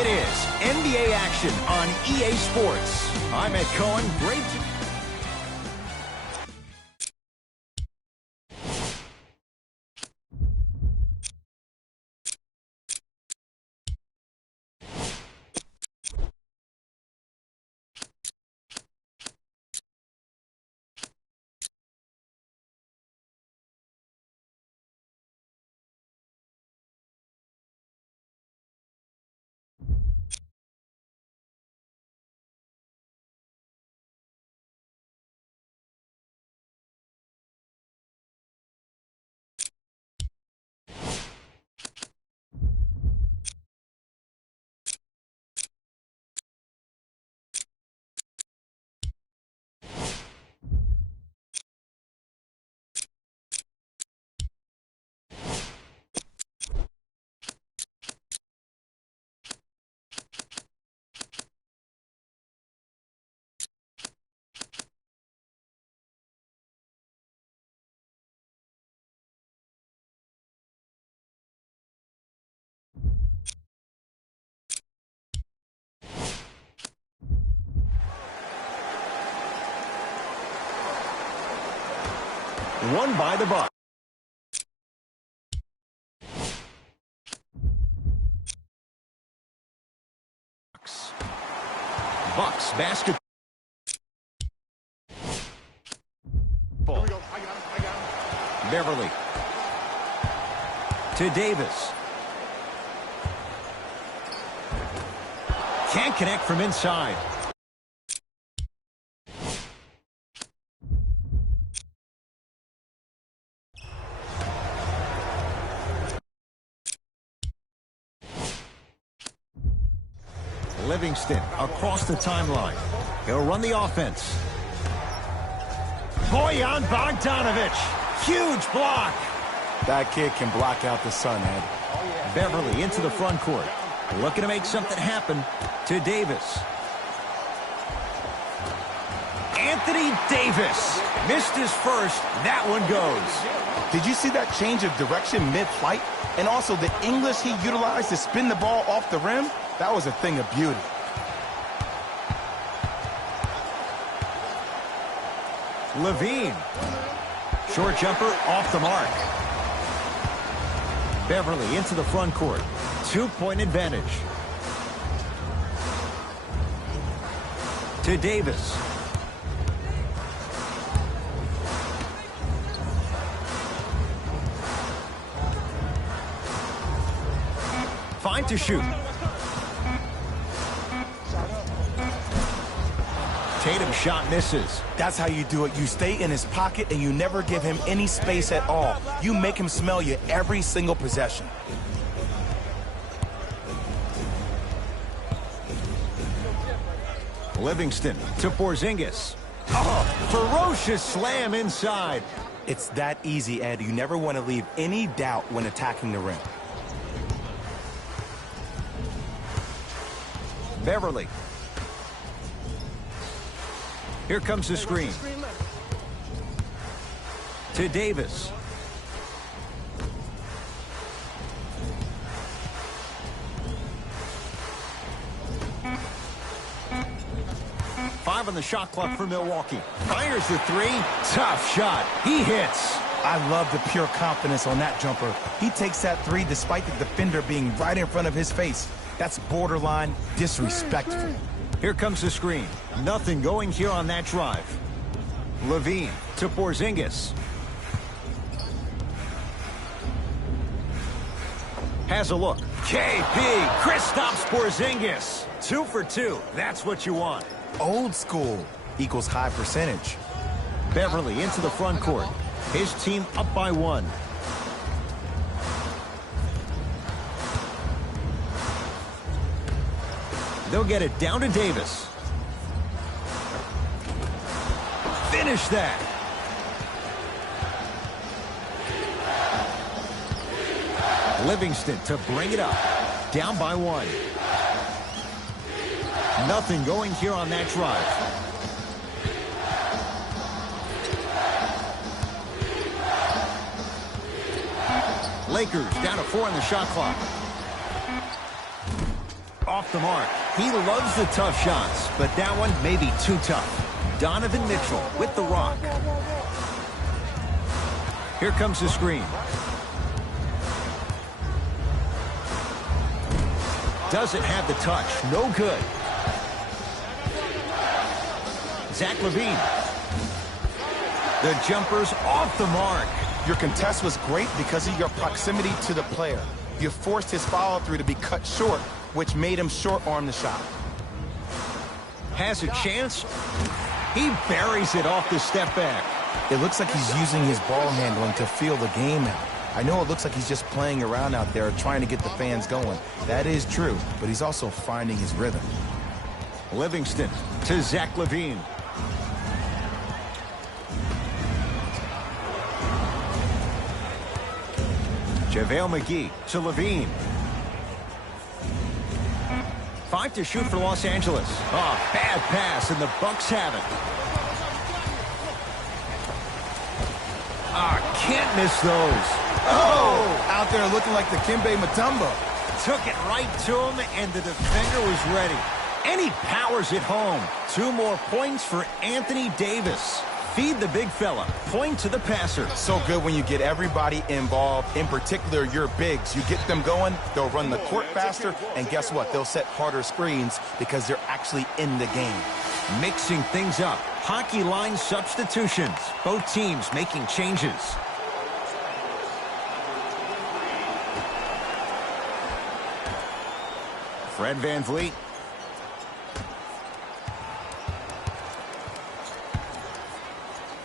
It is NBA action on EA Sports. I'm Ed Cohen. Great. Won by the Bucks. Bucks basket. Ball. Beverly. To Davis. Can't connect from inside. Livingston across the timeline. He'll run the offense. Bojan Bogdanovic. Huge block. That kid can block out the sun, Ed. Beverly into the front court. Looking to make something happen to Davis. Anthony Davis. Missed his first. That one goes. Did you see that change of direction mid-flight? And also the English he utilized to spin the ball off the rim? That was a thing of beauty. Levine. Short jumper off the mark. Beverly into the front court. 2-point advantage. To Davis. Fine to shoot. Tatum's shot misses. That's how you do it. You stay in his pocket and you never give him any space at all. You make him smell you every single possession. Livingston to Porzingis. Oh, ferocious slam inside. It's that easy, Ed. You never want to leave any doubt when attacking the rim. Beverly. Here comes the screen. To Davis. Five on the shot clock for Milwaukee. Fires the three. Tough shot. He hits. I love the pure confidence on that jumper. He takes that three despite the defender being right in front of his face. That's borderline disrespectful. Here comes the screen. Nothing going here on that drive. Levine to Porzingis. Has a look. KP. Kristaps Porzingis. 2 for 2. That's what you want. Old school equals high percentage. Beverly into the front court. His team up by 1. They'll get it down to Davis. Finish that. Livingston to bring it up. Down by 1. Nothing going here on that drive. Lakers down to 4 on the shot clock. off the mark. He loves the tough shots, but that one may be too tough. Donovan Mitchell with the rock. Here comes the screen. Doesn't have the touch. No good. Zach LaVine. The jumper's off the mark. Your contest was great because of your proximity to the player. You forced his follow-through to be cut short, which made him short-arm the shot. Has a chance. He buries it off the step back. It looks like he's using his ball handling to feel the game out. I know it looks like he's just playing around out there trying to get the fans going. That is true, but he's also finding his rhythm. Livingston to Zach LaVine. JaVale McGee to LaVine. 5 to shoot for Los Angeles. Oh, bad pass, and the Bucks have it. Can't miss those. Oh, out there looking like the Kimbe Mutombo. Took it right to him, and the defender was ready. And he powers it home. 2 more points for Anthony Davis. Feed the big fella. Point to the passer. So good when you get everybody involved, in particular your bigs. You get them going, they'll run the court faster, and guess what? They'll set harder screens because they're actually in the game. Mixing things up. Hockey line substitutions. Both teams making changes. Fred VanVleet.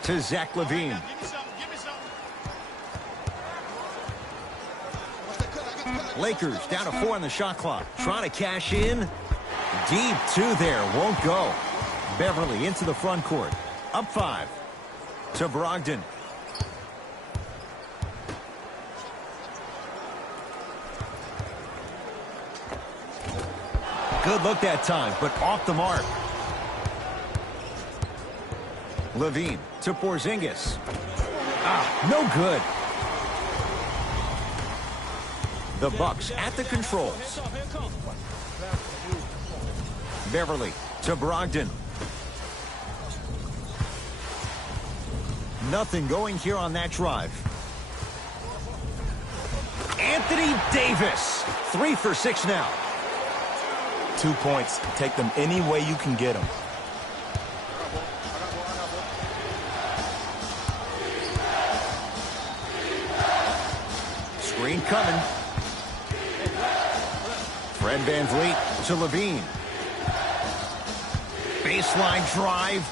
To Zach LaVine. Lakers down to 4 on the shot clock. Trying to cash in. Deep 2 there. Won't go. Beverly into the front court. Up 5. To Brogdon. Good look that time, but off the mark. LaVine to Porzingis. No good. The Bucks at the controls. Beverly to Brogdon. Nothing going here on that drive. Anthony Davis. 3 for 6 now. 2 points. Take them any way you can get them. Screen coming. Fred VanVleet to LaVine. Baseline drive.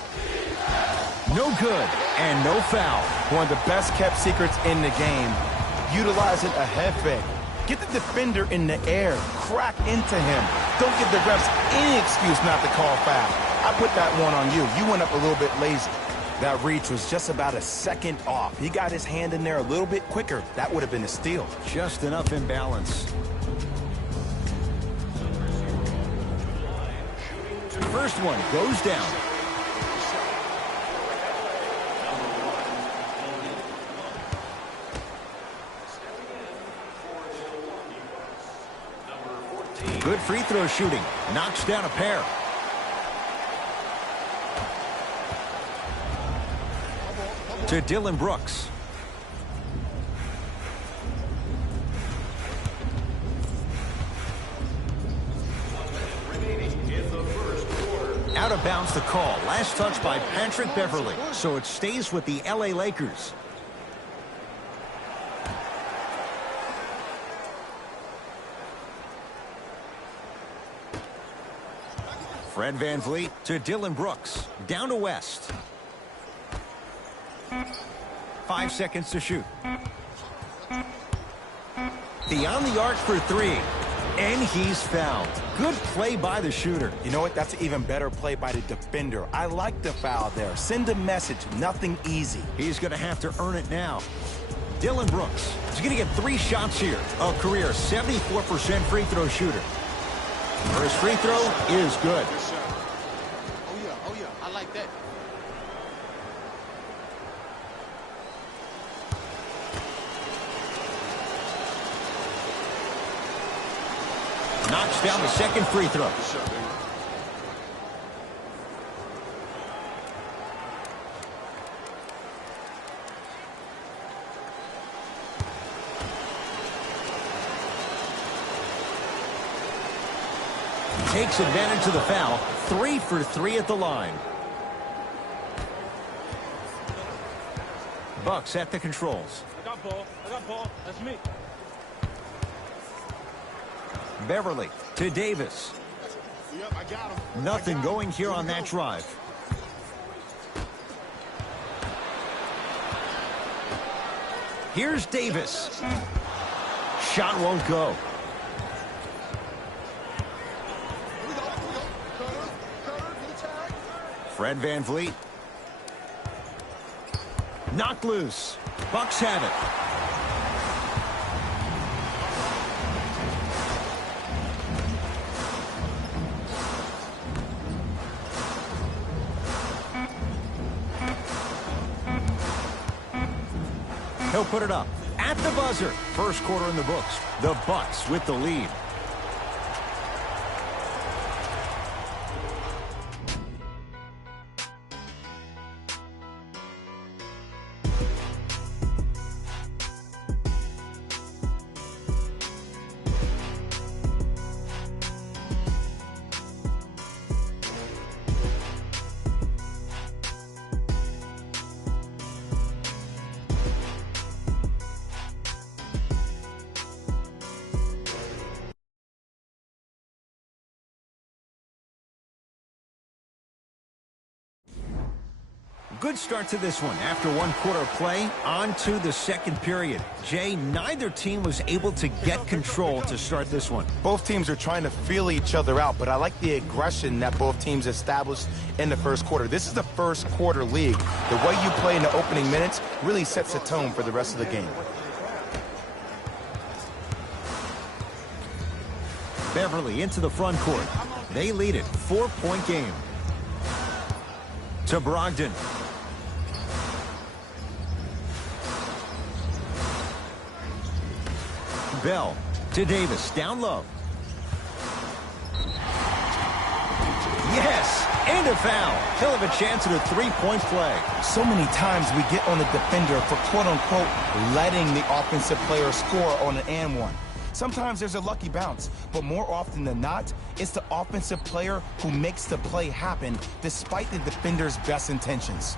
No good, and no foul. One of the best kept secrets in the game. Utilizing a head fake. Get the defender in the air. Crack into him. Don't give the refs any excuse not to call foul. I put that one on you. You went up a little bit lazy. That reach was just about a second off. He got his hand in there a little bit quicker. That would have been a steal. Just enough imbalance. First one goes down. Good free throw shooting. Knocks down a pair. To Dylan Brooks. Out of bounds the call. Last touch by Patrick Beverly. So it stays with the LA Lakers. Fred VanVleet to Dylan Brooks. Down to West. 5 seconds to shoot. Beyond the arc for 3. And he's fouled. Good play by the shooter. You know what? That's an even better play by the defender. I like the foul there. Send a message. Nothing easy. He's going to have to earn it now. Dylan Brooks is going to get 3 shots here. A career 74% free throw shooter. First free throw is good. Oh yeah, I like that. Knocks found the second free throw. Takes advantage of the foul. 3 for 3 at the line. Bucks at the controls. I got ball. That's me. Beverly to Davis. Yep, I got him. Nothing going here on that drive. Here's Davis. Shot won't go. Fred VanVleet. Knocked loose. Bucks have it. He'll put it up at the buzzer. First quarter in the books. The Bucks with the lead. Good start to this one. After one quarter of play, on to the second period. Jay, neither team was able to get control to start this one. Both teams are trying to feel each other out, but I like the aggression that both teams established in the first quarter. This is the first quarter league. The way you play in the opening minutes really sets the tone for the rest of the game. Beverly into the front court. They lead it. 4-point game. To Brogdon. Bell to Davis, down low. Yes, and a foul. He'll have a chance at a three-point play. So many times we get on the defender for quote-unquote letting the offensive player score on an and one. Sometimes there's a lucky bounce, but more often than not, it's the offensive player who makes the play happen despite the defender's best intentions.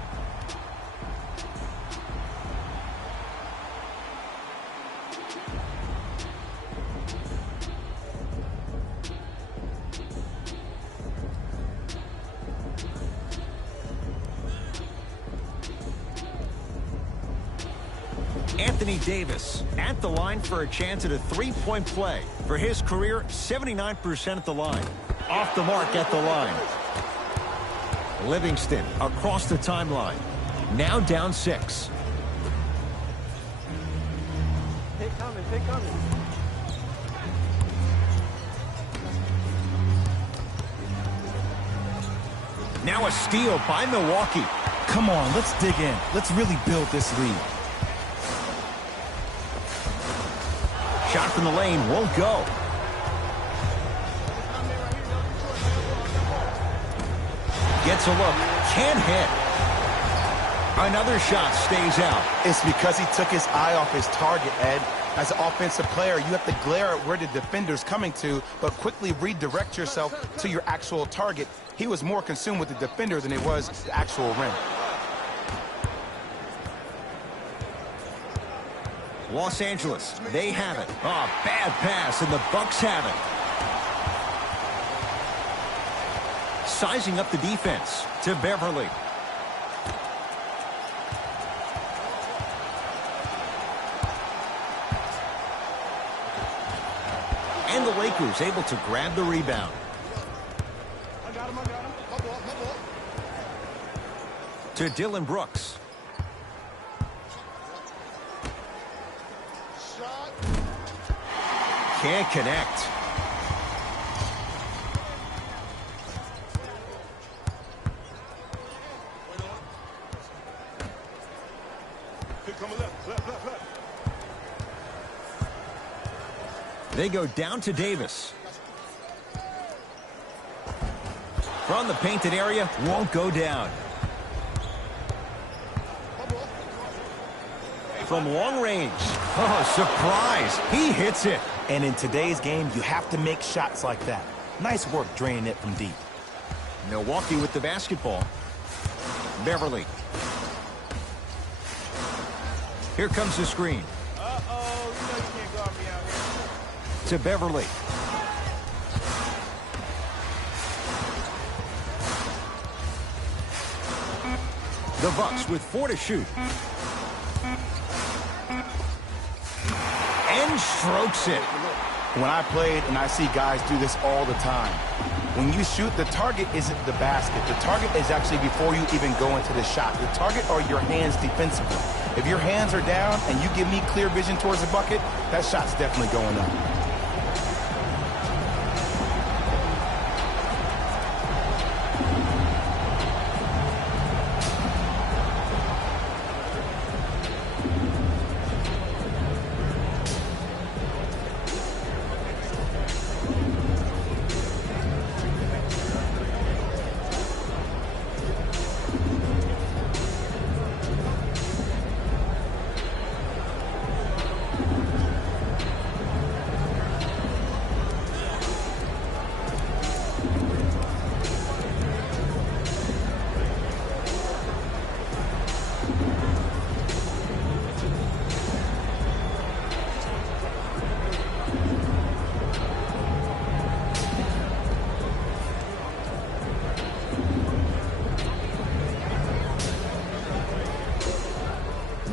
Anthony Davis at the line for a chance at a three-point play. For his career, 79% at the line. Off the mark at the line. Livingston across the timeline. Now down 6. Take coming. Now a steal by Milwaukee. Come on, let's dig in. Let's really build this lead. Shot from the lane won't go. Gets a look. Can't hit. Another shot stays out. It's because he took his eye off his target, Ed. As an offensive player, you have to glare at where the defender's coming to, but quickly redirect yourself to your actual target. He was more consumed with the defender than he was the actual rim. Los Angeles, they have it. Oh, bad pass, and the Bucks have it. Sizing up the defense to Beverly. And the Lakers able to grab the rebound. I got him. My ball. To Dylan Brooks. Shot. Can't connect. Pick coming left. They go down to Davis. From the painted area, won't go down. From long range. Oh, surprise. He hits it. And in today's game, you have to make shots like that. Nice work draining it from deep. Milwaukee with the basketball. Beverly. Here comes the screen. Uh-oh, you know you can't guard me out here. To Beverly. The Bucks with 4 to shoot. And strokes it. When I played, and I see guys do this all the time, when you shoot, the target isn't the basket. The target is actually before you even go into the shot. The target are your hands defensively. If your hands are down and you give me clear vision towards the bucket, that shot's definitely going up.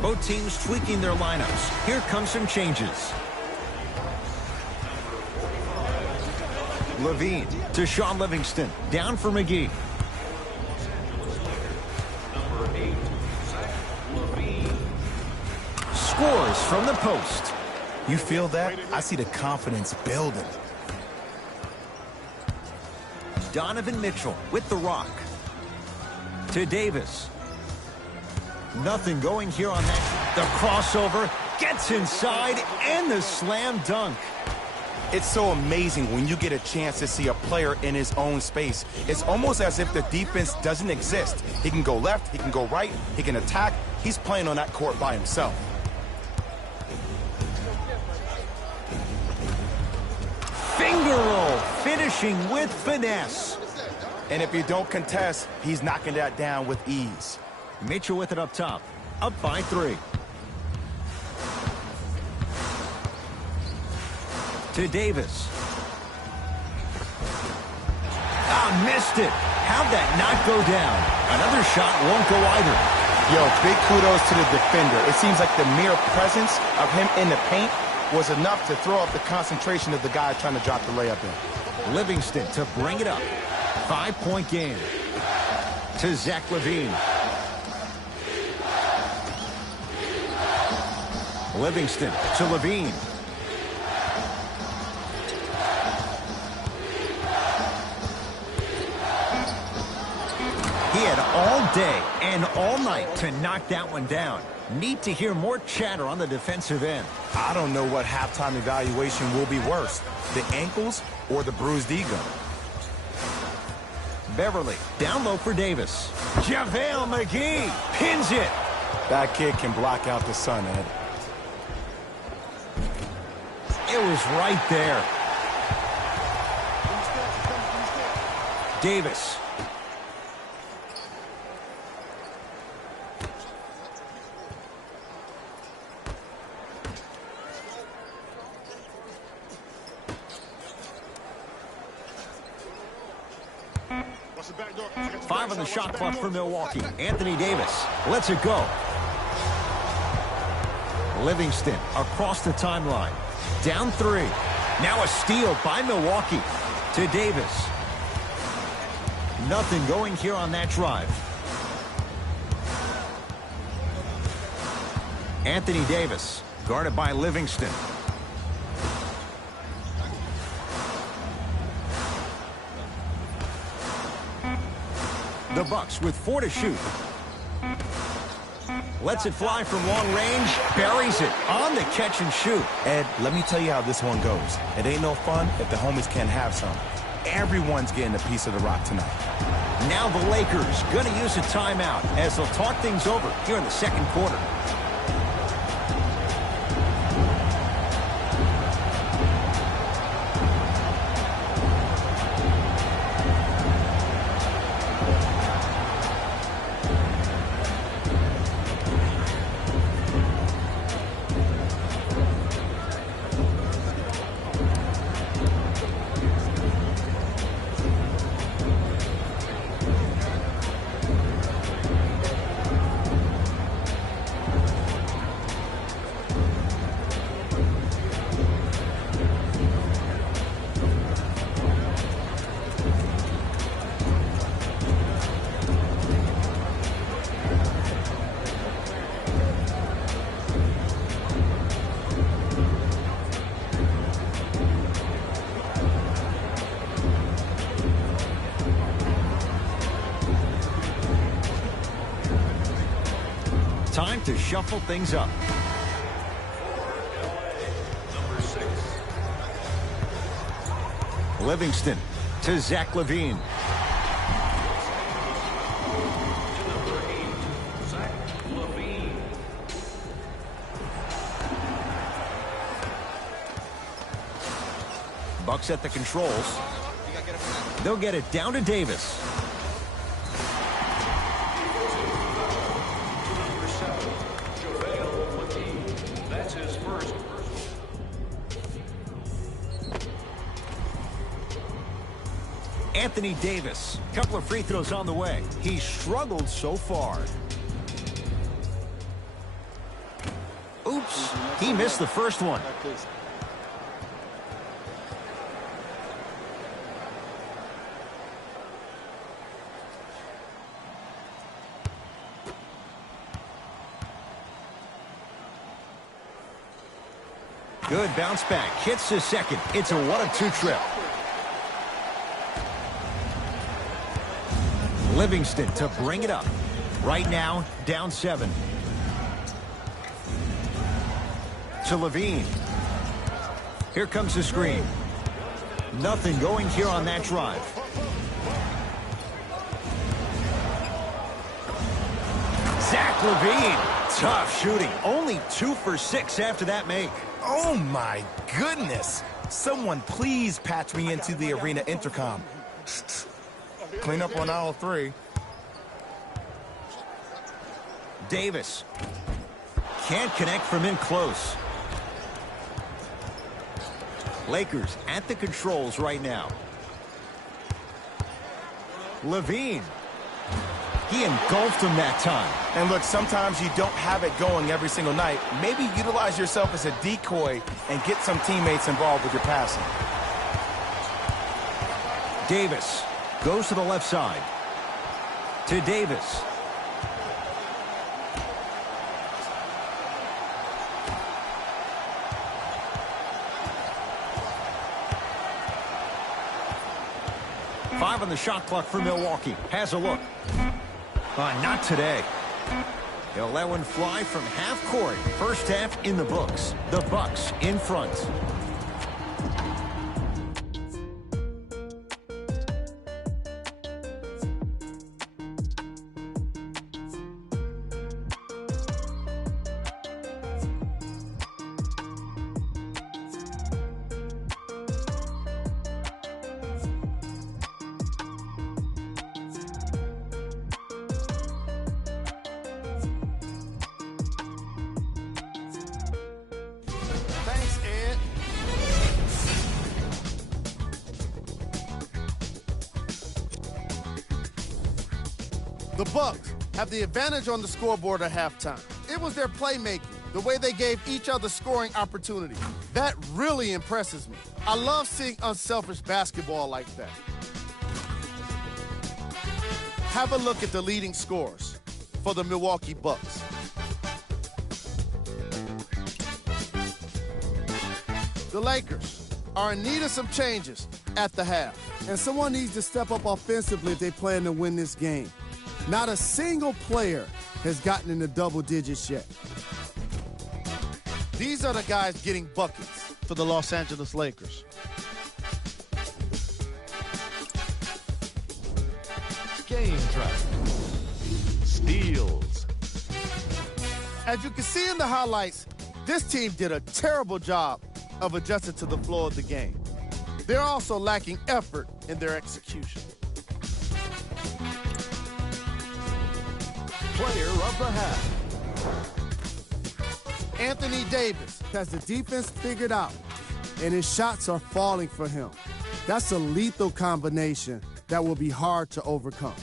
Both teams tweaking their lineups. Here comes some changes. Levine to Sean Livingston. Down for McGee. Scores from the post. You feel that? I see the confidence building. Donovan Mitchell with the rock. To Davis. Nothing going here on that. The crossover gets inside and the slam dunk. It's so amazing when you get a chance to see a player in his own space. It's almost as if the defense doesn't exist. He can go left, he can go right, he can attack. He's playing on that court by himself. Finger roll, finishing with finesse. And if you don't contest, he's knocking that down with ease. Mitchell with it up top. Up by 3. To Davis. Ah, missed it. How'd that not go down? Another shot won't go either. Yo, big kudos to the defender. It seems like the mere presence of him in the paint was enough to throw off the concentration of the guy trying to drop the layup in. Livingston to bring it up. 5-point game. To Zach Levine. Livingston to Levine. He had all day and all night to knock that one down. Need to hear more chatter on the defensive end. I don't know what halftime evaluation will be worse, the ankles or the bruised ego. Beverly down low for Davis. JaVale McGee pins it. That kid can block out the sun, Ed. It was right there. Davis. Five on the shot clock for Milwaukee. Anthony Davis lets it go. Livingston across the timeline. Down 3. Now a steal by Milwaukee. To Davis. Nothing going here on that drive. Anthony Davis guarded by Livingston. The Bucks with 4 to shoot. Lets it fly from long range. Buries it on the catch and shoot. Ed, let me tell you how this one goes. It ain't no fun if the homies can't have some. Everyone's getting a piece of the rock tonight. Now the Lakers going to use a timeout as they'll talk things over here in the second quarter. Time to shuffle things up. Livingston to Zach LaVine. Bucks at the controls. They'll get it down to Davis. Anthony Davis, couple of free throws on the way. He's struggled so far. Oops, he missed the first one. Good bounce back, hits the second. It's a 1-of-2 trip. Livingston to bring it up. Right now, down 7. To LaVine. Here comes the screen. Nothing going here on that drive. Zach LaVine. Tough shooting. Only 2 for 6 after that make. Oh, my goodness. Someone please patch me into the arena intercom. Clean up on aisle 3. Davis. Can't connect from in close. Lakers at the controls right now. LaVine. He engulfed him that time. And look, sometimes you don't have it going every single night. Maybe utilize yourself as a decoy and get some teammates involved with your passing. Davis goes to the left side. To Davis. Five on the shot clock for Milwaukee. Has a look. Not today. He'll let one fly from half court. First half in the books. The Bucks in front. The Bucks have the advantage on the scoreboard at halftime. It was their playmaking, the way they gave each other scoring opportunity. That really impresses me. I love seeing unselfish basketball like that. Have a look at the leading scorers for the Milwaukee Bucks. The Lakers are in need of some changes at the half. And someone needs to step up offensively if they plan to win this game. Not a single player has gotten in the double digits yet. These are the guys getting buckets for the Los Angeles Lakers. game track. Steals. As you can see in the highlights, this team did a terrible job of adjusting to the flow of the game. They're also lacking effort in their execution. Player of the half. Anthony Davis. Has the defense figured out, and his shots are falling for him. That's a lethal combination that will be hard to overcome.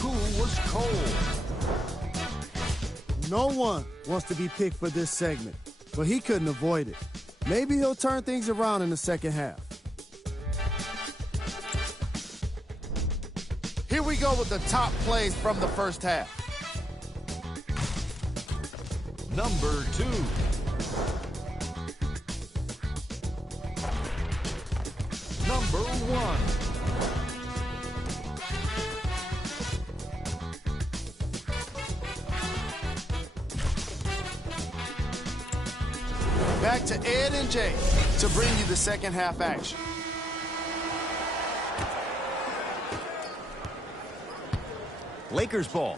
Who was cold? No one wants to be picked for this segment, but he couldn't avoid it. Maybe he'll turn things around in the second half. Here we go with the top plays from the first half. Number 2. Number 1. Back to Ed and Jay to bring you the second half action. Lakers ball.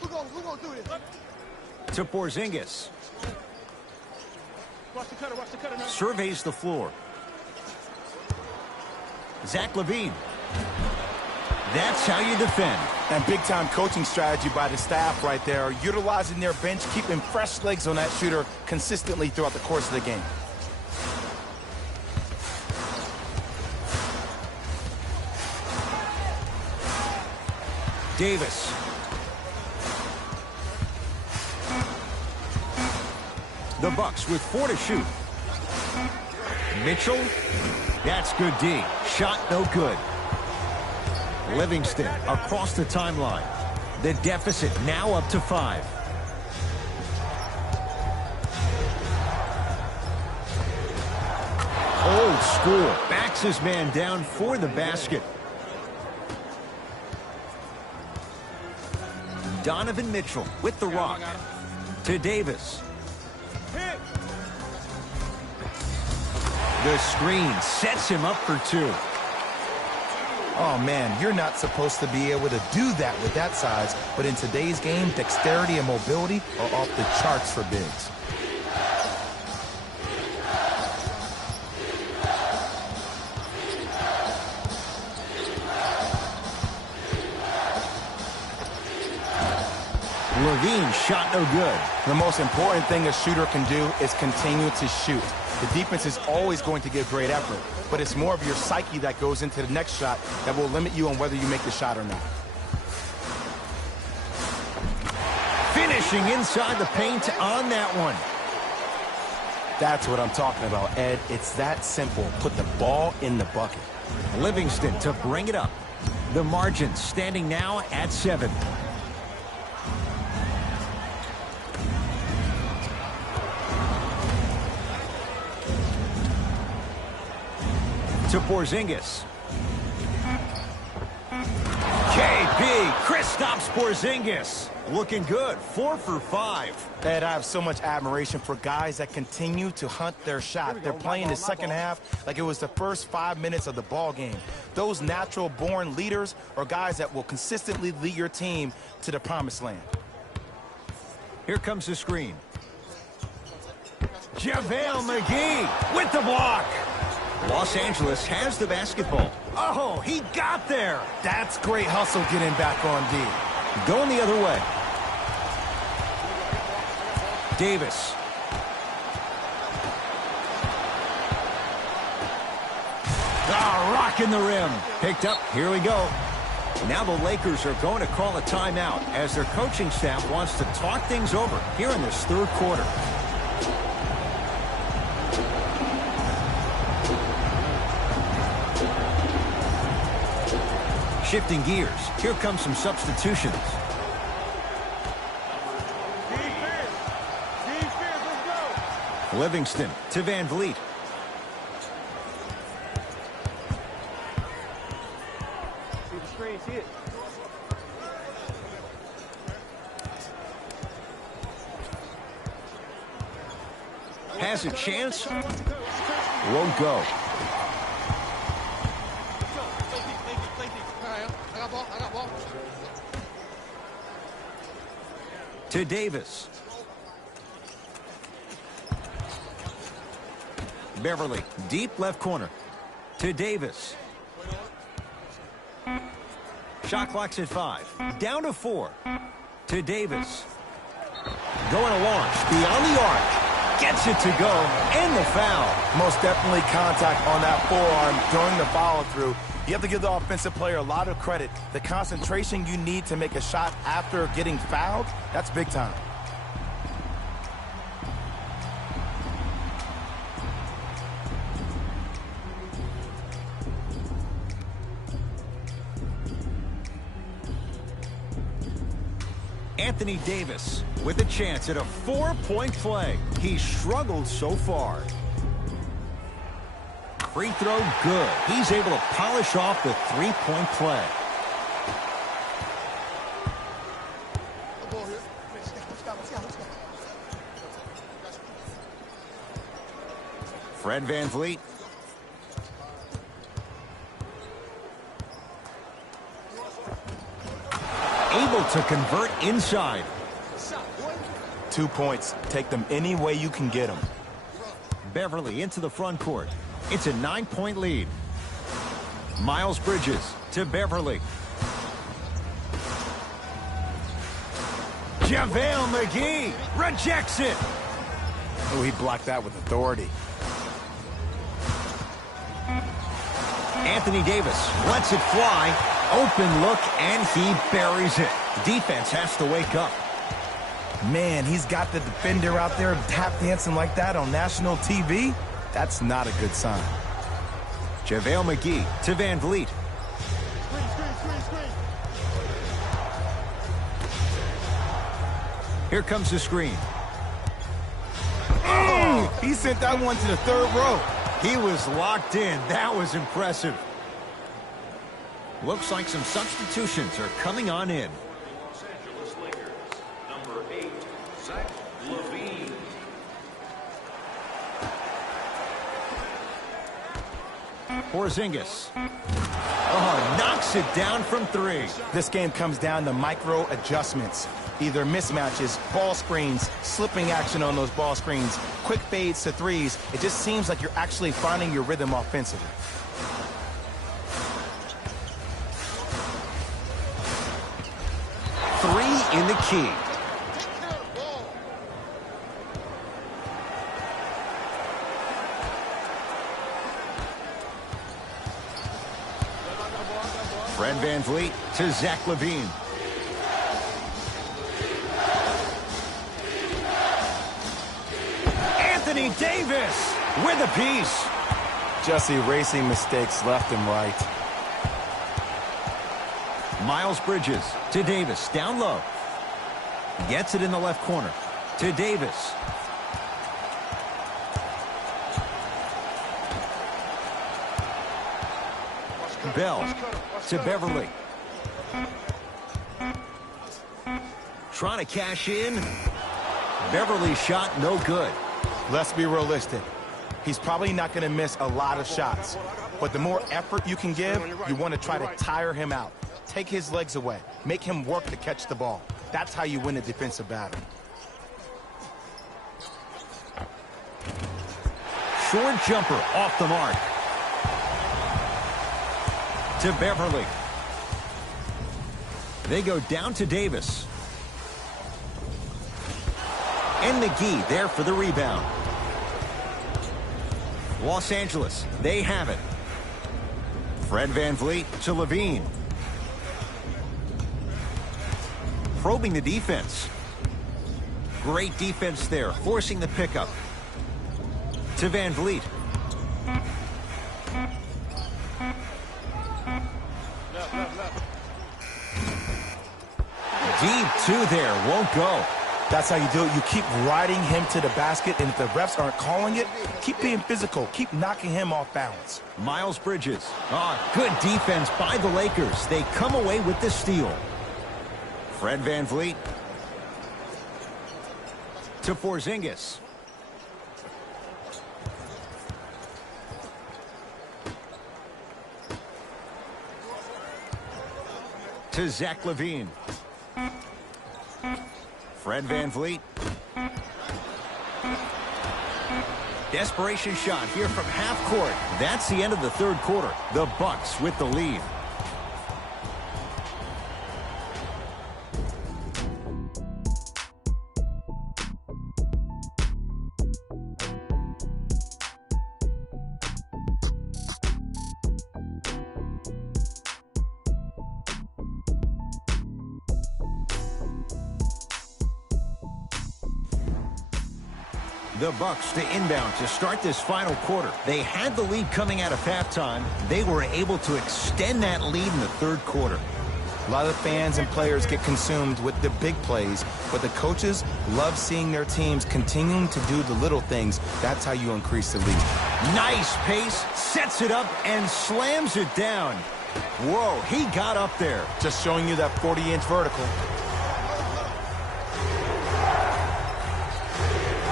Who gonna do this? To Porzingis. Watch the cutter now. Surveys the floor. Zach LaVine. That's how you defend. And big-time coaching strategy by the staff right there, utilizing their bench, keeping fresh legs on that shooter consistently throughout the course of the game. Davis. The Bucks with 4 to shoot. Mitchell. That's good D. Shot no good. Livingston across the timeline. The deficit now up to 5. Old school. Backs his man down for the basket. Donovan Mitchell with the rock. To Davis. The screen sets him up for 2. Oh, man, you're not supposed to be able to do that with that size, but in today's game, dexterity and mobility are off the charts for bigs. LaVine shot no good. The most important thing a shooter can do is continue to shoot. The defense is always going to give great effort, but it's more of your psyche that goes into the next shot that will limit you on whether you make the shot or not. Finishing inside the paint on that one. That's what I'm talking about, Ed. It's that simple. Put the ball in the bucket. Livingston to bring it up. The margin standing now at 7. To Porzingis. KP, Kristaps Porzingis. Looking good, 4 for 5. Ed, I have so much admiration for guys that continue to hunt their shot. They're playing the second half like it was the first 5 minutes of the ball game. Those natural-born leaders are guys that will consistently lead your team to the promised land. Here comes the screen. JaVale McGee with the block. Los Angeles has the basketball. Oh, he got there. That's great hustle getting back on D. Going the other way. Davis. Rocking the rim. Picked up. Here we go. Now the Lakers are going to call a timeout as their coaching staff wants to talk things over here in this third quarter. Shifting gears. Here comes some substitutions. Defense, let's go. Livingston to Van Vliet. See the screen, see it. has a chance. Won't go. To Davis. Beverly, deep left corner. To Davis. Shot clock's at 5. Down to 4. To Davis. Going to launch. Beyond the arc. Gets it to go. And the foul. Most definitely contact on that forearm during the follow-through. You have to give the offensive player a lot of credit. The concentration you need to make a shot after getting fouled, that's big time. Anthony Davis with a chance at a 4-point play. He's struggled so far. Free throw good. He's able to polish off the 3-point play. Fred VanVleet. Able to convert inside. 2 points. Take them any way you can get them. Beverly into the front court. It's a 9-point lead. Miles Bridges to Beverly. JaVale McGee rejects it. Oh, he blocked that with authority. Anthony Davis lets it fly. Open look, and he buries it. Defense has to wake up. Man, he's got the defender out there tap dancing like that on national TV. That's not a good sign. JaVale McGee to VanVleet. Here comes the screen. Oh, he sent that one to the third row. He was locked in. That was impressive. Looks like some substitutions are coming on in. Los Angeles Lakers, number 8, Zach LaVine. Porzingis. Oh, knocks it down from 3. This game comes down to micro adjustments. Either mismatches, ball screens, slipping action on those ball screens, quick fades to threes. It just seems like you're actually finding your rhythm offensively. In the key. Fred VanVleet to Zach LaVine. Anthony Davis with a piece. Just erasing mistakes left and right. Miles Bridges to Davis, down low. Gets it in the left corner. To Davis. Bell to Beverly. Trying to cash in. Beverly's shot no good. Let's be realistic. He's probably not going to miss a lot of shots. But the more effort you can give, you want to try to tire him out. Take his legs away. Make him work to catch the ball. That's how you win a defensive battle. Short jumper off the mark. To Beverly. They go down to Davis. And McGee there for the rebound. Los Angeles, they have it. Fred VanVleet to LaVine. Probing the defense. Great defense there, forcing the pickup. To VanVleet. Deep 2 there, won't go. That's how you do it. You keep riding him to the basket, and if the refs aren't calling it, keep being physical. Keep knocking him off balance. Miles Bridges. Good defense by the Lakers. They come away with the steal. Fred VanVleet to Porzingis. to Zach Levine. Fred VanVleet. Desperation shot here from half court. That's the end of the third quarter. The Bucks with the lead. The Bucks to inbound to start this final quarter. They had the lead coming out of halftime. They were able to extend that lead in the third quarter. A lot of fans and players get consumed with the big plays, but the coaches love seeing their teams continuing to do the little things. That's how you increase the lead. Nice pace, sets it up, and slams it down. Whoa, he got up there. Just showing you that 40-inch vertical.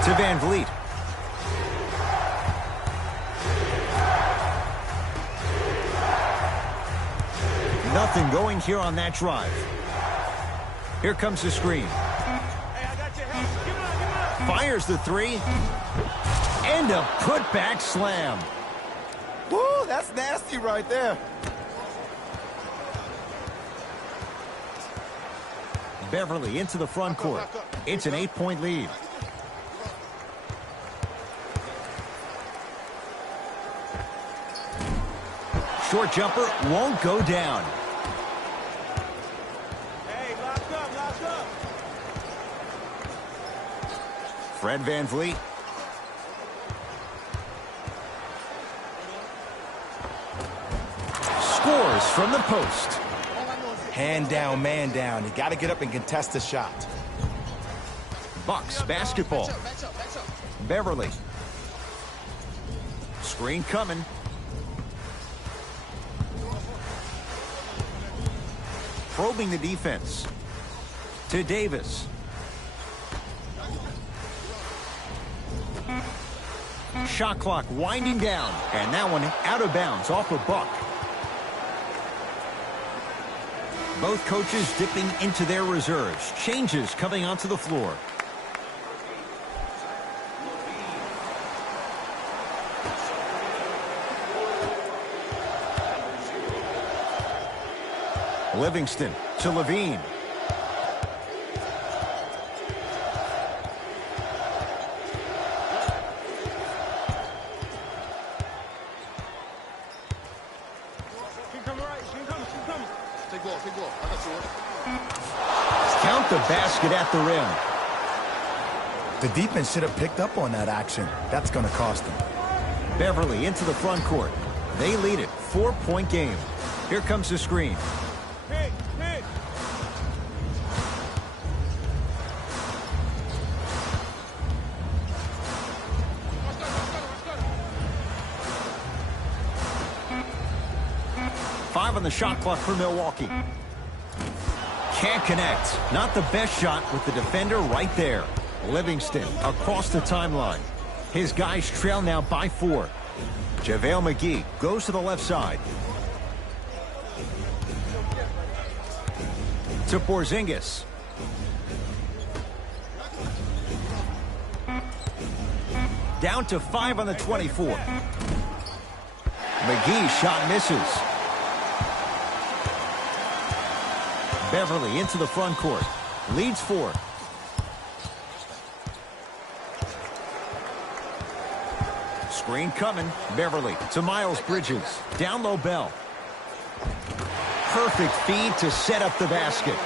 To VanVleet. Nothing going here on that drive. Here comes the screen. Hey, I got your help. Give it up. Fires the three. And a putback slam. Woo, that's nasty right there. Beverly into the front court. It's an 8-point lead. Short jumper won't go down. Hey, lock up, lock up. Fred VanVleet. Scores from the post. Hand down, man down. You got to get up and contest the shot. Bucks basketball. Beverly. Screen coming. Probing the defense. To Davis. Shot clock winding down. And that one out of bounds off a buck. Both coaches dipping into their reserves. Changes coming onto the floor. Livingston to Levine. She come right, she coming, she coming. Take ball. I got yours. Count the basket at the rim. The defense should have picked up on that action. That's going to cost them. Beverly into the front court. They lead it. 4-point game. Here comes the screen. Hit. 5 on the shot clock for Milwaukee. Can't connect. Not the best shot with the defender right there. Livingston across the timeline. His guys trail now by 4. JaVale McGee goes to the left side. To Porzingis. Down to 5 on the 24. McGee's shot misses. Beverly into the front court. Leads 4. Screen coming. Beverly to Miles Bridges. Down low Bell. Perfect feed to set up the basket.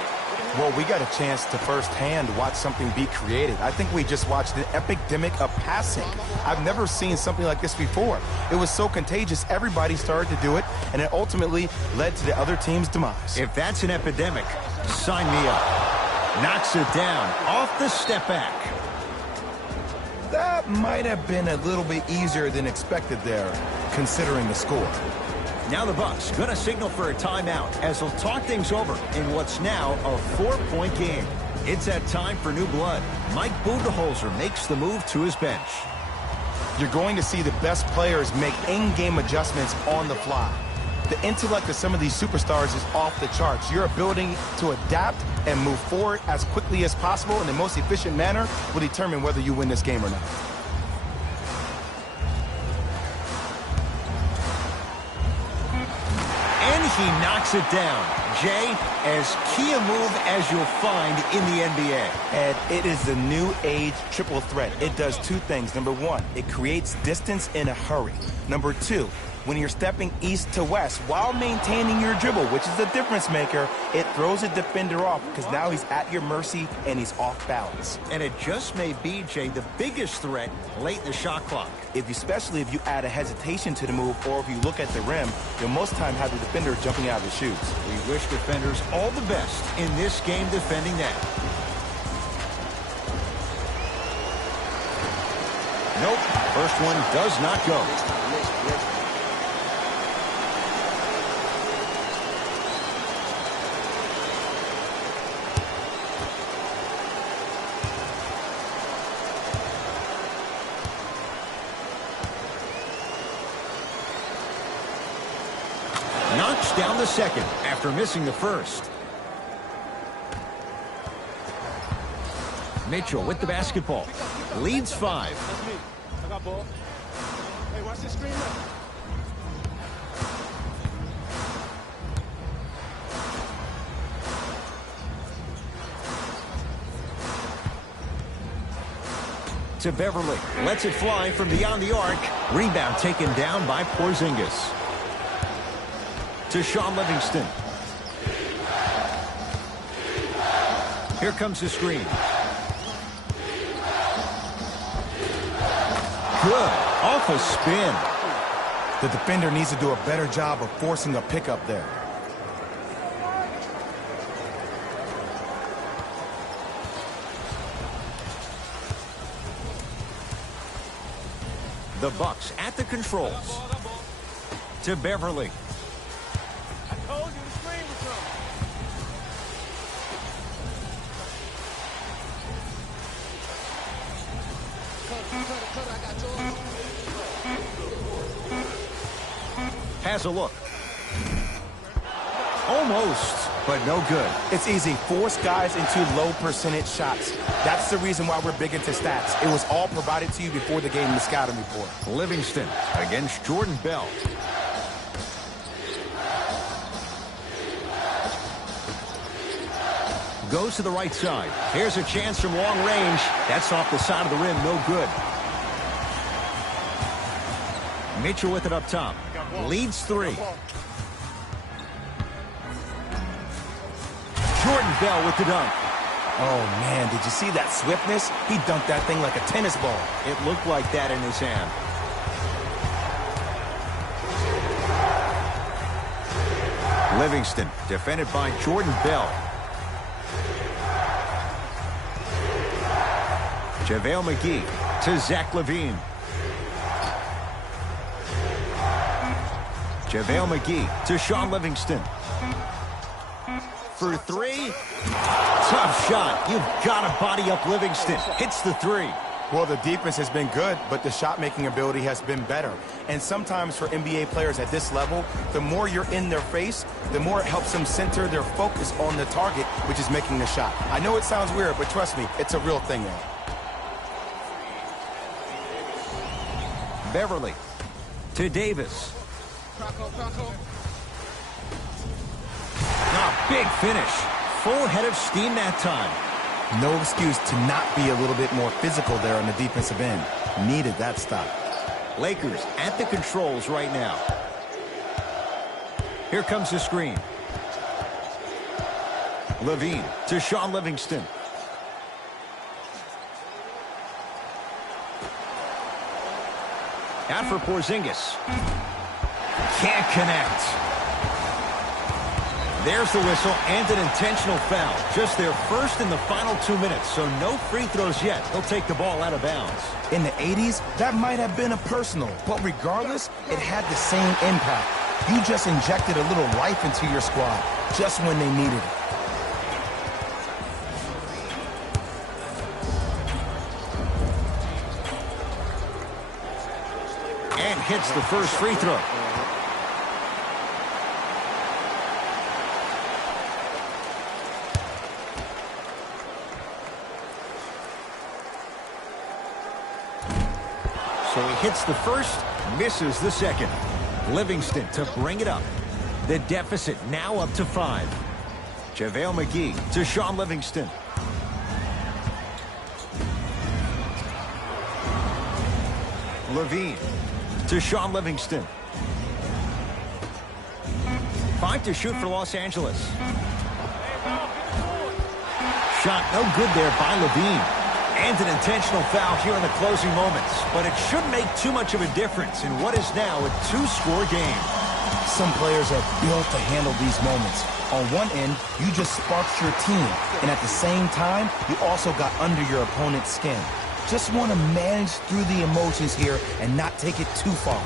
Well, we got a chance to firsthand watch something be created. I think we just watched an epidemic of passing. I've never seen something like this before. It was so contagious, everybody started to do it, and it ultimately led to the other team's demise. If that's an epidemic, sign me up. Knocks it down off the step back. That might have been a little bit easier than expected there, considering the score. Now the Bucks gonna signal for a timeout as they'll talk things over in what's now a 4-point game. It's that time for new blood. Mike Budenholzer makes the move to his bench. You're going to see the best players make in-game adjustments on the fly. The intellect of some of these superstars is off the charts. Your ability to adapt and move forward as quickly as possible in the most efficient manner will determine whether you win this game or not. And he knocks it down. Jay, as key a move as you'll find in the NBA. And it is the new age triple threat. It does two things. Number one, it creates distance in a hurry. Number two, when you're stepping east to west while maintaining your dribble, which is the difference maker, it throws a defender off because now he's at your mercy and he's off balance. And it just may be, Jay, the biggest threat late in the shot clock. Especially if you add a hesitation to the move, or if you look at the rim, you'll most of the time have the defender jumping out of his shoes. We wish defenders all the best in this game defending that. Nope, first one does not go. Knocks down the second after missing the first. Mitchell with the basketball. Leads 5. That's me. I got ball. Hey, watch this screen now. To Beverly. Lets it fly from beyond the arc. Rebound taken down by Porzingis. To Sean Livingston. Here comes the screen. Good. Off a spin. The defender needs to do a better job of forcing a pickup there. The Bucks at the controls. To Beverly. I told you the screen was coming. Has a look. Almost, but no good. It's easy. Force guys into low percentage shots. That's the reason why we're big into stats. It was all provided to you before the game in the scouting report. Livingston against Jordan Bell. Goes to the right side. Here's a chance from long range. That's off the side of the rim. No good. Mitchell with it up top. Leads 3. Jordan Bell with the dunk. Oh, man, did you see that swiftness? He dunked that thing like a tennis ball. It looked like that in his hand. Livingston defended by Jordan Bell. JaVale McGee to Zach LaVine. JaVale McGee to Sean Livingston. For 3. Tough shot. You've got to body up Livingston. Hits the 3. Well, the defense has been good, but the shot-making ability has been better. And sometimes for NBA players at this level, the more you're in their face, the more it helps them center their focus on the target, which is making the shot. I know it sounds weird, but trust me, it's a real thing now. Beverly to Davis. Big finish. Full head of steam that time. No excuse to not be a little bit more physical there on the defensive end. Needed that stop. Lakers at the controls right now. Here comes the screen. LaVine to Sean Livingston. Out for Porzingis. Can't connect. There's the whistle and an intentional foul. Just their first in the final 2 minutes, so no free throws yet. They'll take the ball out of bounds. In the 80s, that might have been a personal, but regardless, it had the same impact. You just injected a little life into your squad, just when they needed it. And hits the first free throw. So he hits the first, misses the second. Livingston to bring it up. The deficit now up to 5. JaVale McGee to Sean Livingston. Levine to Sean Livingston. 5 to shoot for Los Angeles. Shot no good there by Levine. And an intentional foul here in the closing moments. But it shouldn't make too much of a difference in what is now a 2-score game. Some players are built to handle these moments. On one end, you just sparked your team. And at the same time, you also got under your opponent's skin. Just want to manage through the emotions here and not take it too far.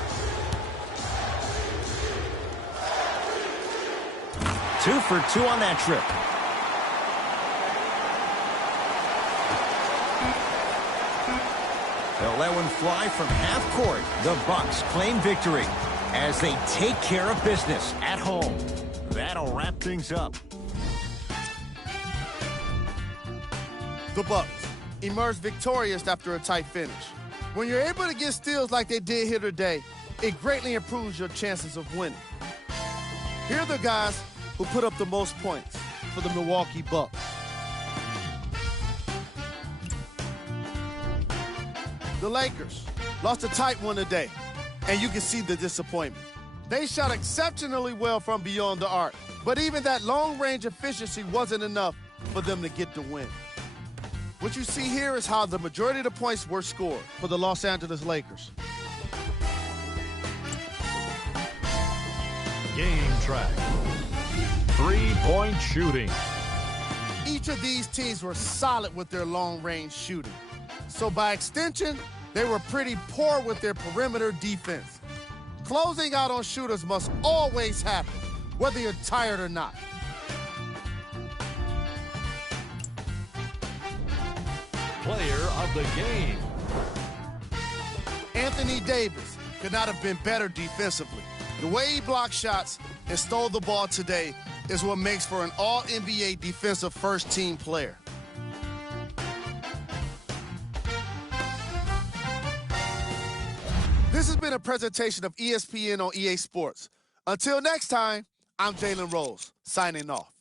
2 for 2 on that trip. They'll let one fly from half court. The Bucks claim victory as they take care of business at home. That'll wrap things up. The Bucks emerged victorious after a tight finish. When you're able to get steals like they did here today, it greatly improves your chances of winning. Here are the guys who put up the most points for the Milwaukee Bucks. The Lakers lost a tight one today, and you can see the disappointment. They shot exceptionally well from beyond the arc, but even that long-range efficiency wasn't enough for them to get the win. What you see here is how the majority of the points were scored for the Los Angeles Lakers. Game track. 3-point shooting. Each of these teams were solid with their long-range shooting. So by extension, they were pretty poor with their perimeter defense. Closing out on shooters must always happen, whether you're tired or not. Player of the game. Anthony Davis could not have been better defensively. The way he blocked shots and stole the ball today is what makes for an all-NBA defensive first-team player. This has been a presentation of ESPN on EA Sports. Until next time, I'm Jalen Rose, signing off.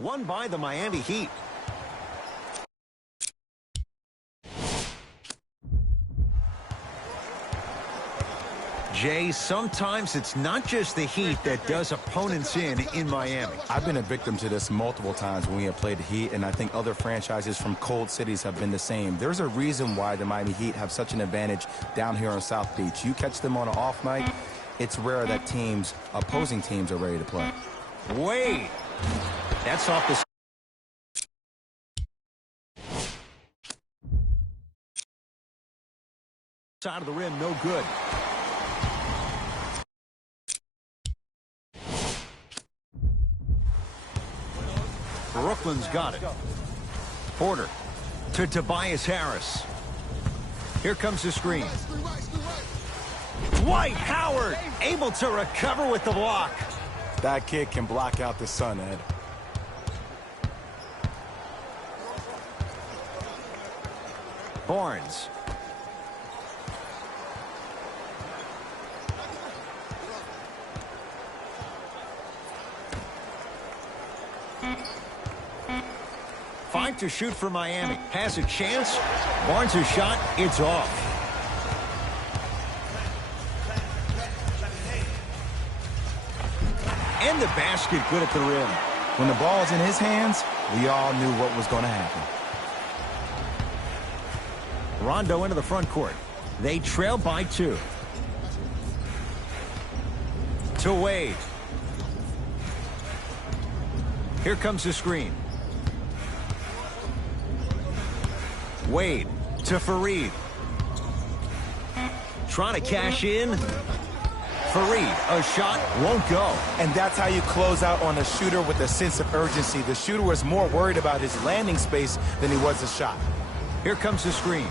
Won by the Miami Heat. Jay, sometimes it's not just the Heat that does opponents in Miami. I've been a victim to this multiple times when we have played the Heat, and I think other franchises from cold cities have been the same. There's a reason why the Miami Heat have such an advantage down here on South Beach. You catch them on an off night, it's rare that opposing teams are ready to play. Wait, that's off the side of the rim, no good. Brooklyn's got it. Porter to Tobias Harris. Here comes the screen. Dwight Howard able to recover with the block. That kid can block out the sun, Ed. Barnes. Five to shoot for Miami. Has a chance. Barnes' shot. It's off. And the basket good at the rim. When the ball's in his hands, we all knew what was going to happen. Rondo into the front court. They trail by 2. To Wade. Here comes the screen. Wade to Fareed. Trying to cash in. Fareed, a shot, won't go. And that's how you close out on a shooter with a sense of urgency. The shooter was more worried about his landing space than he was the shot. Here comes the screen.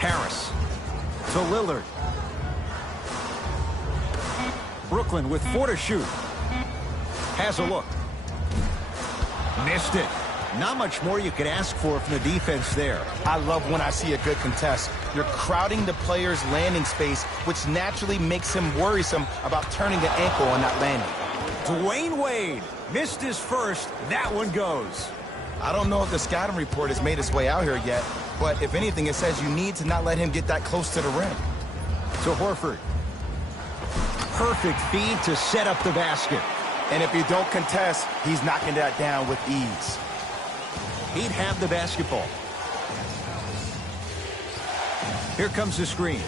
Harris to Lillard. Brooklyn with 4 to shoot. Has a look. Missed it. Not much more you could ask for from the defense there. I love when I see a good contest. You're crowding the player's landing space, which naturally makes him worrisome about turning the ankle on that landing. Dwayne Wade missed his first. That one goes. I don't know if the scouting report has made its way out here yet, but if anything, it says you need to not let him get that close to the rim. To Horford. Perfect feed to set up the basket. And if you don't contest, he's knocking that down with ease. He'd have the basketball. Here comes the screen.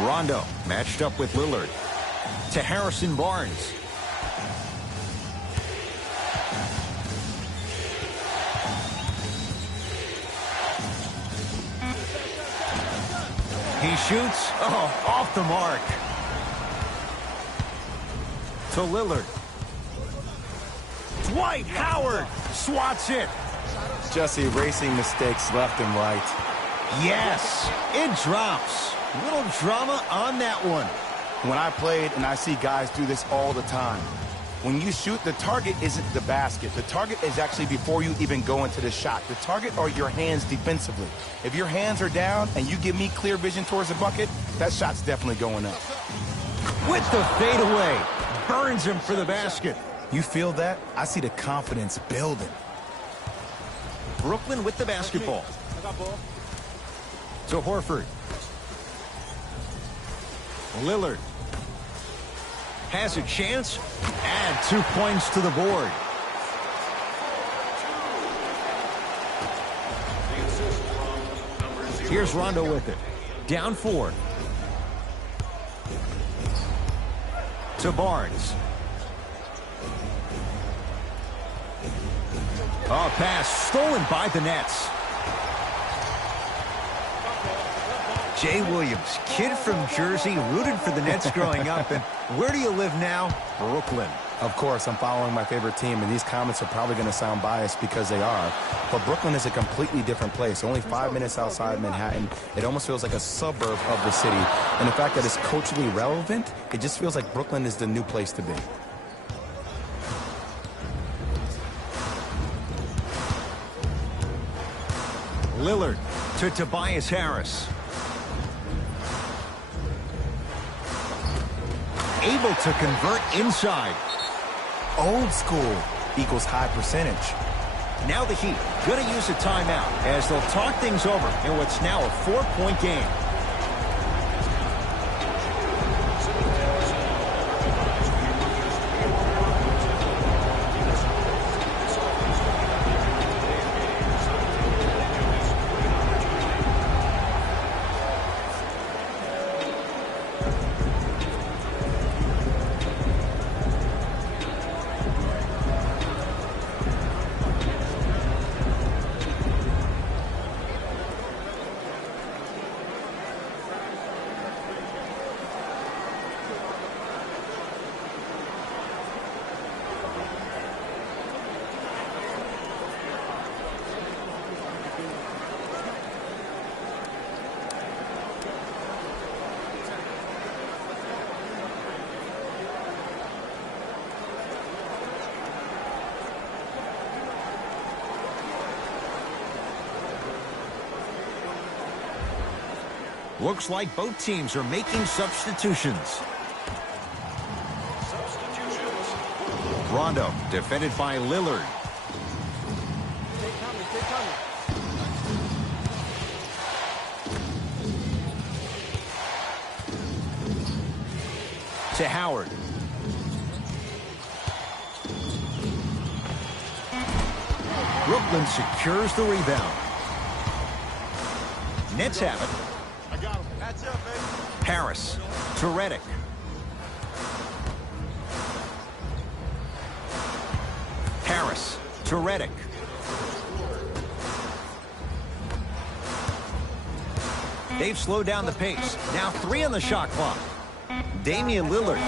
Rondo matched up with Lillard. To Harrison Barnes. He shoots. Oh, off the mark. To Lillard. Dwight Howard swats it. Just erasing mistakes left and right. Yes, it drops. Little drama on that one. When I played, and I see guys do this all the time, when you shoot, the target isn't the basket. The target is actually before you even go into the shot. The target are your hands defensively. If your hands are down and you give me clear vision towards the bucket, that shot's definitely going up. With the fadeaway, burns him for the basket. You feel that? I see the confidence building. Brooklyn with the basketball. To Horford. Lillard has a chance. Add 2 points to the board. Here's Rondo with it. Down 4. To Barnes. Oh, pass stolen by the Nets. Jay Williams, kid from Jersey, rooted for the Nets growing up. And where do you live now? Brooklyn. Of course, I'm following my favorite team, and these comments are probably going to sound biased because they are. But Brooklyn is a completely different place. Only 5 minutes outside Manhattan. It almost feels like a suburb of the city. And the fact that it's culturally relevant, it just feels like Brooklyn is the new place to be. Lillard to Tobias Harris. able to convert inside. Old school equals high percentage. Now the Heat going to use a timeout as they'll talk things over in what's now a 4-point game. Looks like both teams are making substitutions. Rondo, defended by Lillard. To Howard. Brooklyn secures the rebound. Nets have it. Harris to Redick. Harris to Redick. They've slowed down the pace. Now 3 on the shot clock. Damian Lillard.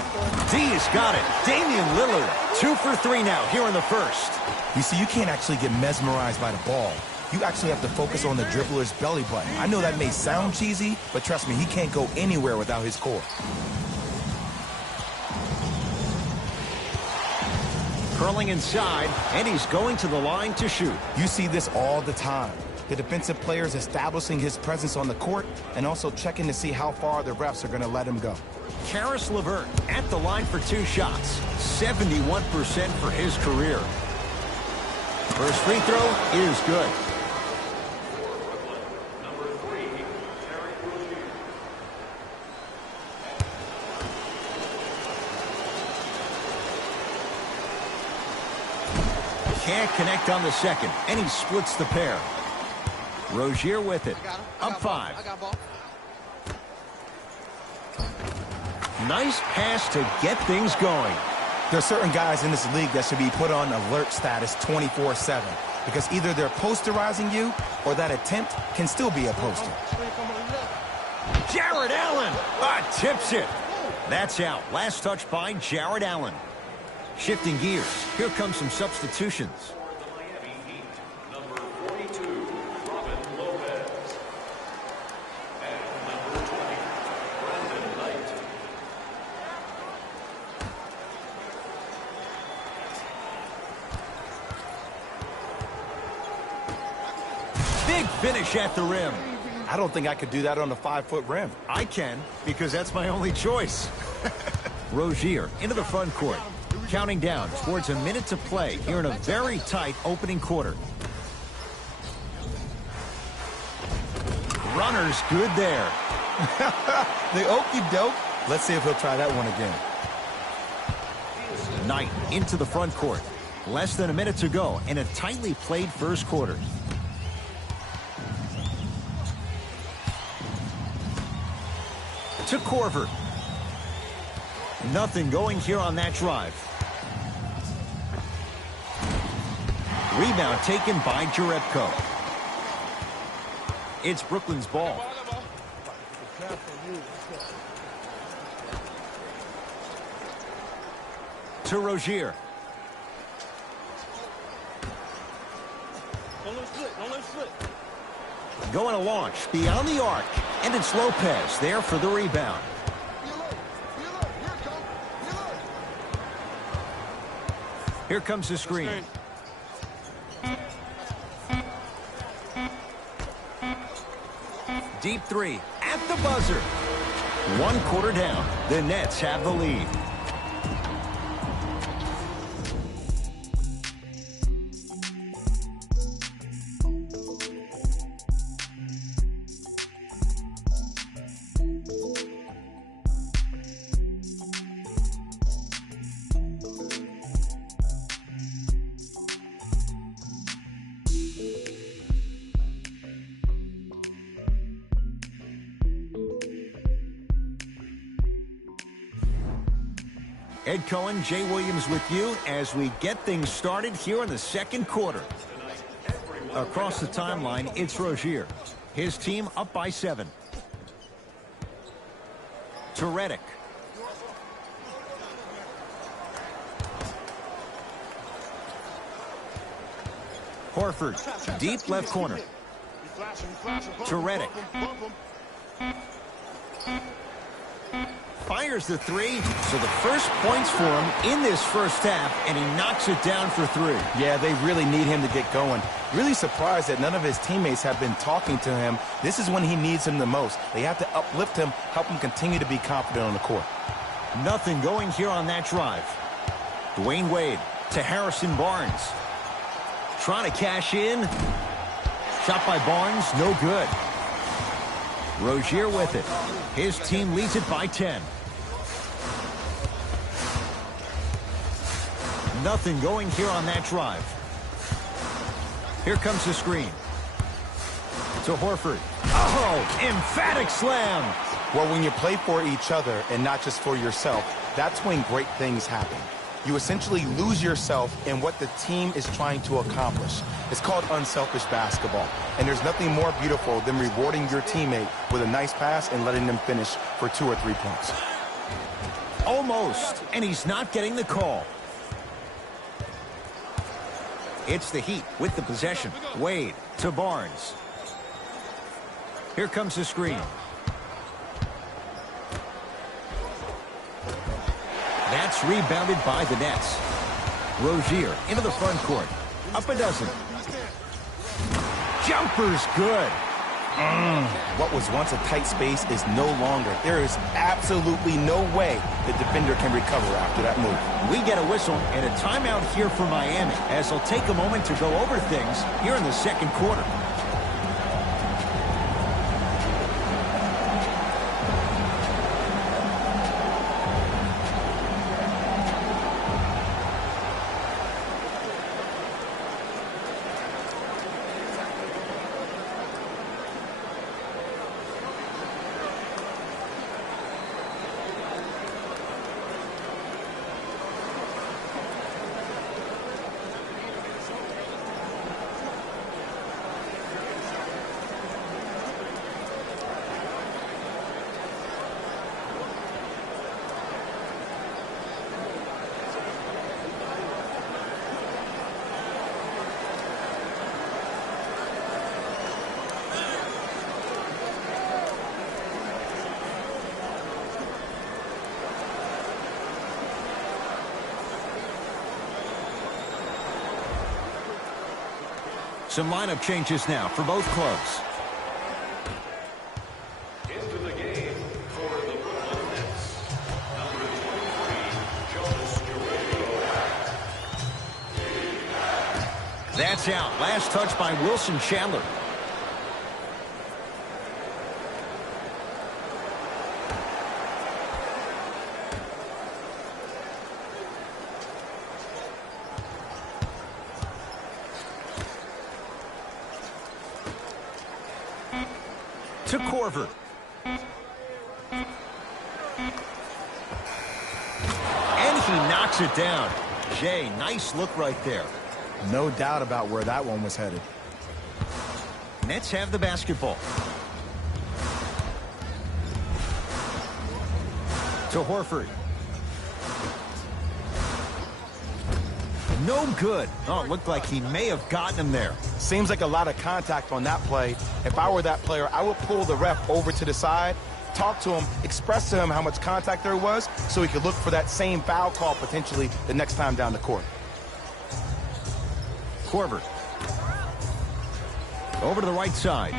D's got it. Damian Lillard. 2 for 3 now here in the first. You see, you can't actually get mesmerized by the ball. You actually have to focus on the dribbler's belly button. I know that may sound cheesy, but trust me, he can't go anywhere without his core. Curling inside, and he's going to the line to shoot. You see this all the time. The defensive players establishing his presence on the court and also checking to see how far the refs are going to let him go. Caris LeVert at the line for 2 shots. 71% for his career. First free throw is good. Can't connect on the second, and he splits the pair. Rozier with it. Up 5. Nice pass to get things going. There are certain guys in this league that should be put on alert status 24/7 because either they're posterizing you or that attempt can still be a poster. Jared Allen tips it. That's out. Last touch by Jared Allen. Shifting gears. Here come some substitutions. Big finish at the rim. I don't think I could do that on a 5-foot rim. I can, because that's my only choice. Rozier into the front court. Counting down towards a minute to play here in a very tight opening quarter. Runner's good there. The okey-doke. Let's see if he'll try that one again. Knight into the front court. Less than a minute to go in a tightly played first quarter. To Korver. Nothing going here on that drive. Rebound taken by Jerebko. It's Brooklyn's ball. To Rozier. Going to launch beyond the arc. And it's Lopez there for the rebound. Here comes the screen. Deep 3 at the buzzer. 1 quarter down. The Nets have the lead. Ed Cohen, Jay Williams with you as we get things started here in the second quarter. Across the timeline, it's Rozier. His team up by 7. To Redick. Horford, deep left corner. To Redick. Fires the 3, so the first points for him in this first half, and he knocks it down for 3. Yeah, they really need him to get going. Really surprised that none of his teammates have been talking to him. This is when he needs him the most. They have to uplift him, help him continue to be confident on the court. Nothing going here on that drive. Dwayne Wade to Harrison Barnes. Trying to cash in. Shot by Barnes, no good. Rozier with it. His team leads it by 10. Nothing going here on that drive. Here comes the screen. To Horford. Oh, emphatic slam. Well, when you play for each other and not just for yourself, that's when great things happen. You essentially lose yourself in what the team is trying to accomplish. It's called unselfish basketball. And there's nothing more beautiful than rewarding your teammate with a nice pass and letting them finish for 2 or 3 points. Almost, and he's not getting the call. It's the Heat with the possession. Wade to Barnes. Here comes the screen. That's rebounded by the Nets. Rozier into the front court. Up a dozen. Jumper's good. What was once a tight space is no longer. There is absolutely no way the defender can recover after that move. We get a whistle and a timeout here for Miami as they'll take a moment to go over things here in the second quarter. Some lineup changes now for both clubs. Into the game for the Brooklyn Nets, number 23, Jonas Jerebko. That's out. Last touch by Wilson Chandler. To Corver. And he knocks it down. Jay, nice look right there. No doubt about where that one was headed. Nets have the basketball. To Horford. No good. Oh, it looked like he may have gotten him there. Seems like a lot of contact on that play. If I were that player, I would pull the ref over to the side, talk to him, express to him how much contact there was so he could look for that same foul call potentially the next time down the court. Corver. Over to the right side.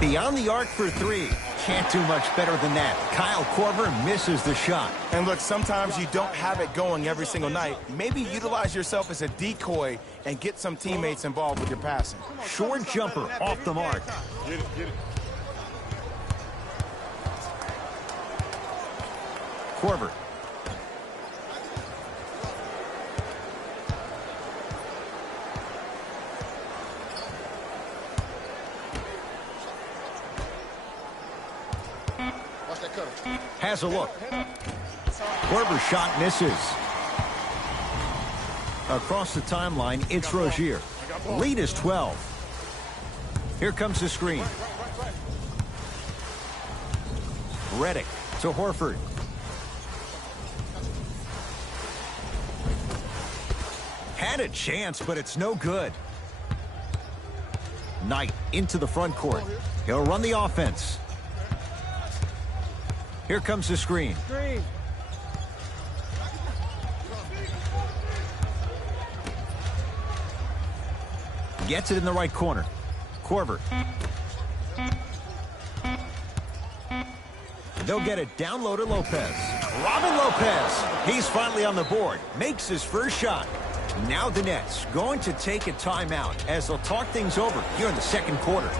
Beyond the arc for three. Can't do much better than that. Kyle Korver misses the shot. And look, sometimes you don't have it going every single night. Maybe utilize yourself as a decoy and get some teammates involved with your passing. Short jumper off the mark. Get it, get it. Korver. Has a look. Korver's shot misses. Across the timeline, it's Rozier. Lead is 12. Here comes the screen. Redick to Horford. Had a chance, but it's no good. Knight into the front court. He'll run the offense. Here comes the screen. Gets it in the right corner. Korver. They'll get it down low to Lopez. Robin Lopez. He's finally on the board. Makes his first shot. Now the Nets going to take a timeout as they'll talk things over here in the second quarter.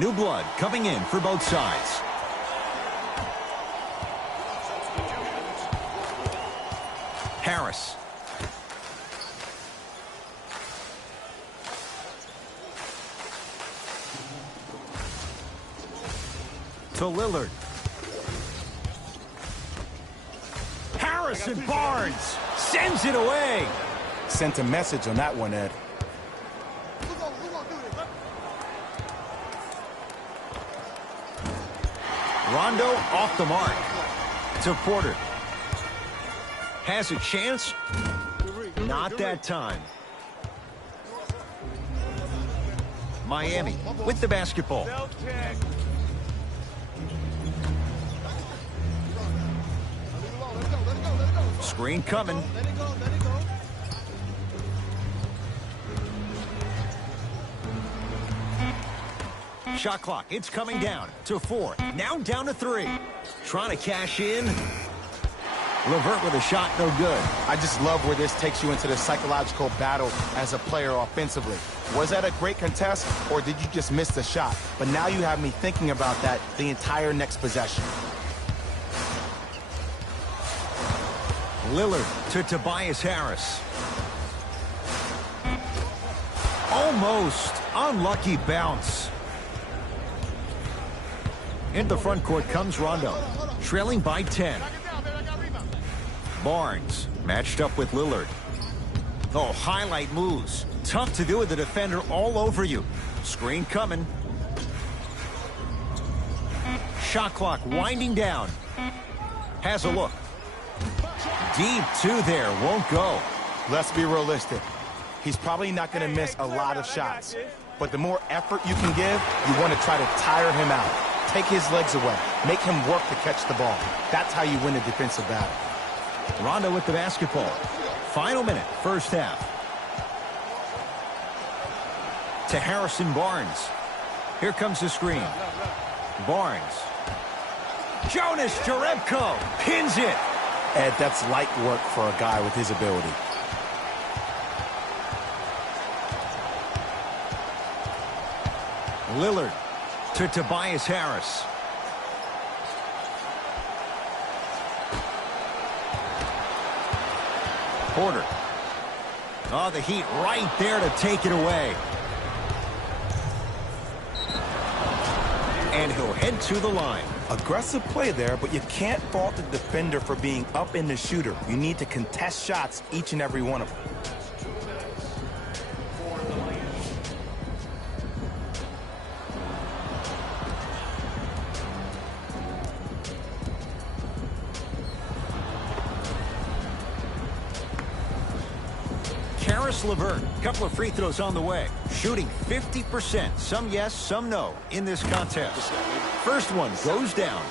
New blood coming in for both sides. Harris. To Lillard. Harrison Barnes sends it away. Sent a message on that one, Ed. Rondo off the mark. To Porter. Has a chance. Not that time. Miami with the basketball. Screen coming. Shot clock, it's coming down to 4. Now down to 3. Trying to cash in. Levert with a shot, no good. I just love where this takes you into the psychological battle as a player offensively. Was that a great contest, or did you just miss the shot? But now you have me thinking about that the entire next possession. Lillard to Tobias Harris. Almost unlucky bounce. Into the front court comes Rondo, trailing by 10. Barnes matched up with Lillard. Oh, highlight moves. Tough to do with the defender all over you. Screen coming. Shot clock winding down. Has a look. Deep 2 there, won't go. Let's be realistic. He's probably not going to miss a lot of shots. But the more effort you can give, you want to try to tire him out. Take his legs away. Make him work to catch the ball. That's how you win a defensive battle. Rondo with the basketball. Final minute, first half. To Harrison Barnes. Here comes the screen. Barnes. Jonas Jerebko pins it. Ed, that's light work for a guy with his ability. Lillard to Tobias Harris. Porter. Oh, the Heat right there to take it away. And he'll head to the line. Aggressive play there, but you can't fault the defender for being up in the shooter. You need to contest shots, each and every one of them. LeVert, couple of free throws on the way, shooting 50%, some yes, some no in this contest. First one goes down.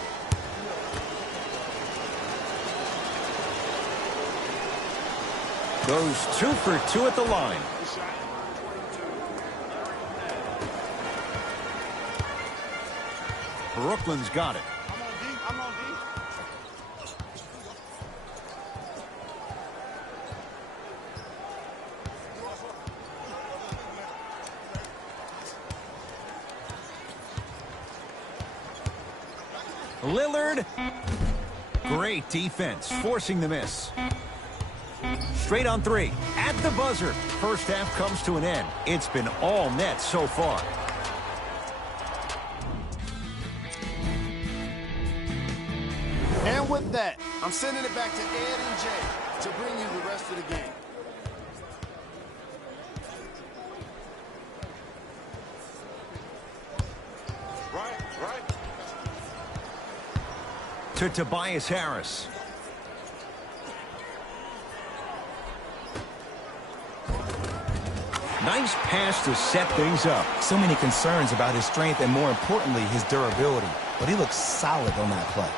Goes 2 for 2 at the line. Brooklyn's got it. I'm on D. Lillard. Great defense, forcing the miss. Straight on 3. At the buzzer. First half comes to an end. It's been all net so far. And with that, I'm sending it back to Ed and Jay to bring you the rest of the game. Right. To Tobias Harris. Nice pass to set things up. So many concerns about his strength and, more importantly, his durability. But he looks solid on that play.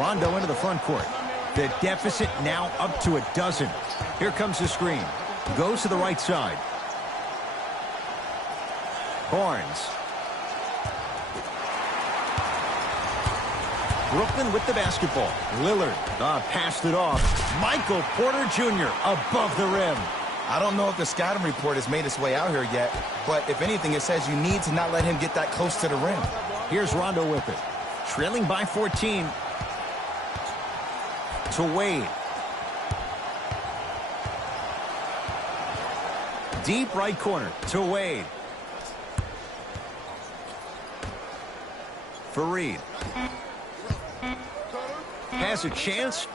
Rondo into the front court. The deficit now up to 12. Here comes the screen. Goes to the right side. Barnes. Brooklyn with the basketball. Lillard passed it off. Michael Porter Jr. above the rim. I don't know if the scouting report has made its way out here yet, but if anything, it says you need to not let him get that close to the rim. Here's Rondo with it. Trailing by 14. To Wade. Deep right corner to Wade. Fareed. Has a chance.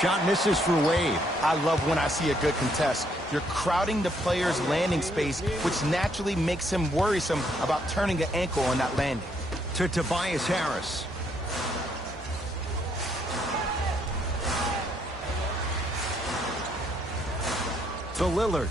Shot misses for Wade. I love when I see a good contest. You're crowding the player's landing space, which naturally makes him worrisome about turning an ankle on that landing. To Tobias Harris. To Lillard.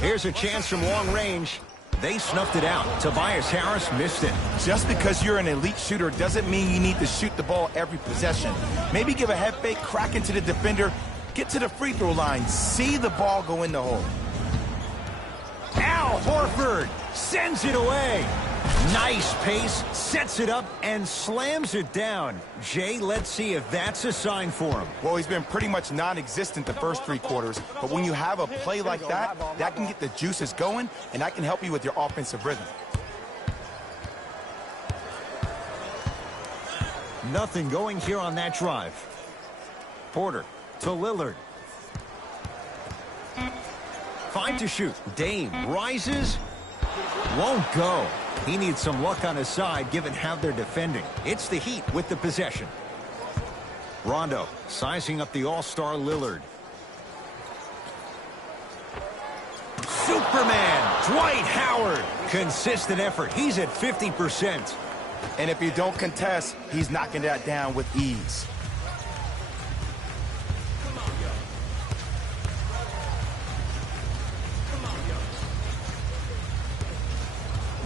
Here's a chance from long range. They snuffed it out. Tobias Harris missed it. Just because you're an elite shooter doesn't mean you need to shoot the ball every possession. Maybe give a head fake, crack into the defender, get to the free throw line, see the ball go in the hole. Al Horford sends it away. Nice pace, sets it up, and slams it down. Jay, let's see if that's a sign for him. Well, he's been pretty much non-existent the first 3 quarters, but when you have a play like that, that can get the juices going, and that can help you with your offensive rhythm. Nothing going here on that drive. Porter to Lillard. 5 to shoot. Dame rises. Won't go. He needs some luck on his side given how they're defending. It's the Heat with the possession. Rondo sizing up the all-star Lillard. Superman Dwight Howard. Consistent effort. He's at 50%. And if you don't contest, he's knocking that down with ease.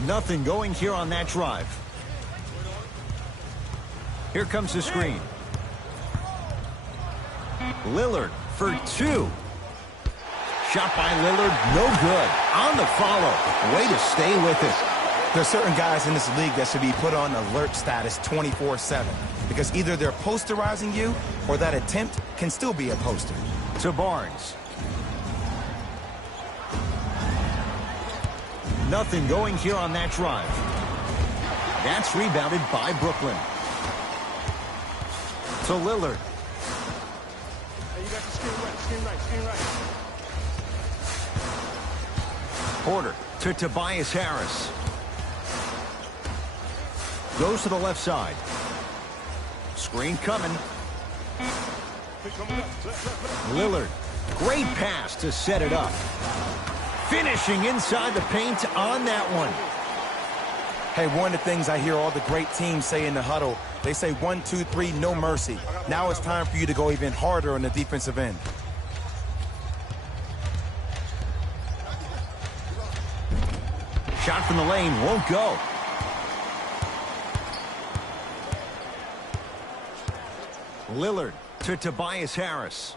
Nothing going here on that drive. Here comes the screen. Lillard for 2. Shot by Lillard, no good. On the follow. Way to stay with it. There are certain guys in this league that should be put on alert status 24/7 because either they're posterizing you or that attempt can still be a poster. To Barnes. Nothing going here on that drive. That's rebounded by Brooklyn. To Lillard. Hey, you got the screen right. Porter to Tobias Harris. Goes to the left side. Screen coming. Lillard. Great pass to set it up. Finishing inside the paint on that one. Hey, one of the things I hear all the great teams say in the huddle, they say 1, 2, 3, no mercy. Now it's time for you to go even harder on the defensive end. Shot from the lane won't go. Lillard to Tobias Harris.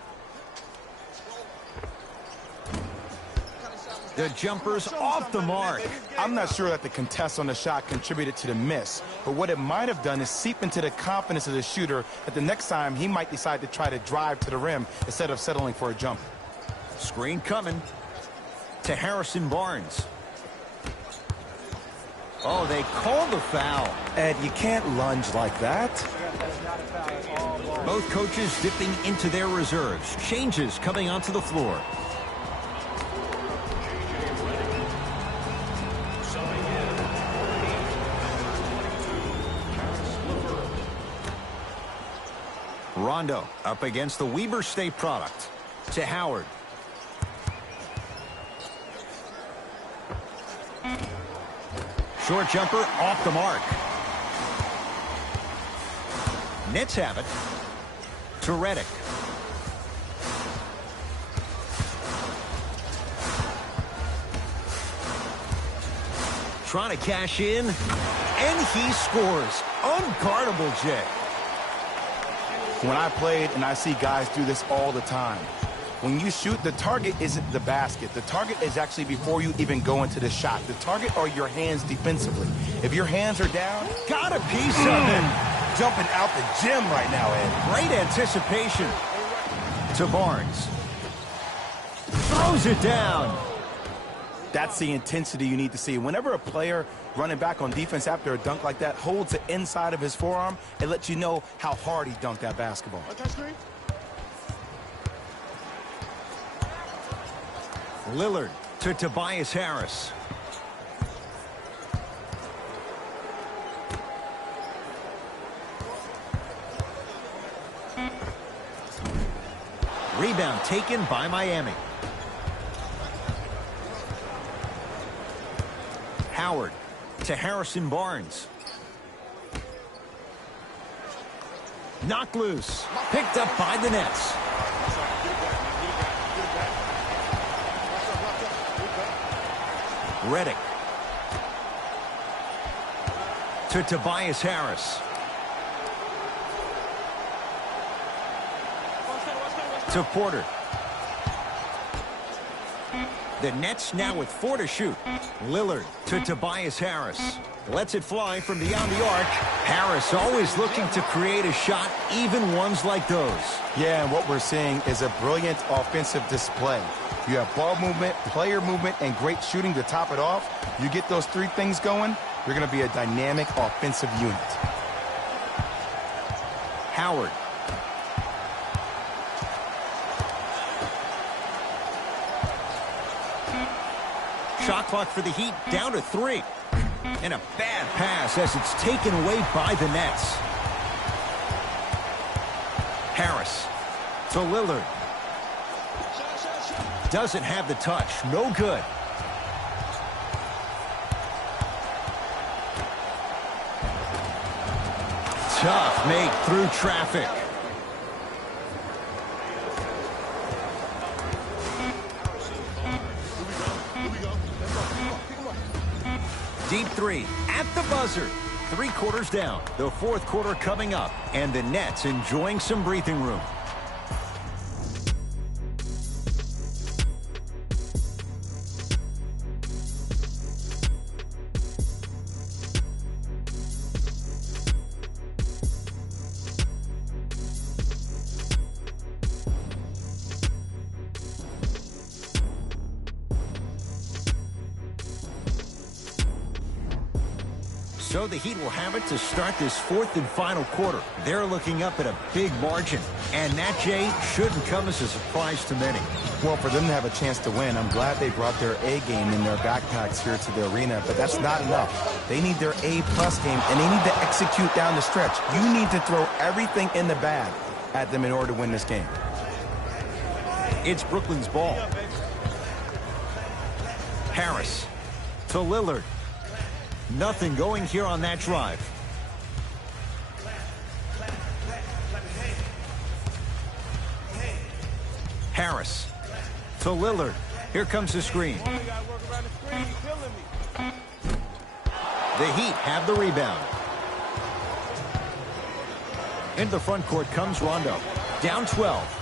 The jumper's off the mark. I'm not sure that the contest on the shot contributed to the miss, but what it might have done is seep into the confidence of the shooter that the next time he might decide to try to drive to the rim instead of settling for a jump. Screen coming to Harrison Barnes. Oh, they called the foul. Ed, you can't lunge like that. Both coaches dipping into their reserves. Changes coming onto the floor. Rondo up against the Weber State product. To Howard. Short jumper off the mark. Nets have it. To Redick. Trying to cash in. And he scores. Unguardable, Jay. When I played, and I see guys do this all the time, when you shoot, the target isn't the basket. The target is actually before you even go into the shot. The target are your hands defensively. If your hands are down, got a piece of it. Jumping out the gym right now, Ed. Great anticipation. To Barnes. Throws it down. That's the intensity you need to see. Whenever a player running back on defense after a dunk like that holds the inside of his forearm, it lets you know how hard he dunked that basketball. Lillard to Tobias Harris. Rebound taken by Miami. Howard to Harrison Barnes. Knocked loose. Picked up by the Nets. Redick to Tobias Harris. To Porter. The Nets now with 4 to shoot. Lillard to Tobias Harris. Lets it fly from beyond the arc. Harris always looking to create a shot, even ones like those. Yeah, and what we're seeing is a brilliant offensive display. You have ball movement, player movement, and great shooting to top it off. You get those 3 things going, you're going to be a dynamic offensive unit. Howard. Shot clock for the Heat down to 3. And a bad pass as it's taken away by the Nets. Harris to Lillard. Doesn't have the touch. No good. Tough make through traffic. Deep 3 at the buzzer. 3 quarters down. The 4th quarter coming up. And the Nets enjoying some breathing room. So the Heat will have it to start this fourth and final quarter. They're looking up at a big margin. And that, Jay, shouldn't come as a surprise to many. Well, for them to have a chance to win, I'm glad they brought their A game in their backpacks here to the arena, but that's not enough. They need their A-plus game, and they need to execute down the stretch. You need to throw everything in the bag at them in order to win this game. It's Brooklyn's ball. Harris to Lillard. Nothing going here on that drive. Harris to Lillard. Here comes the screen. The Heat have the rebound. Into the front court comes Rondo. Down 12.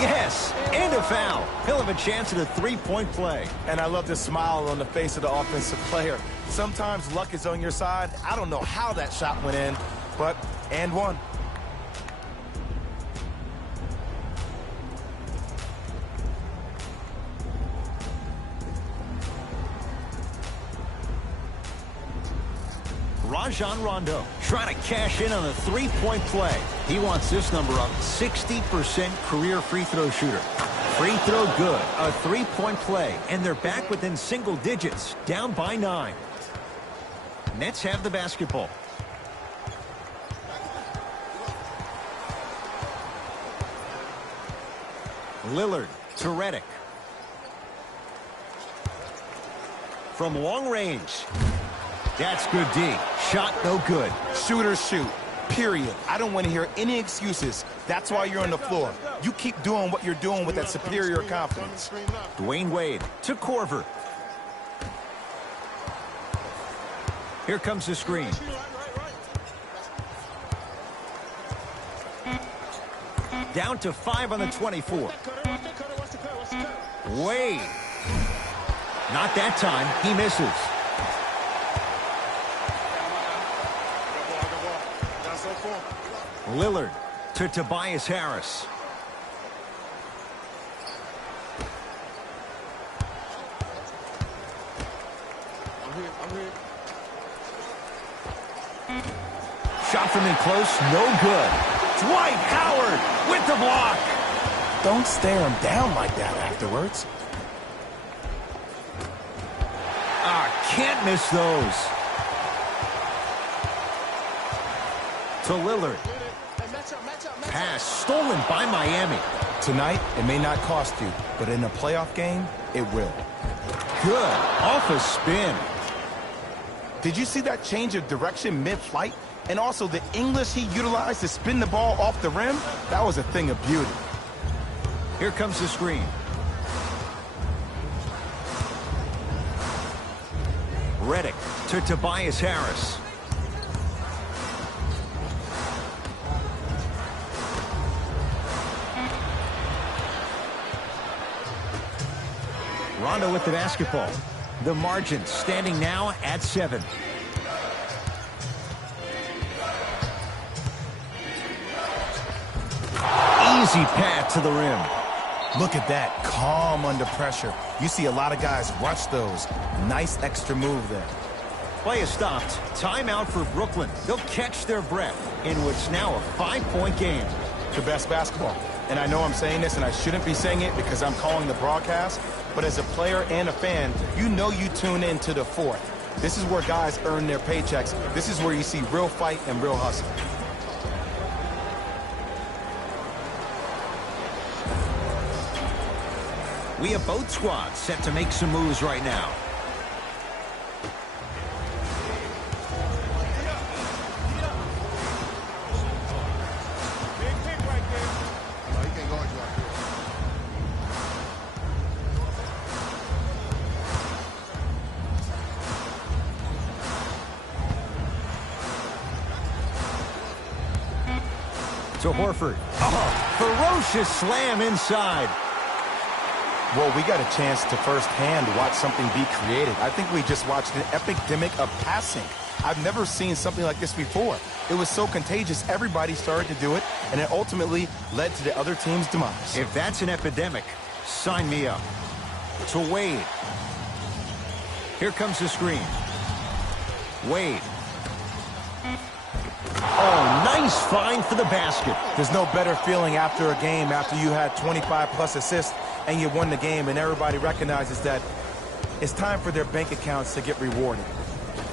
Yes, and a foul. He'll have a chance at a three-point play. And I love the smile on the face of the offensive player. Sometimes luck is on your side. I don't know how that shot went in, but and one. Rajon Rondo trying to cash in on a three-point play. He wants this number up. 60% career free throw shooter. Free throw good. A three-point play. And they're back within single digits. Down by 9. Nets have the basketball. Lillard to Redick. From long range. That's good D. Shot no good. Shooters shoot. Period. I don't want to hear any excuses. That's why you're on the floor. You keep doing what you're doing with that superior confidence. Dwayne Wade to Korver. Here comes the screen. Down to 5 on the 24. Wade. Not that time. He misses. Lillard to Tobias Harris. Shot from in close, no good. Dwight Howard with the block. Don't stare him down like that afterwards. Can't miss those. To Lillard. Pass stolen by Miami. Tonight, it may not cost you, but in a playoff game, it will. Good. Off a spin. Did you see that change of direction mid-flight? And also the English he utilized to spin the ball off the rim? That was a thing of beauty. Here comes the screen. Redick to Tobias Harris. Rondo with the basketball. The margin standing now at 7. Easy path to the rim. Look at that, calm under pressure. You see a lot of guys rush those. Nice extra move there. Play is stopped. Timeout for Brooklyn. They'll catch their breath in what's now a 5-point game. The best basketball. And I know I'm saying this and I shouldn't be saying it because I'm calling the broadcast, but as a player and a fan, you know you tune in to the fourth. This is where guys earn their paychecks. This is where you see real fight and real hustle. We have both squads set to make some moves right now. To Horford. Oh, ferocious slam inside. Well, we got a chance to firsthand watch something be created. I think we just watched an epidemic of passing. I've never seen something like this before. It was so contagious, everybody started to do it, and it ultimately led to the other team's demise. If that's an epidemic, Sign me up. To Wade. Here comes the screen. Wade. Oh, nice find for the basket. There's no better feeling after a game after you had 25-plus assists and you won the game, and everybody recognizes that it's time for their bank accounts to get rewarded.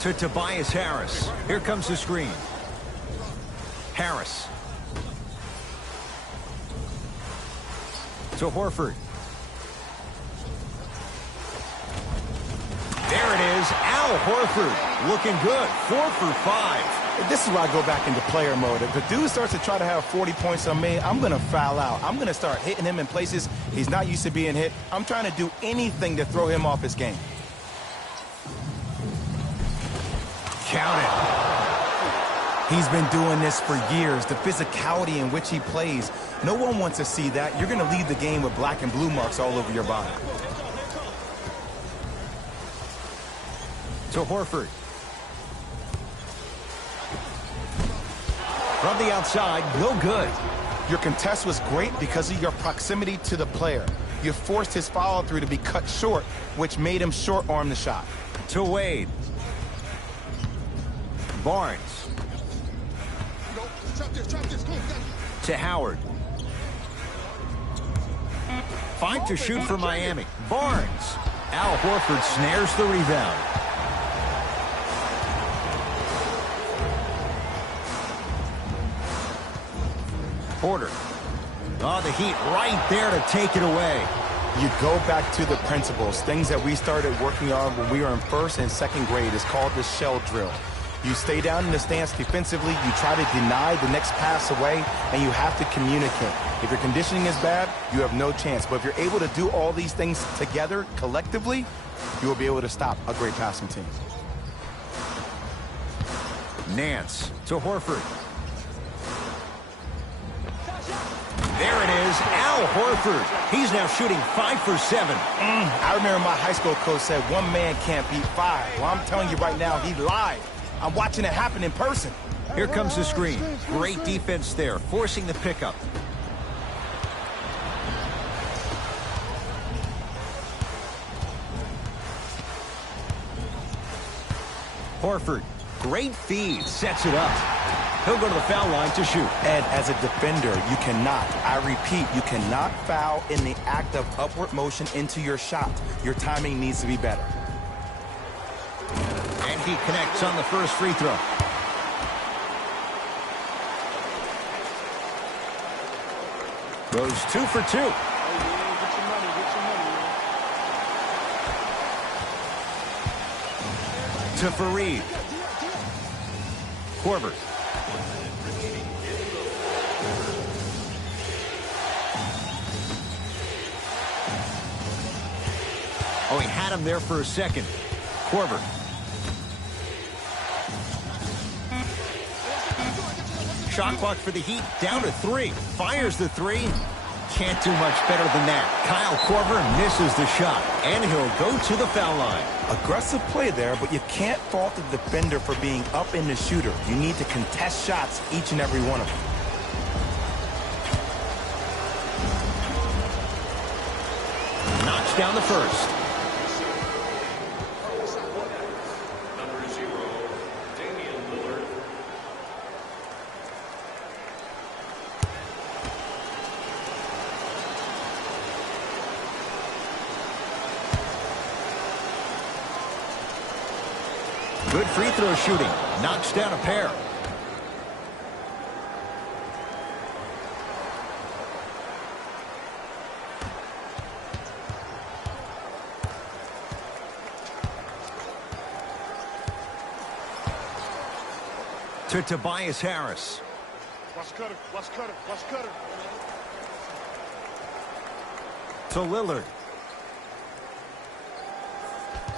To Tobias Harris. Here comes the screen. Harris. To Horford. There it is. Al Horford looking good. 4 for 5. This is why I go back into player mode. If the dude starts to try to have 40 points on me, I'm going to foul out. I'm going to start hitting him in places he's not used to being hit. I'm trying to do anything to throw him off his game. Count it. He's been doing this for years. The physicality in which he plays, no one wants to see that. You're going to leave the game with black and blue marks all over your body. To Horford. From the outside, no good. Your contest was great because of your proximity to the player. You forced his follow-through to be cut short, which made him short-arm the shot. To Wade. Barnes. To Howard. 5 to shoot for Miami. Barnes. Al Horford snares the rebound. Porter. Oh, the Heat right there to take it away. You go back to the principles, things that we started working on when we were in first and second grade. Is called the shell drill. You stay down in the stance defensively, you try to deny the next pass away, and you have to communicate. If your conditioning is bad, you have no chance. But if you're able to do all these things together, collectively, you will be able to stop a great passing team. Nance to Horford. There it is, Al Horford. He's now shooting 5 for 7. I remember my high school coach said one man can't beat 5. Well, I'm telling you right now, he lied. I'm watching it happen in person. Here comes the screen. Great defense there, forcing the pickup. Horford, great feed, sets it up. He'll go to the foul line to shoot. And as a defender, you cannot, I repeat, you cannot foul in the act of upward motion into your shot. Your timing needs to be better. And he connects on the first free throw. Goes 2 for 2. To Fareed. Korver. Oh, he had him there for a second. Korver. Shot clock for the Heat, down to 3. Fires the 3. Can't do much better than that. Kyle Korver misses the shot, and he'll go to the foul line. Aggressive play there, but you can't fault the defender for being up in the shooter. You need to contest shots, each and every one of them. Knocks down the first. Number 0, Damian Lillard. Good free throw shooting. Knocks down a pair. To Tobias Harris. Watch Cutter. Watch Cutter. Watch Cutter. To Lillard.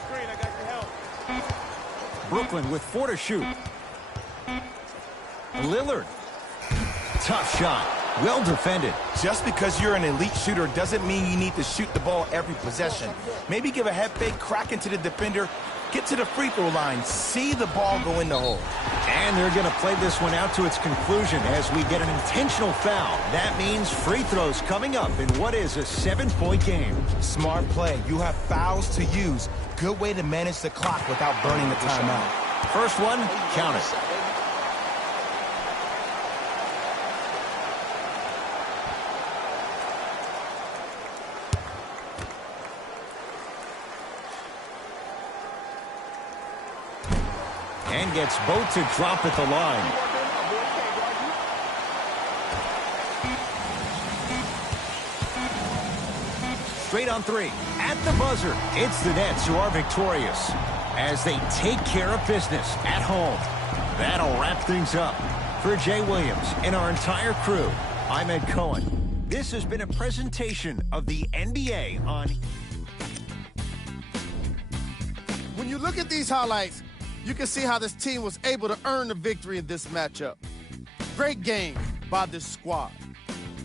Screen, I got your help. Brooklyn with 4 to shoot. Lillard. Tough shot. Well defended. Just because you're an elite shooter doesn't mean you need to shoot the ball every possession. Maybe give a head fake, crack into the defender, get to the free throw line, see the ball go in the hole. And they're going to play this one out to its conclusion as we get an intentional foul. That means free throws coming up in what is a 7-point game. Smart play. You have fouls to use. Good way to manage the clock without burning the timeout. First one, count it. And gets both to drop at the line. Straight on three. At the buzzer, it's the Nets who are victorious as they take care of business at home. That'll wrap things up. For Jay Williams and our entire crew, I'm Ed Cohen. This has been a presentation of the NBA on... When you look at these highlights, you can see how this team was able to earn the victory in this matchup. Great game by this squad.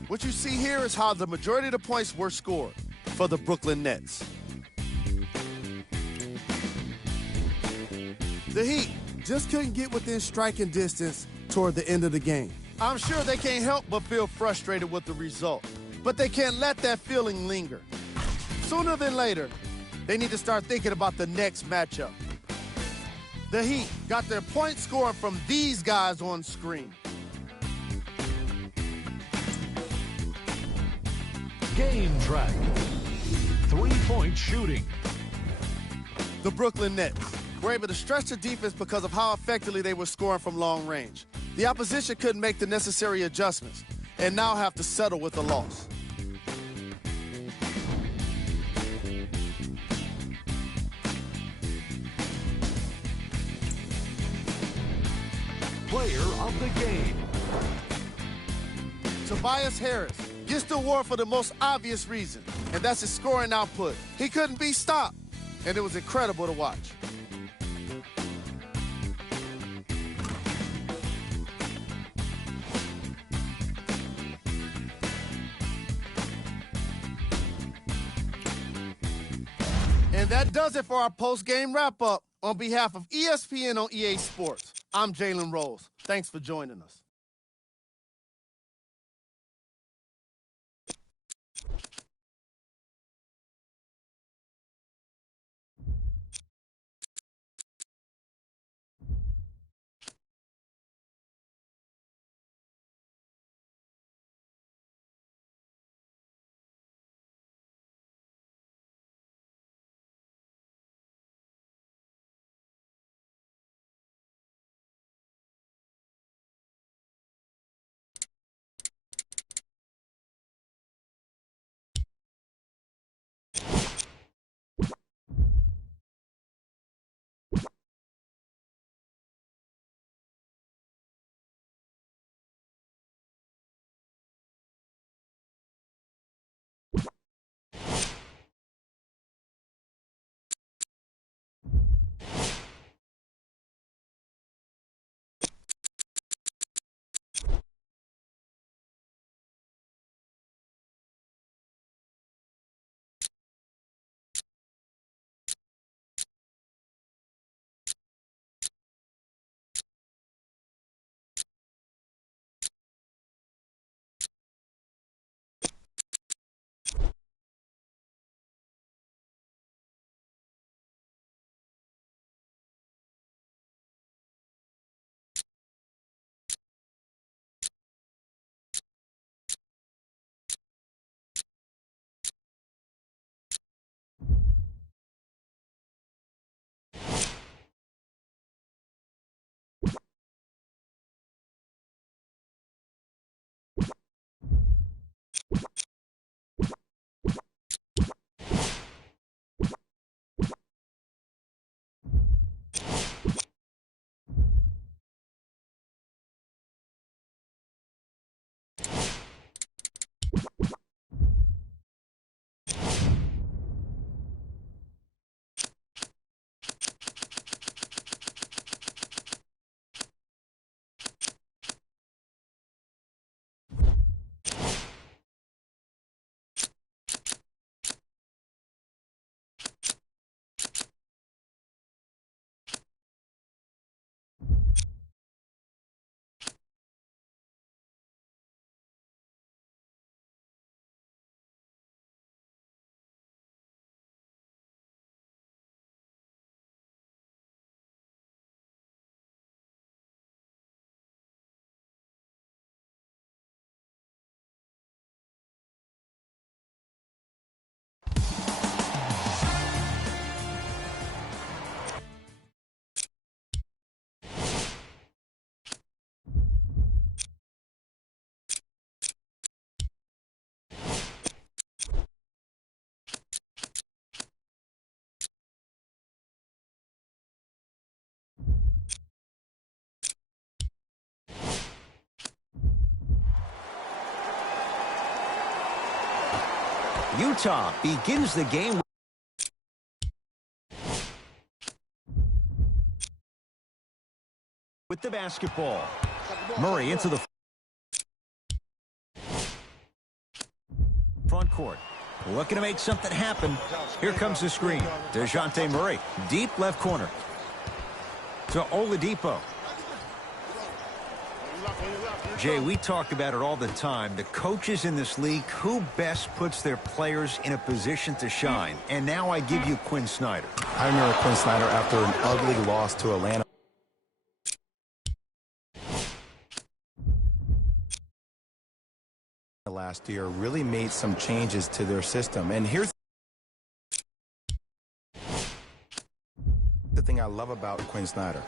What you see here is how the majority of the points were scored for the Brooklyn Nets. The Heat just couldn't get within striking distance toward the end of the game. I'm sure they can't help but feel frustrated with the result, but they can't let that feeling linger. Sooner than later, they need to start thinking about the next matchup. The Heat got their point scoring from these guys on screen. Game track. 3-point shooting. The Brooklyn Nets were able to stretch the defense because of how effectively they were scoring from long range. The opposition couldn't make the necessary adjustments and now have to settle with a loss. Player of the game. Tobias Harris gets the award for the most obvious reason, and that's his scoring output. He couldn't be stopped, and it was incredible to watch. And that does it for our post-game wrap-up. On behalf of ESPN on EA Sports, I'm Jalen Rose. Thanks for joining us. Utah begins the game with the basketball. Murray into the front court. Looking to make something happen. Here comes the screen. DeJounte Murray, deep left corner. To Oladipo. Jay, we talk about it all the time. The coaches in this league, who best puts their players in a position to shine? And now I give you Quinn Snyder. I remember Quinn Snyder after an ugly loss to Atlanta last year, really made some changes to their system. And here's the thing I love about Quinn Snyder.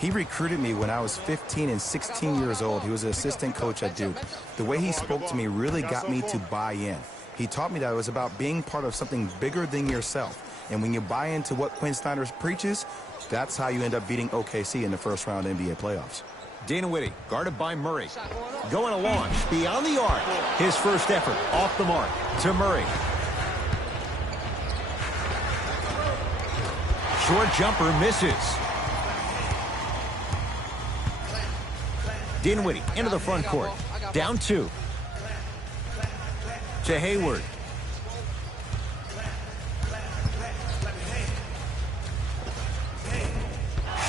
He recruited me when I was 15 and 16 years old. He was an assistant coach at Duke. The way he spoke to me really got me to buy in. He taught me that it was about being part of something bigger than yourself. And when you buy into what Quinn Snyder preaches, that's how you end up beating OKC in the first round NBA playoffs. Dinwiddie, guarded by Murray. Going to launch beyond the arc. His first effort off the mark to Murray. Short jumper misses. Dinwiddie into the front court. Down 2. To Hayward.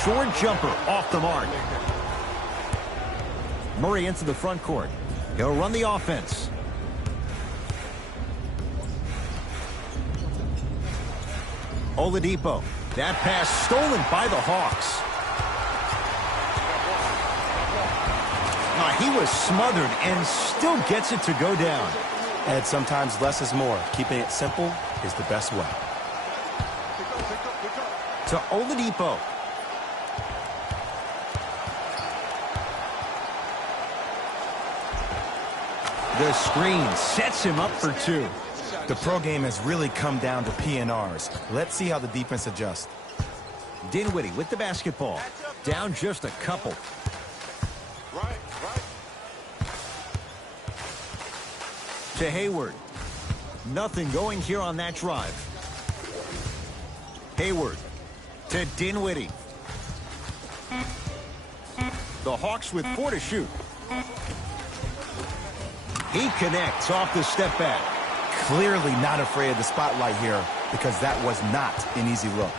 Short jumper off the mark. Murray into the front court. He'll run the offense. Oladipo. That pass stolen by the Hawks. He was smothered and still gets it to go down. And sometimes less is more. Keeping it simple is the best way. To Oladipo. The screen sets him up for 2. The pro game has really come down to PNRs. Let's see how the defense adjusts. Dinwiddie with the basketball. Down just a couple. To Hayward. Nothing going here on that drive. Hayward to Dinwiddie. The Hawks with 4 to shoot. He connects off the step back. Clearly not afraid of the spotlight here because that was not an easy look.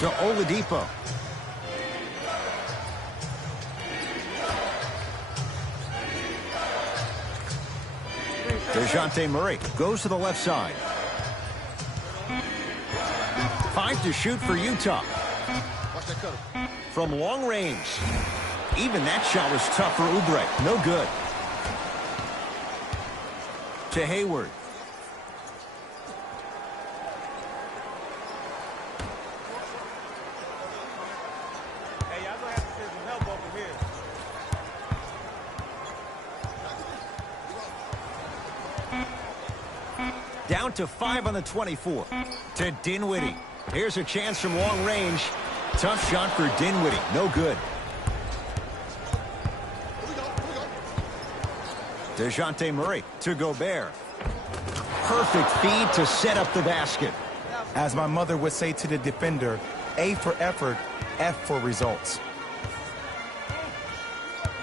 To Oladipo. DeJounte Murray goes to the left side. 5 to shoot for Utah. From long range. Even that shot was tough for Oubre. No good. To Hayward. Hey, y'all gonna have to send some help over here. Down to 5 on the 24. To Dinwiddie. Here's a chance from long range. Tough shot for Dinwiddie. No good. DeJounte Murray to Gobert. Perfect feed to set up the basket. As my mother would say to the defender, A for effort, F for results.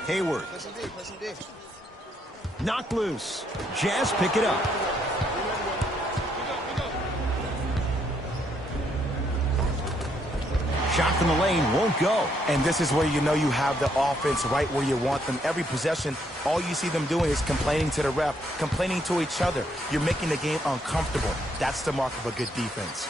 Hayward. Knocked loose. Jazz pick it up. Shot from the lane won't go. And this is where you know you have the offense right where you want them. Every possession, all you see them doing is complaining to the ref, complaining to each other. You're making the game uncomfortable. That's the mark of a good defense.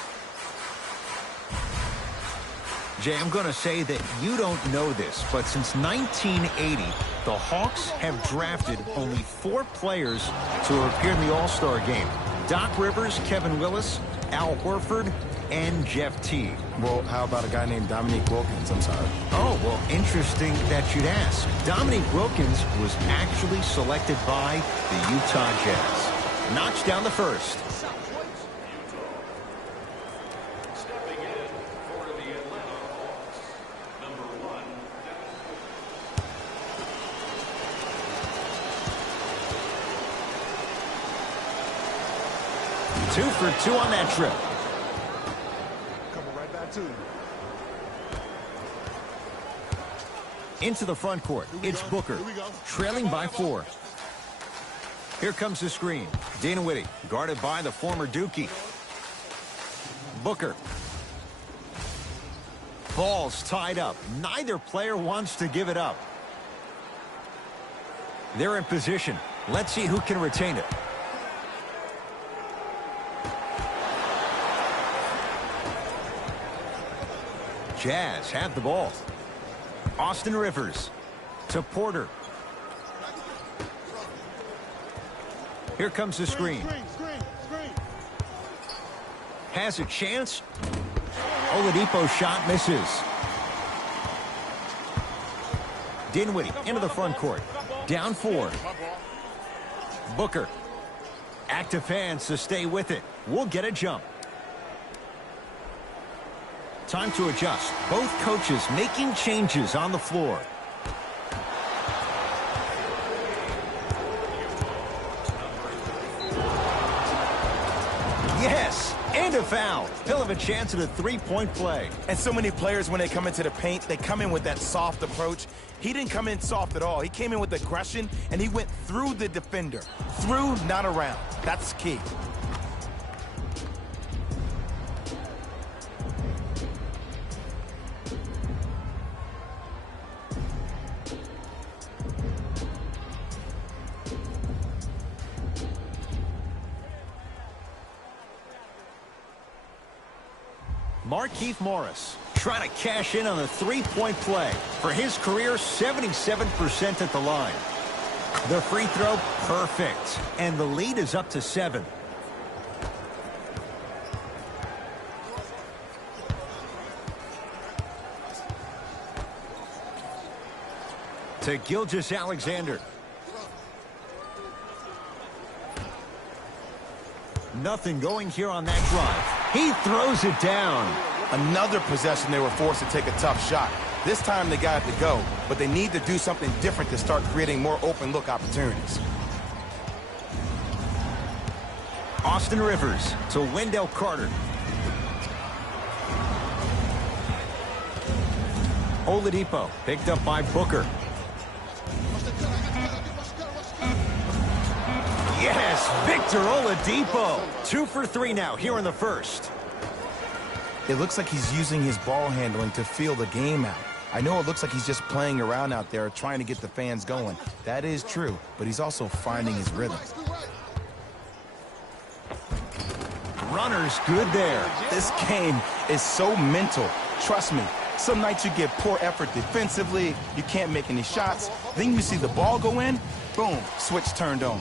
Jay, I'm going to say that you don't know this, but since 1980, the Hawks have drafted only 4 players to appear in the All-Star game. Doc Rivers, Kevin Willis, Al Horford, and Jeff Teague. Well, how about a guy named Dominique Wilkins? I'm sorry. Oh, well, interesting that you'd ask. Dominique Wilkins was actually selected by the Utah Jazz. Knocks down the first. Stepping in for the Atlanta Hawks, number 1, 2 for 2 on that trip. Coming right back to you. Into the front court, it's Booker, trailing by 4. Here comes the screen. Dinwiddie, guarded by the former Dookie. Booker. Ball's tied up. Neither player wants to give it up. They're in position. Let's see who can retain it. Jazz have the ball. Austin Rivers to Porter. Here comes the screen. Has a chance. Oladipo shot misses. Dinwiddie into the front court. Down 4. Booker. Active fans to stay with it. We'll get a jump. Time to adjust. Both coaches making changes on the floor. Yes, and a foul. He'll have a chance at a three-point play. And so many players, when they come into the paint, they come in with that soft approach. He didn't come in soft at all. He came in with aggression, and he went through the defender. Through, not around. That's key. Markieff Morris trying to cash in on a three-point play. For his career, 77% at the line. The free throw, perfect. And the lead is up to 7. To Gilgeous-Alexander. Nothing going here on that drive. He throws it down. Another possession they were forced to take a tough shot. This time they got it to go, but they need to do something different to start creating more open look opportunities. Austin Rivers to Wendell Carter. Oladipo picked up by Booker. Yes, Victor Oladipo. 2 for 3 now here in the first. It looks like he's using his ball handling to feel the game out. I know it looks like he's just playing around out there trying to get the fans going. That is true, but he's also finding his rhythm. Runner's good there. This game is so mental. Trust me, some nights you give poor effort defensively, you can't make any shots, then you see the ball go in, boom, switch turned on.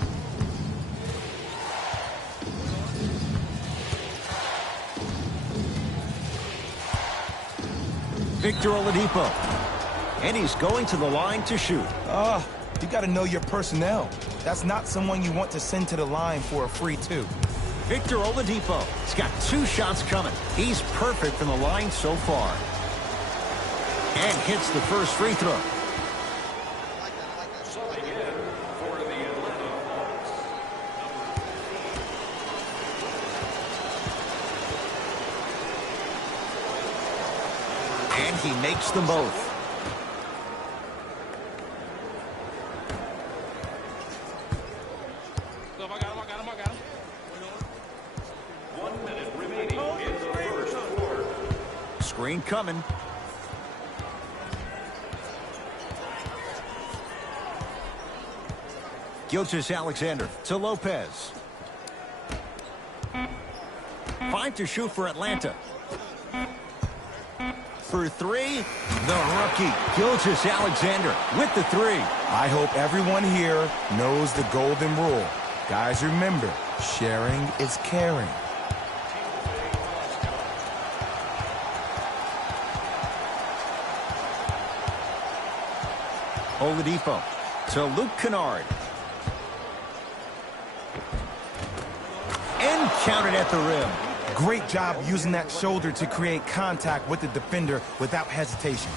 Victor Oladipo. And he's going to the line to shoot. You got to know your personnel. That's not someone you want to send to the line for a free 2. Victor Oladipo. He's got 2 shots coming. He's perfect from the line so far. And hits the first free throw. And he makes them both. I got him. 1 minute remaining in the first quarter. Screen coming. Gilgeous-Alexander to Lopez. 5 to shoot for Atlanta. For 3, the rookie, Gilgeous-Alexander, with the 3. I hope everyone here knows the golden rule. Guys, remember, sharing is caring. Oladipo to Luke Kennard. And counted at the rim. Great job using that shoulder to create contact with the defender without hesitation.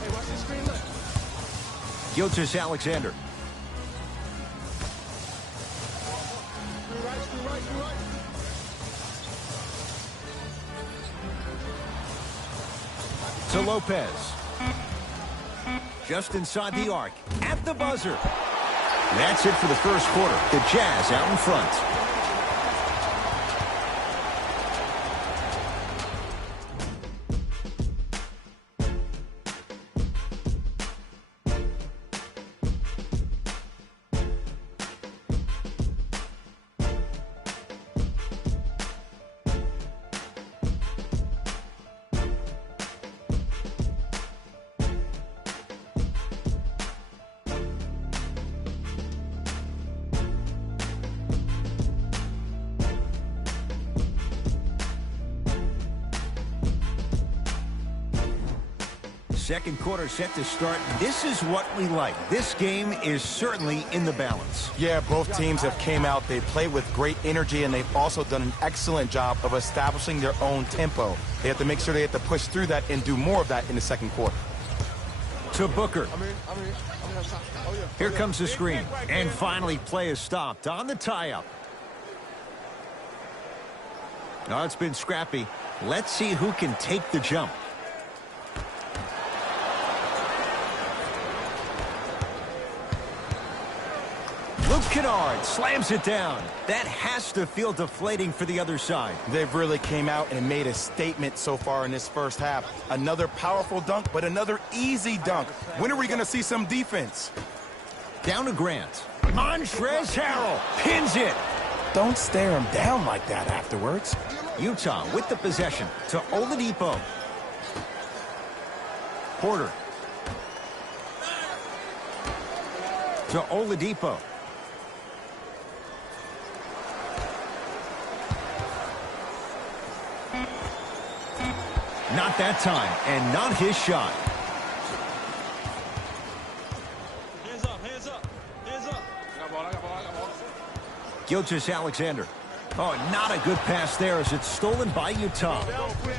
Hey, watch this screen, look. Gilgeous-Alexander. to Lopez. Just inside the arc, at the buzzer. That's it for the first quarter. The Jazz out in front. Second quarter set to start. This is what we like. This game is certainly in the balance. Yeah, both teams have came out. They played with great energy, and they've also done an excellent job of establishing their own tempo. They have to make sure they have to push through that and do more of that in the second quarter. To Booker. Here comes the screen. And finally, play is stopped on the tie-up. Now it's been scrappy. Let's see who can take the jump. Kennard slams it down. That has to feel deflating for the other side. They've really came out and made a statement so far in this first half. Another powerful dunk, but another easy dunk. When are we going to see some defense? Down to Grant. Montrezl Harrell pins it. Don't stare him down like that afterwards. Utah with the possession to Oladipo. Porter. To Oladipo. Not that time, and not his shot. Hands up, hands up, hands up. I got ball. Gilgeous-Alexander. Oh, not a good pass there as it's stolen by Utah.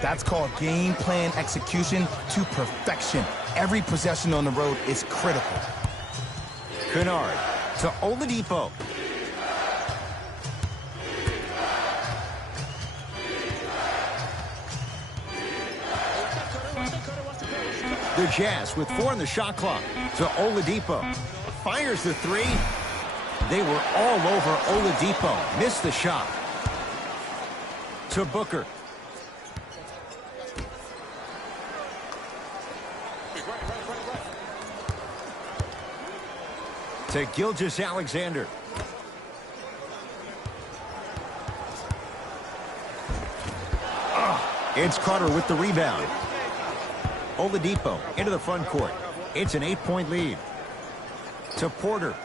That's called game plan execution to perfection. Every possession on the road is critical. Kennard to Oladipo. The Jazz with 4 on the shot clock to Oladipo. Fires the three. They were all over Oladipo. Missed the shot. To Booker. To Gilgeous-Alexander. It's Carter with the rebound. Oladipo into the front court. It's an 8-point lead. To Porter.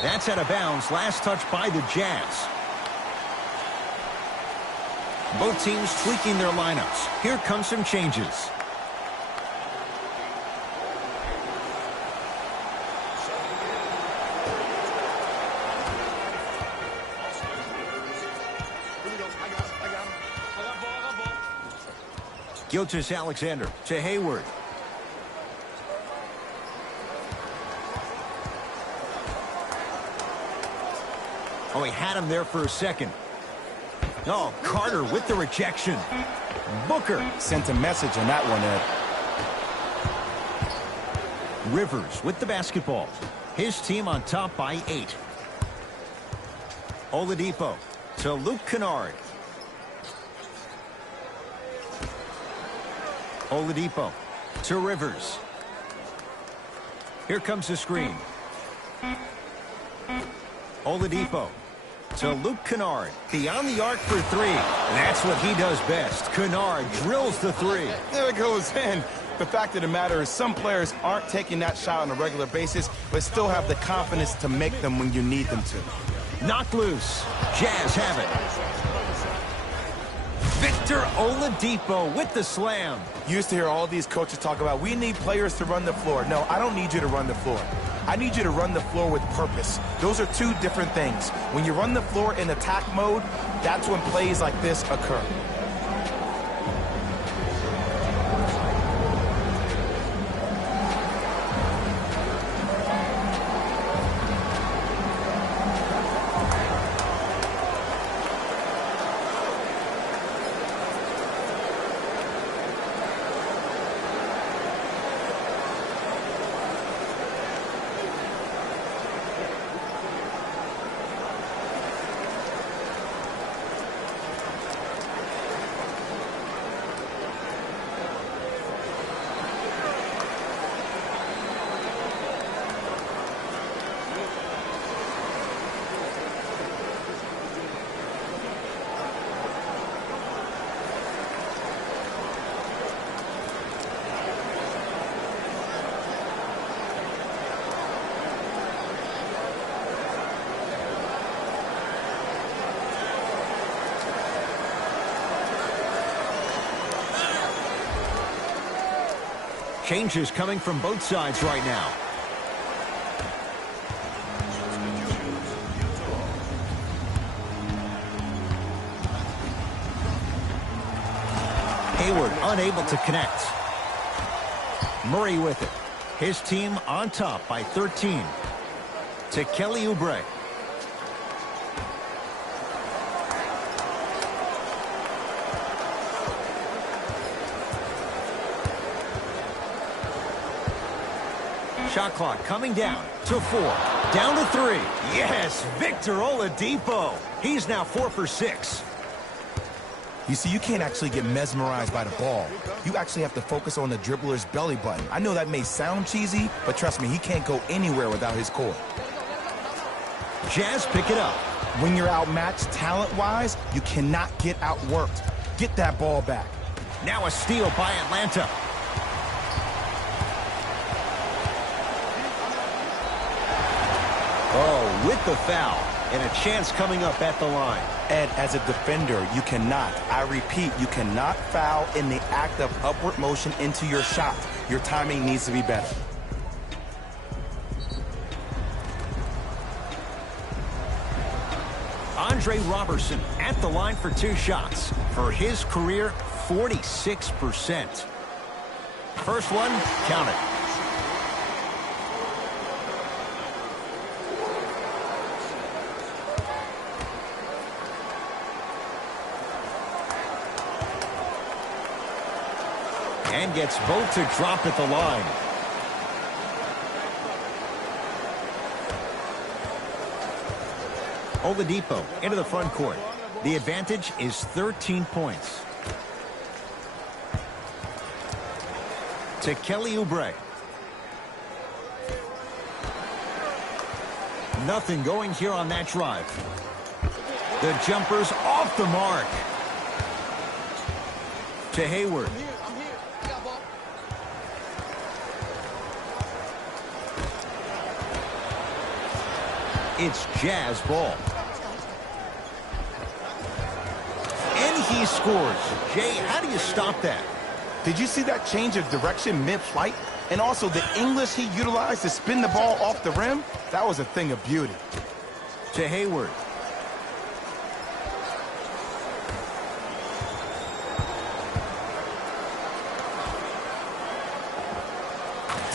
That's out of bounds. Last touch by the Jazz. Both teams tweaking their lineups. Here come some changes. Gilgeous-Alexander to Hayward. Oh, he had him there for a second. Oh, Carter with the rejection. Booker sent a message on that one, Ed. Rivers with the basketball. His team on top by 8. Oladipo to Luke Kennard. Oladipo to Rivers. Here comes the screen. Oladipo to Luke Kennard. Beyond the arc for 3. That's what he does best. Kennard drills the 3. There it goes in. The fact of the matter is some players aren't taking that shot on a regular basis, but still have the confidence to make them when you need them to. Knocked loose. Jazz have it. Victor Oladipo with the slam. You used to hear all these coaches talk about, we need players to run the floor. No, I don't need you to run the floor. I need you to run the floor with purpose. Those are two different things. When you run the floor in attack mode, that's when plays like this occur. Changes coming from both sides right now. Hayward unable to connect. Murray with it. His team on top by 13. To Kelly Oubre. Shot clock coming down to 4. Down to 3. Yes, Victor Oladipo. He's now 4 for 6. You see, you can't actually get mesmerized by the ball. You actually have to focus on the dribbler's belly button. I know that may sound cheesy, but trust me, he can't go anywhere without his core. Jazz pick it up. When you're outmatched talent-wise, you cannot get outworked. Get that ball back. Now a steal by Atlanta. Oh, with the foul. And a chance coming up at the line. Ed, as a defender, you cannot, I repeat, you cannot foul in the act of upward motion into your shot. Your timing needs to be better. Andre Robertson at the line for 2 shots. For his career, 46%. First one, count it. And gets both to drop at the line. Oladipo into the front court. The advantage is 13 points. To Kelly Oubre. Nothing going here on that drive. The jumper's off the mark. To Hayward. It's Jazz ball. And he scores. Jay, how do you stop that? Did you see that change of direction mid-flight? And also the English he utilized to spin the ball off the rim? That was a thing of beauty. To Hayward.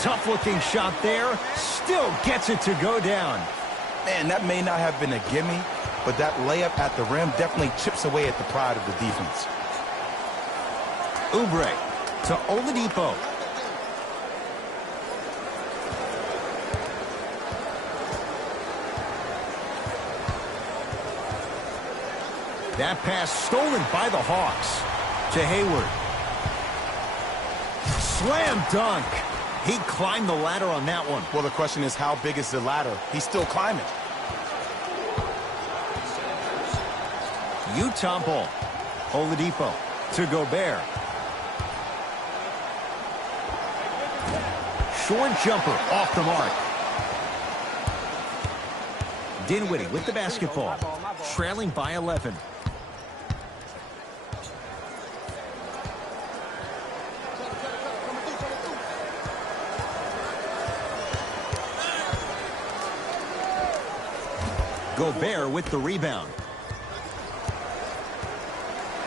Tough-looking shot there. Still gets it to go down. Man, that may not have been a gimme, but that layup at the rim definitely chips away at the pride of the defense. Oubre to Oladipo. That pass stolen by the Hawks. To Hayward. Slam dunk. He climbed the ladder on that one. Well, the question is, how big is the ladder? He's still climbing. Utah ball. Oladipo to Gobert. Short jumper off the mark. Dinwiddie with the basketball. Trailing by 11. Gobert with the rebound.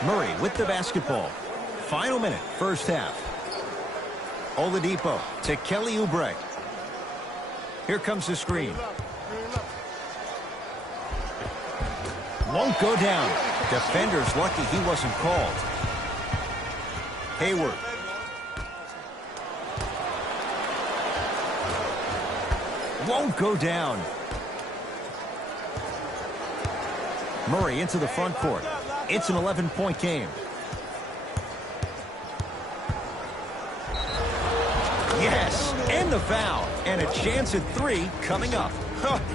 Murray with the basketball. Final minute, first half. Oladipo to Kelly Oubre. Here comes the screen. Won't go down. Defender's lucky he wasn't called. Hayward. Won't go down. Murray into the front court. It's an 11-point game. Yes, and the foul. And a chance at 3 coming up.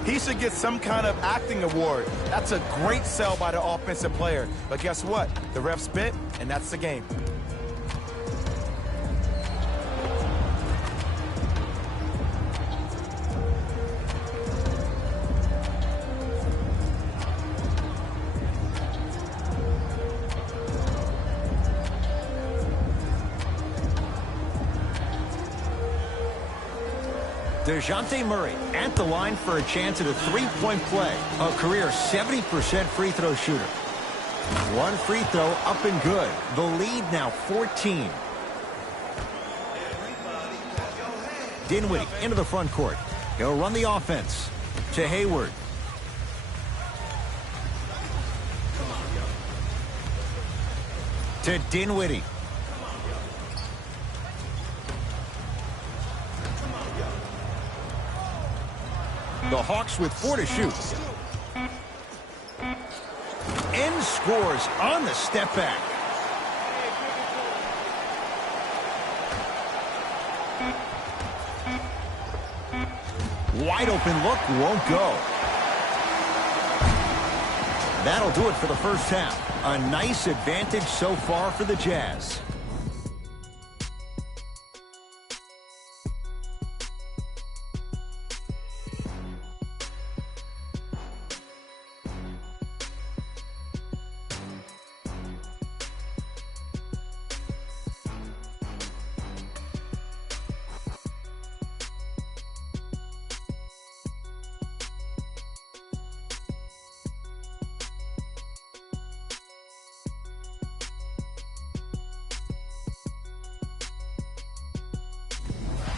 He should get some kind of acting award. That's a great sell by the offensive player. But guess what? The ref spit, and that's the game. DeJounte Murray at the line for a chance at a three-point play. A career 70% free throw shooter. One free throw up and good. The lead now 14. Dinwiddie into the front court. He'll run the offense to Hayward. To Dinwiddie. The Hawks with 4 to shoot. And scores on the step back. Wide open look, won't go. That'll do it for the first half. A nice advantage so far for the Jazz.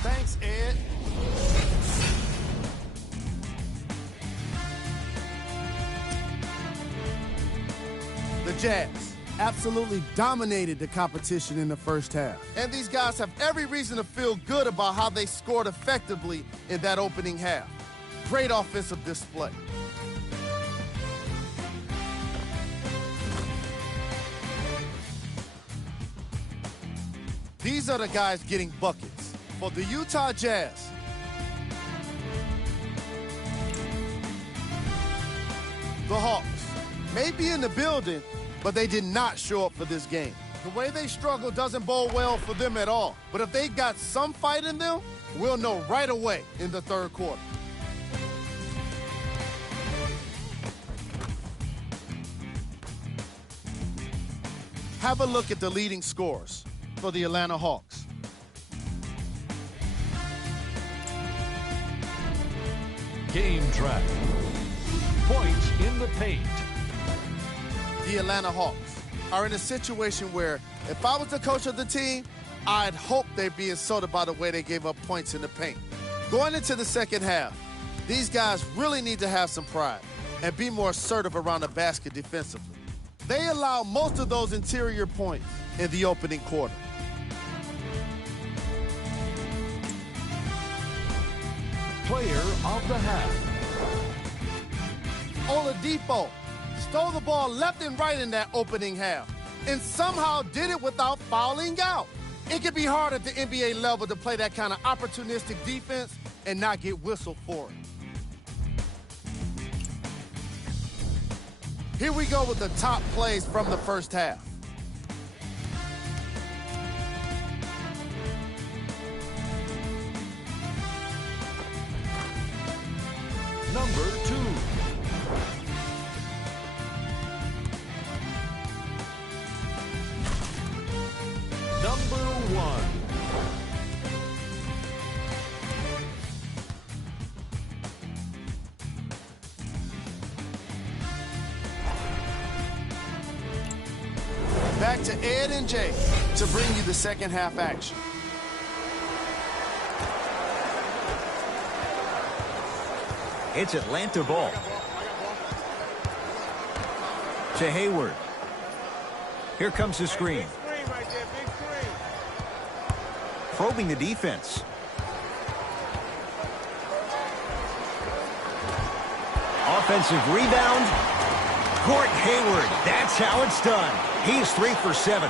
Thanks, Ed. The Jazz Absolutely dominated the competition in the first half. and these guys have every reason to feel good about how they scored effectively in that opening half. Great offensive display. These are the guys getting buckets for the Utah Jazz. The Hawks may be in the building, but they did not show up for this game. The way they struggle doesn't bode well for them at all. But if they got some fight in them, we'll know right away in the third quarter. Have a look at the leading scorers for the Atlanta Hawks. Game track. Points in the paint. The Atlanta Hawks are in a situation where if I was the coach of the team, I'd hope they'd be insulted by the way they gave up points in the paint. Going into the second half, these guys really need to have some pride and be more assertive around the basket defensively. They allowed most of those interior points in the opening quarter. Player of the half. Oladipo stole the ball left and right in that opening half and somehow did it without fouling out. It can be hard at the NBA level to play that kind of opportunistic defense and not get whistled for it. Here we go with the top plays from the first half. Number 2. Number 1. Back to Ed and Jay to bring you the second half action. It's Atlanta ball. To Hayward. Here comes the screen. Screen right there, big screen. Probing the defense. Offensive rebound. Gordon Hayward. That's how it's done. He's 3 for 7.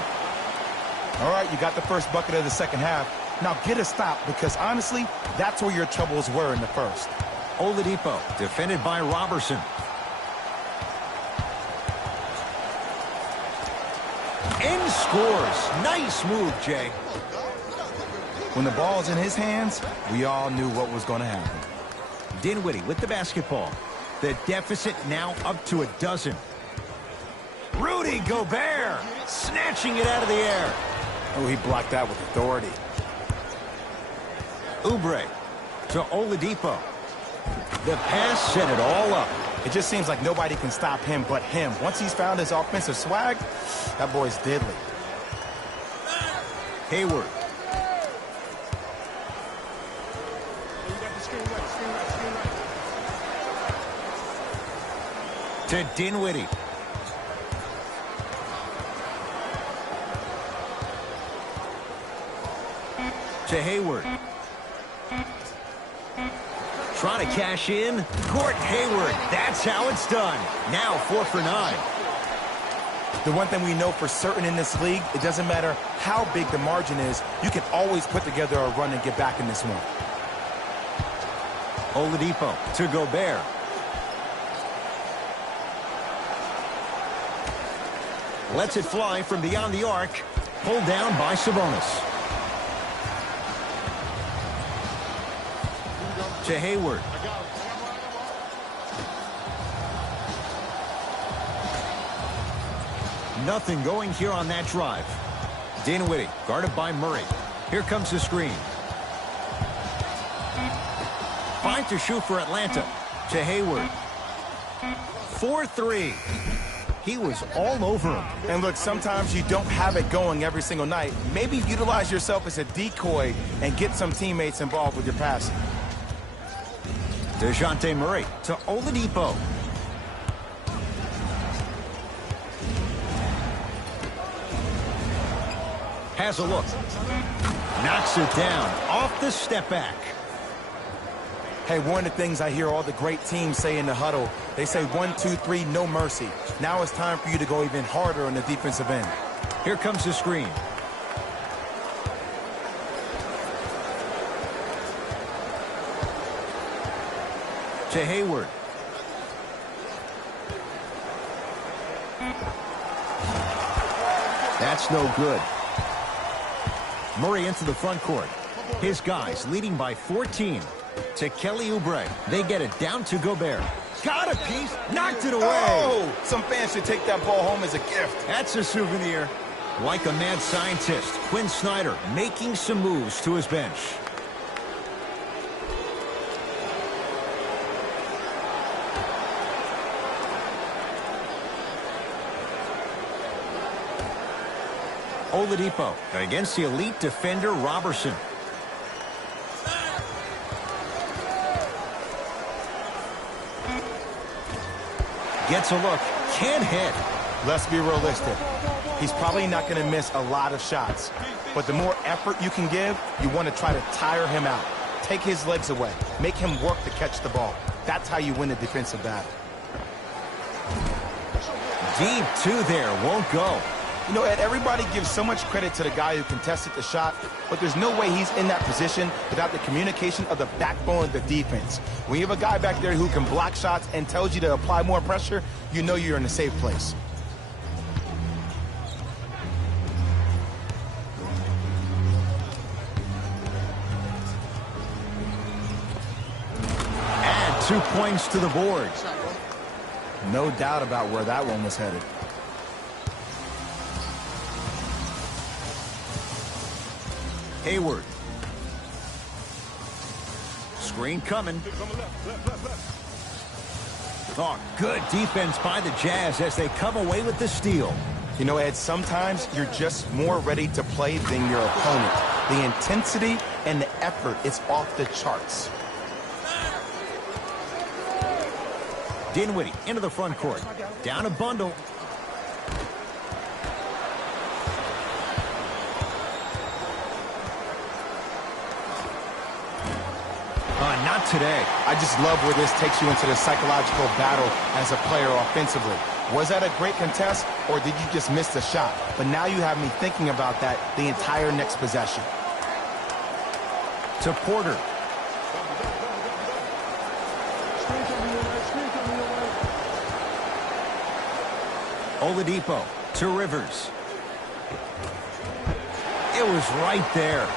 All right, you got the first bucket of the second half. Now get a stop, because honestly, that's where your troubles were in the first. Oladipo, defended by Robertson. And scores. Nice move, Jay. When the ball's in his hands, we all knew what was going to happen. Dinwiddie with the basketball. The deficit now up to 12. Rudy Gobert snatching it out of the air. Oh, he blocked that with authority. Oubre to Oladipo. The pass set it all up. It just seems like nobody can stop him but him. Once he's found his offensive swag, that boy's deadly. Hayward. You got the screen right, screen right, screen right. To Dinwiddie. To Hayward. Trying to cash in. Gordon Hayward. That's how it's done. Now 4 for 9. The one thing we know for certain in this league, it doesn't matter how big the margin is, you can always put together a run and get back in this one. Oladipo to Gobert. Lets it fly from beyond the arc. Pulled down by Sabonis. To Hayward. Nothing going here on that drive. Dinwiddie guarded by Murray. Here comes the screen. 5 to shoot for Atlanta. To Hayward. 4-3. He was all over him. And look, sometimes you don't have it going every single night. Maybe utilize yourself as a decoy and get some teammates involved with your passing. DeJounte Murray to Oladipo. Has a look. Knocks it down off the step back. Hey, one of the things I hear all the great teams say in the huddle, they say 1, 2, 3, no mercy. Now it's time for you to go even harder on the defensive end. Here comes the screen. To Hayward. That's no good. Murray into the front court. His guys leading by 14. To Kelly Oubre. They get it down to Gobert. Got a piece. Knocked it away. Oh, some fans should take that ball home as a gift. That's a souvenir. Like a mad scientist, Quinn Snyder making some moves to his bench. Oladipo against the elite defender Robertson. Gets a look. Can't hit. Let's be realistic. He's probably not going to miss a lot of shots. But the more effort you can give, you want to try to tire him out. Take his legs away. Make him work to catch the ball. That's how you win the defensive battle. Deep two there. Won't go. You know, Ed, everybody gives so much credit to the guy who contested the shot, but there's no way he's in that position without the communication of the backbone of the defense. When you have a guy back there who can block shots and tells you to apply more pressure, you know you're in a safe place. Add 2 points to the board. No doubt about where that one was headed. Hayward. Screen coming. Oh, good defense by the Jazz as they come away with the steal. You know, Ed, sometimes you're just more ready to play than your opponent. The intensity and the effort is off the charts. Dinwiddie into the front court. Down a bundle. Not today. I just love where this takes you into the psychological battle as a player offensively. Was that a great contest, or did you just miss the shot? But now you have me thinking about that the entire next possession. To Porter. Oladipo to Rivers. It was right there.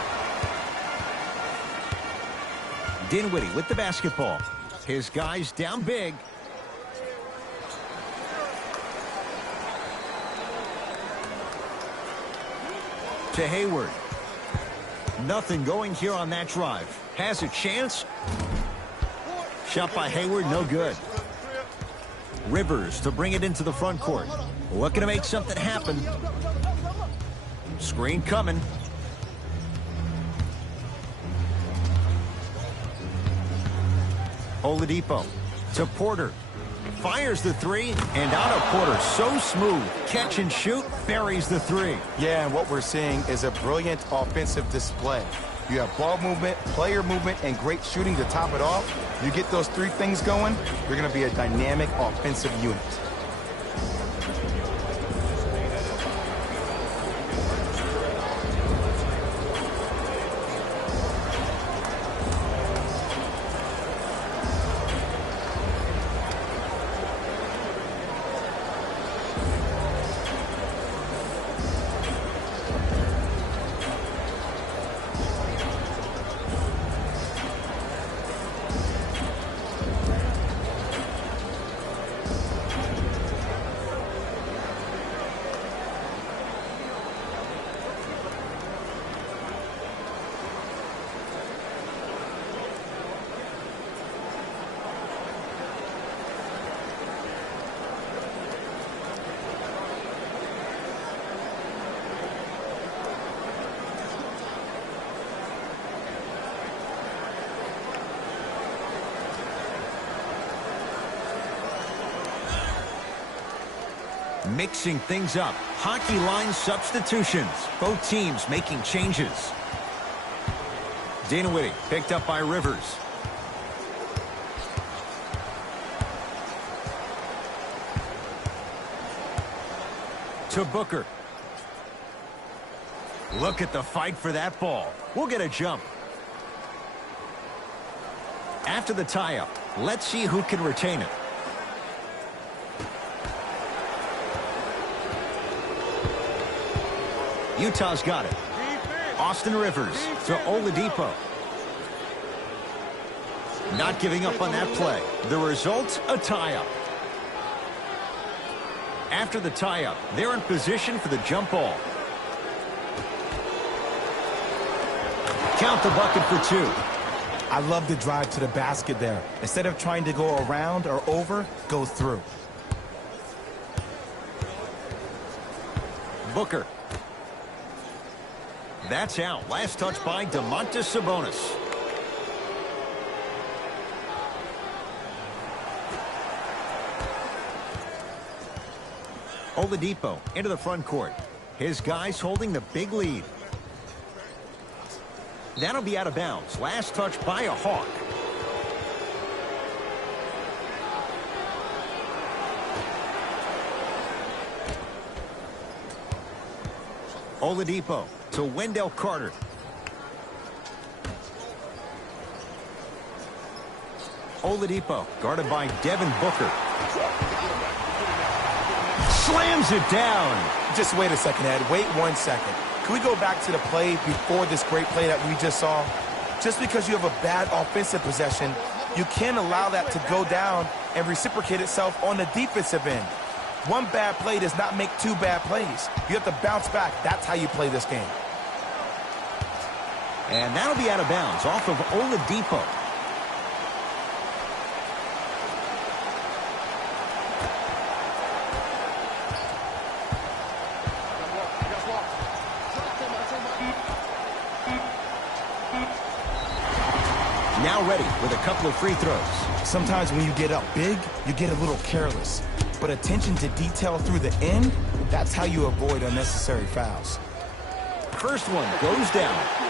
Dinwiddie with the basketball. His guys down big. To Hayward. Nothing going here on that drive. Has a chance. Shot by Hayward, no good. Rivers to bring it into the front court. Looking to make something happen. Screen coming. Oladipo to Porter. Fires the three, and out of Porter. So smooth. Catch and shoot. Buries the three. Yeah, and what we're seeing is a brilliant offensive display. You have ball movement, player movement, and great shooting to top it off. You get those three things going, you're going to be a dynamic offensive unit. Mixing things up. Hockey line substitutions. Both teams making changes. Dinwiddie picked up by Rivers. To Booker. Look at the fight for that ball. We'll get a jump. After the tie-up, let's see who can retain it. Utah's got it. Austin Rivers to Oladipo. Not giving up on that play. The result, a tie-up. After the tie-up, they're in position for the jump ball. Count the bucket for two. I love the drive to the basket there. Instead of trying to go around or over, go through. Booker. That's out. Last touch by Domantas Sabonis. Oladipo into the front court. His guys holding the big lead. That'll be out of bounds. Last touch by a Hawk. Oladipo to Wendell Carter. Oladipo guarded by Devin Booker. Slams it down. Just wait a second, Ed. Wait 1 second. Can we go back to the play before this great play that we just saw? Just because you have a bad offensive possession, you can't allow that to go down and reciprocate itself on the defensive end. One bad play does not make two bad plays. You have to bounce back. That's how you play this game. And that'll be out of bounds off of Oladipo. Now ready with a couple of free throws. Sometimes when you get up big, you get a little careless. But attention to detail through the end, that's how you avoid unnecessary fouls. First one goes down.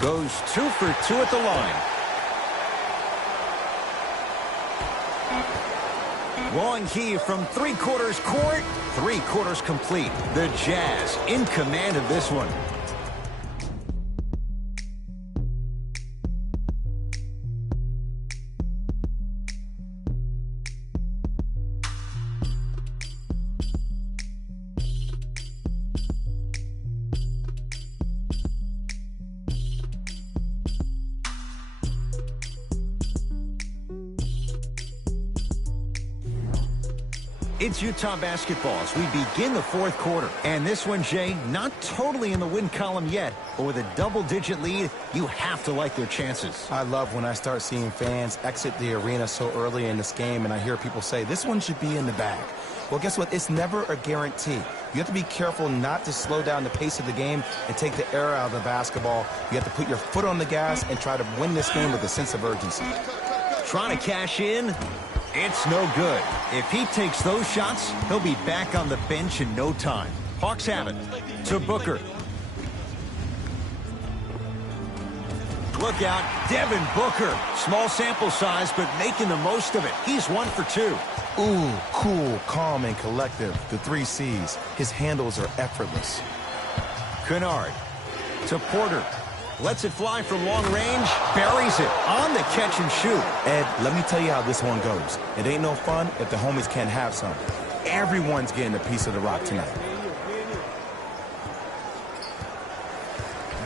Goes 2 for 2 at the line. Long heave from three-quarters court. Three-quarters complete. The Jazz in command of this one. It's Utah basketball as we begin the fourth quarter. And this one, Jay, not totally in the win column yet, but with a double-digit lead, you have to like their chances. I love when I start seeing fans exit the arena so early in this game, and I hear people say, this one should be in the bag. Well, guess what? It's never a guarantee. You have to be careful not to slow down the pace of the game and take the air out of the basketball. You have to put your foot on the gas and try to win this game with a sense of urgency. Trying to cash in. It's no good. If he takes those shots, he'll be back on the bench in no time. Hawks have it to Booker. Look out, Devin Booker. Small sample size, but making the most of it. He's 1 for 2. Ooh, cool, calm, and collective. The 3 C's. His handles are effortless. Kennard to Porter. Lets it fly from long range. Buries it on the catch and shoot. Ed, let me tell you how this one goes. It ain't no fun if the homies can't have some. Everyone's getting a piece of the rock tonight.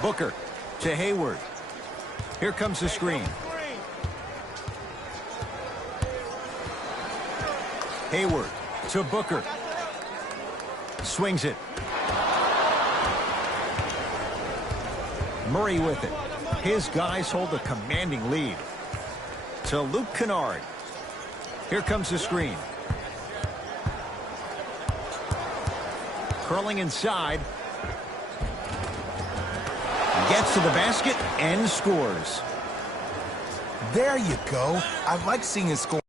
Booker to Hayward. Here comes the screen. Hayward to Booker. Swings it. Murray with it. His guys hold a commanding lead. To Luke Kennard. Here comes the screen. Curling inside. Gets to the basket and scores. There you go. I like seeing score.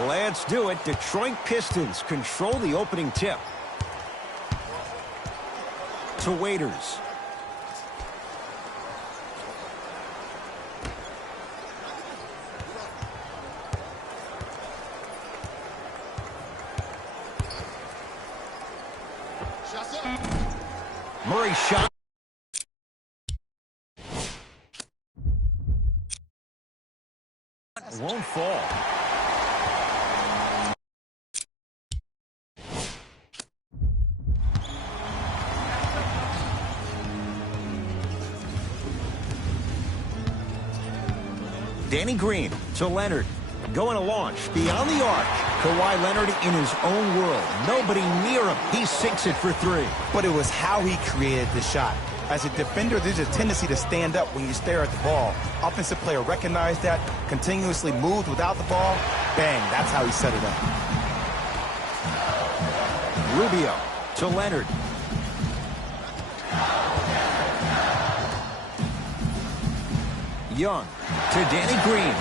Let's do it. Detroit Pistons control the opening tip. To Waiters. Murray shot. Won't fall. Danny Green to Leonard. Going to launch beyond the arc. Kawhi Leonard in his own world. Nobody near him. He sinks it for three. But it was how he created the shot. As a defender, there's a tendency to stand up when you stare at the ball. Offensive player recognized that, continuously moved without the ball. Bang, that's how he set it up. Rubio to Leonard. Young to Danny Green.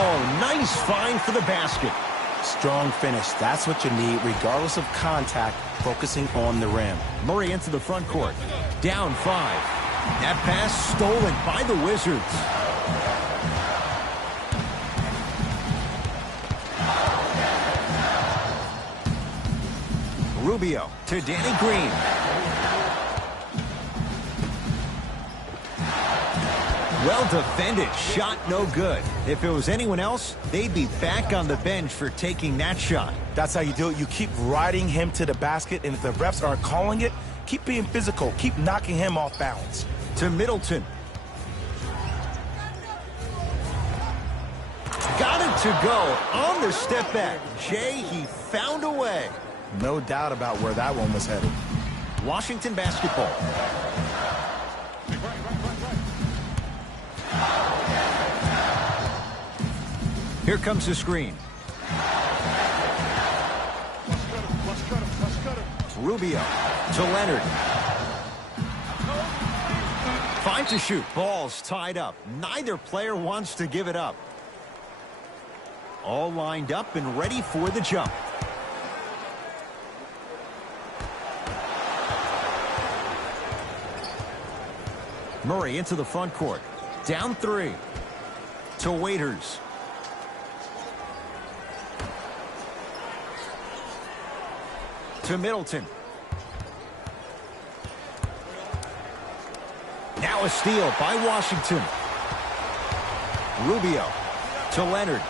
Oh, nice find for the basket. Strong finish. That's what you need, regardless of contact, focusing on the rim. Murray into the front court. Down 5. That pass stolen by the Wizards. Rubio to Danny Green. Well defended. Shot no good. If it was anyone else, they'd be back on the bench for taking that shot. That's how you do it. You keep riding him to the basket, and if the refs aren't calling it, keep being physical. Keep knocking him off balance. To Middleton. Got it to go on the step back. Jay, he found a way. No doubt about where that one was headed. Washington basketball. Here comes the screen. Rubio to Leonard. Fine to shoot. Ball's tied up. Neither player wants to give it up. All lined up and ready for the jump. Murray into the front court. Down 3. To Waiters. To Middleton. Now a steal by Washington. Rubio to Leonard.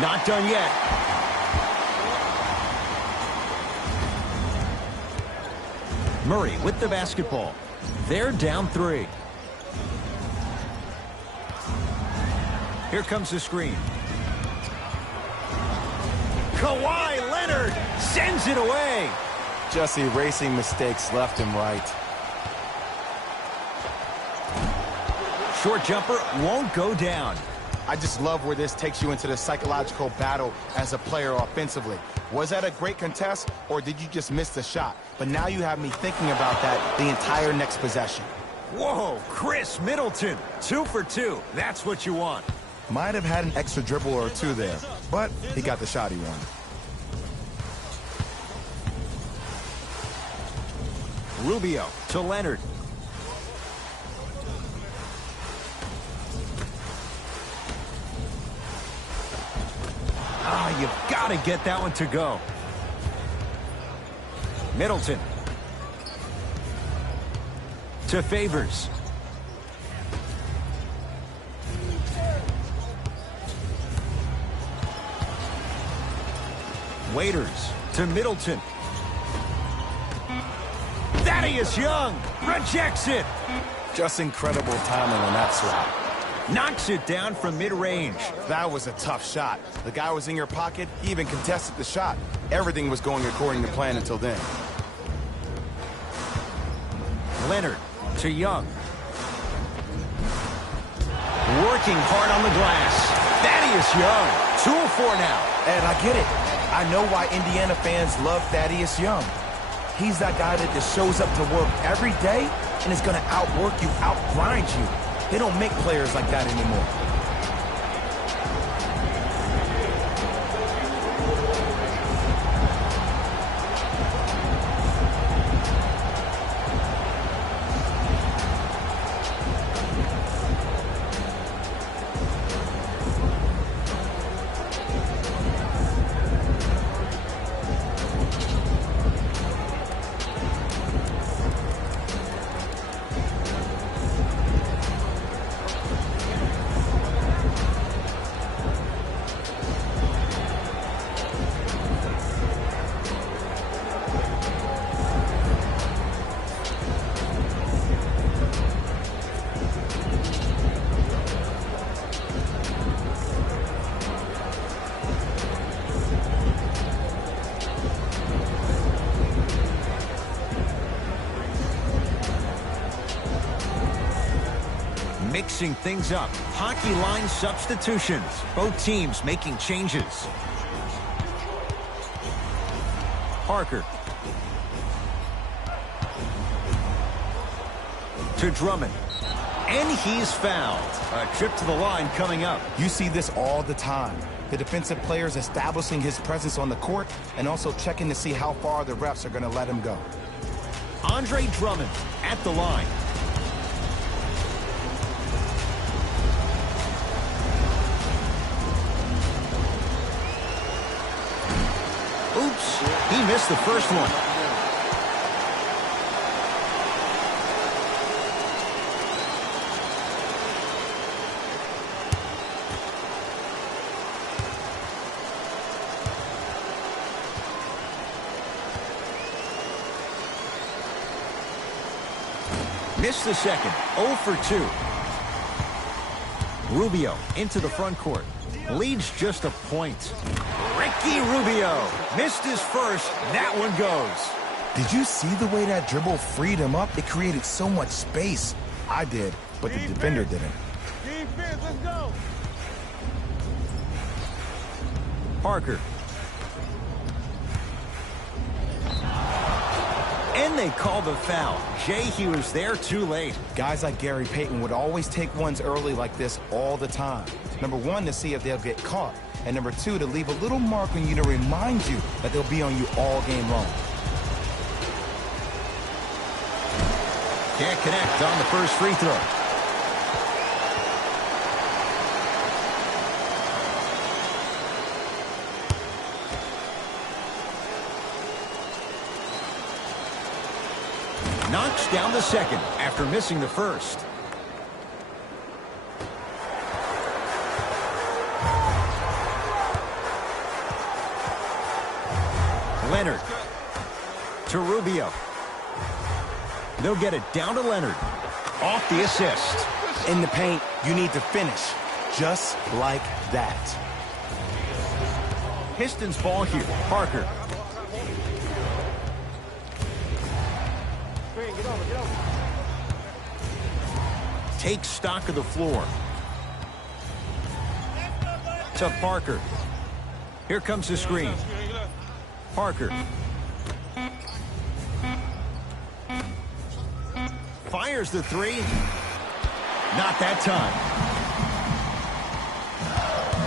Not done yet. Murray with the basketball. They're down 3. Here comes the screen. Kawhi Leonard sends it away. Just erasing mistakes left and right. Short jumper won't go down. I just love where this takes you into the psychological battle as a player offensively. Was that a great contest, or did you just miss the shot? But now you have me thinking about that the entire next possession. Whoa, Chris Middleton, 2 for 2. That's what you want. Might have had an extra dribble or two there, but he got the shot he wanted. Rubio to Leonard. Ah, you've got to get that one to go. Middleton. To Favors. Waiters to Middleton. Thaddeus Young rejects it. Just incredible timing on that swap. Knocks it down from mid-range. That was a tough shot. The guy was in your pocket. He even contested the shot. Everything was going according to plan until then. Leonard to Young. Working hard on the glass. Thaddeus Young, 2 of 4 now. And I get it. I know why Indiana fans love Thaddeus Young. He's that guy that just shows up to work every day and is going to outwork you, outgrind you. They don't make players like that anymore. Mixing things up. Hockey line substitutions. Both teams making changes. Parker. To Drummond. And he's fouled. A trip to the line coming up. You see this all the time. The defensive players establishing his presence on the court and also checking to see how far the refs are going to let him go. Andre Drummond at the line. Oops, he missed the first one. Missed the second. 0 for 2. Rubio into the front court. Leads just a point. Ricky Rubio missed his first. That one goes. Did you see the way that dribble freed him up? It created so much space. I did, but the defender didn't. Defense, let's go. Parker. And they call the foul. Jay, he was there too late. Guys like Gary Payton would always take ones early like this all the time. Number one, to see if they'll get caught. And number two, to leave a little mark on you to remind you that they'll be on you all game long. Can't connect on the first free throw. Knocks down the second after missing the first. Leonard to Rubio. They'll get it down to Leonard. Off the assist. In the paint, you need to finish. Just like that. Pistons ball here. Parker. Takes stock of the floor. To Parker. Here comes the screen. Parker. Fires the three. Not that time.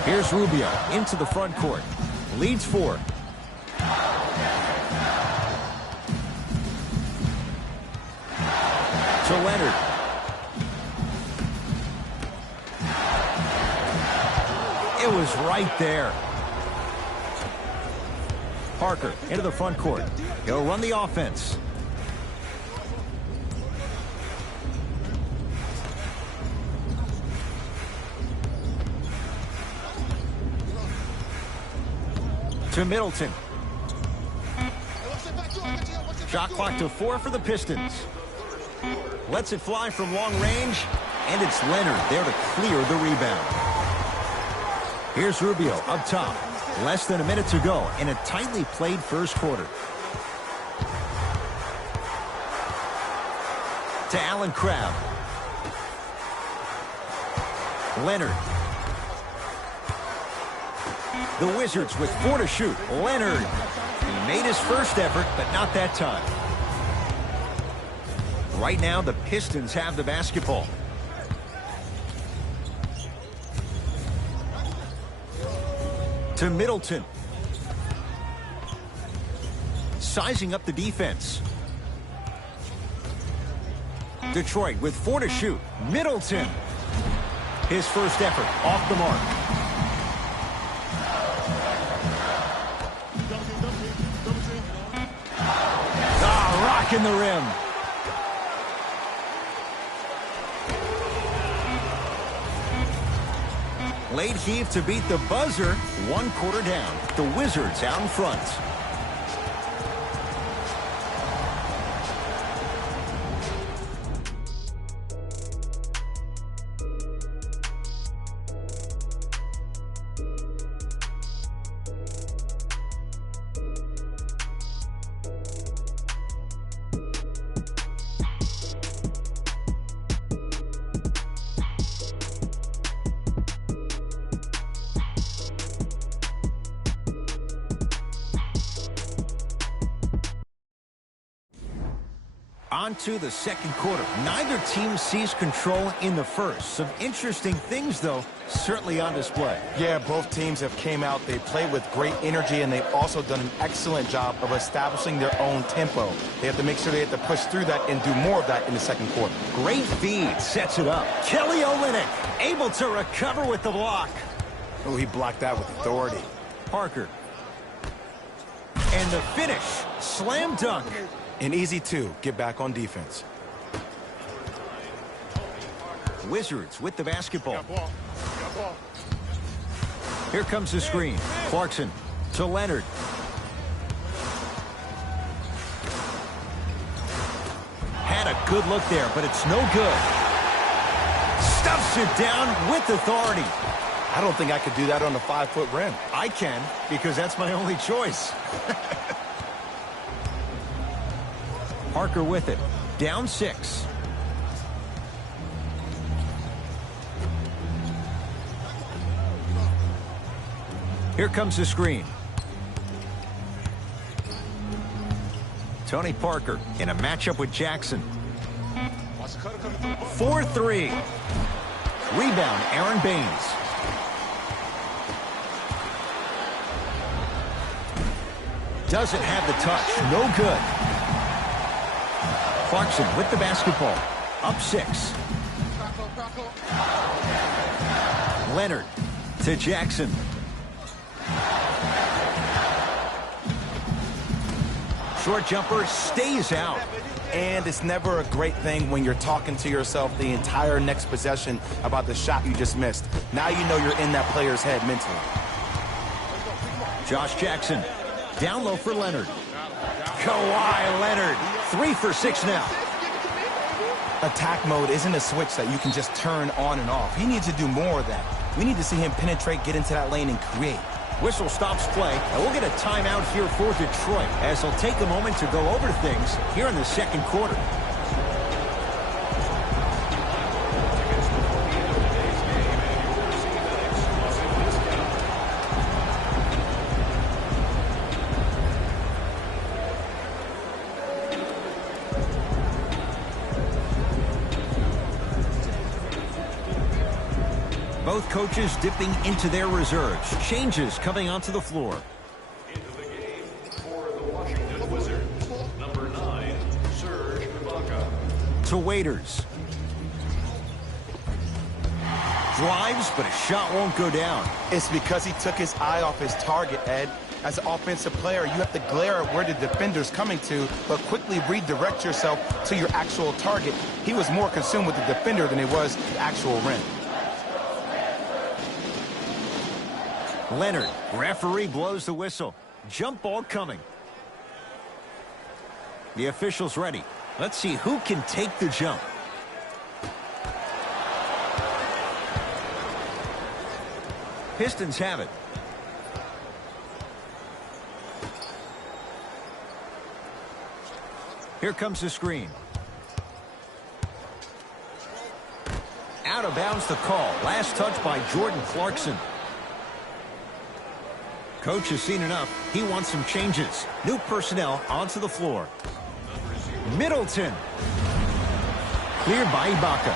Here's Rubio into the front court. Leads 4. To Leonard. It was right there. Parker into the front court. He'll run the offense. To Middleton. Shot clock to 4 for the Pistons. Lets it fly from long range, and it's Leonard there to clear the rebound. Here's Rubio up top. Less than a minute to go in a tightly played first quarter. To Allen Crabbe. Leonard. The Wizards with 4 to shoot. Leonard. He made his first effort, but not that time. Right now, the Pistons have the basketball. To Middleton. Sizing up the defense. Detroit with 4 to shoot. Middleton. His first effort off the mark. Rocking the rim. Late heave to beat the buzzer. 1 quarter down. The Wizards out in front. On to the second quarter. Neither team sees control in the first. Some interesting things, though, certainly on display. Yeah, both teams have came out. They played with great energy, and they've also done an excellent job of establishing their own tempo. They have to make sure they have to push through that and do more of that in the second quarter. Great feed. Sets it up. Kelly Olynyk able to recover with the block. Oh, he blocked that with authority. Parker. And the finish. Slam dunk. An easy 2. Get back on defense. Wizards with the basketball. Here comes the screen. Clarkson to Leonard. Had a good look there, but it's no good. Stuffs it down with authority. I don't think I could do that on a 5-foot rim. I can, because that's my only choice. Parker with it. Down 6. Here comes the screen. Tony Parker in a matchup with Jackson. 4-3. Rebound, Aaron Baines. Doesn't have the touch. No good. Clarkson with the basketball. Up 6. Leonard to Jackson. Short jumper stays out. And it's never a great thing when you're talking to yourself the entire next possession about the shot you just missed. Now you know you're in that player's head mentally. Josh Jackson. Down low for Leonard. Kawhi Leonard. 3 for 6 now. Attack mode isn't a switch that you can just turn on and off. He needs to do more of that. We need to see him penetrate, get into that lane, and create. Whistle stops play, and we'll get a timeout here for Detroit as they'll take a moment to go over things here in the second quarter. Both coaches dipping into their reserves. Changes coming onto the floor. Into the game for the Washington Wizards, number 9, Serge Ibaka. To Waiters. Drives, but a shot won't go down. It's because he took his eye off his target, Ed. As an offensive player, you have to glare at where the defender's coming to, but quickly redirect yourself to your actual target. He was more consumed with the defender than he was the actual rim. Leonard, referee blows the whistle. Jump ball coming. The official's ready. Let's see who can take the jump. Pistons have it. Here comes the screen. Out of bounds the call. Last touch by Jordan Clarkson. Coach has seen enough. He wants some changes. New personnel onto the floor. Middleton. Cleared by Ibaka.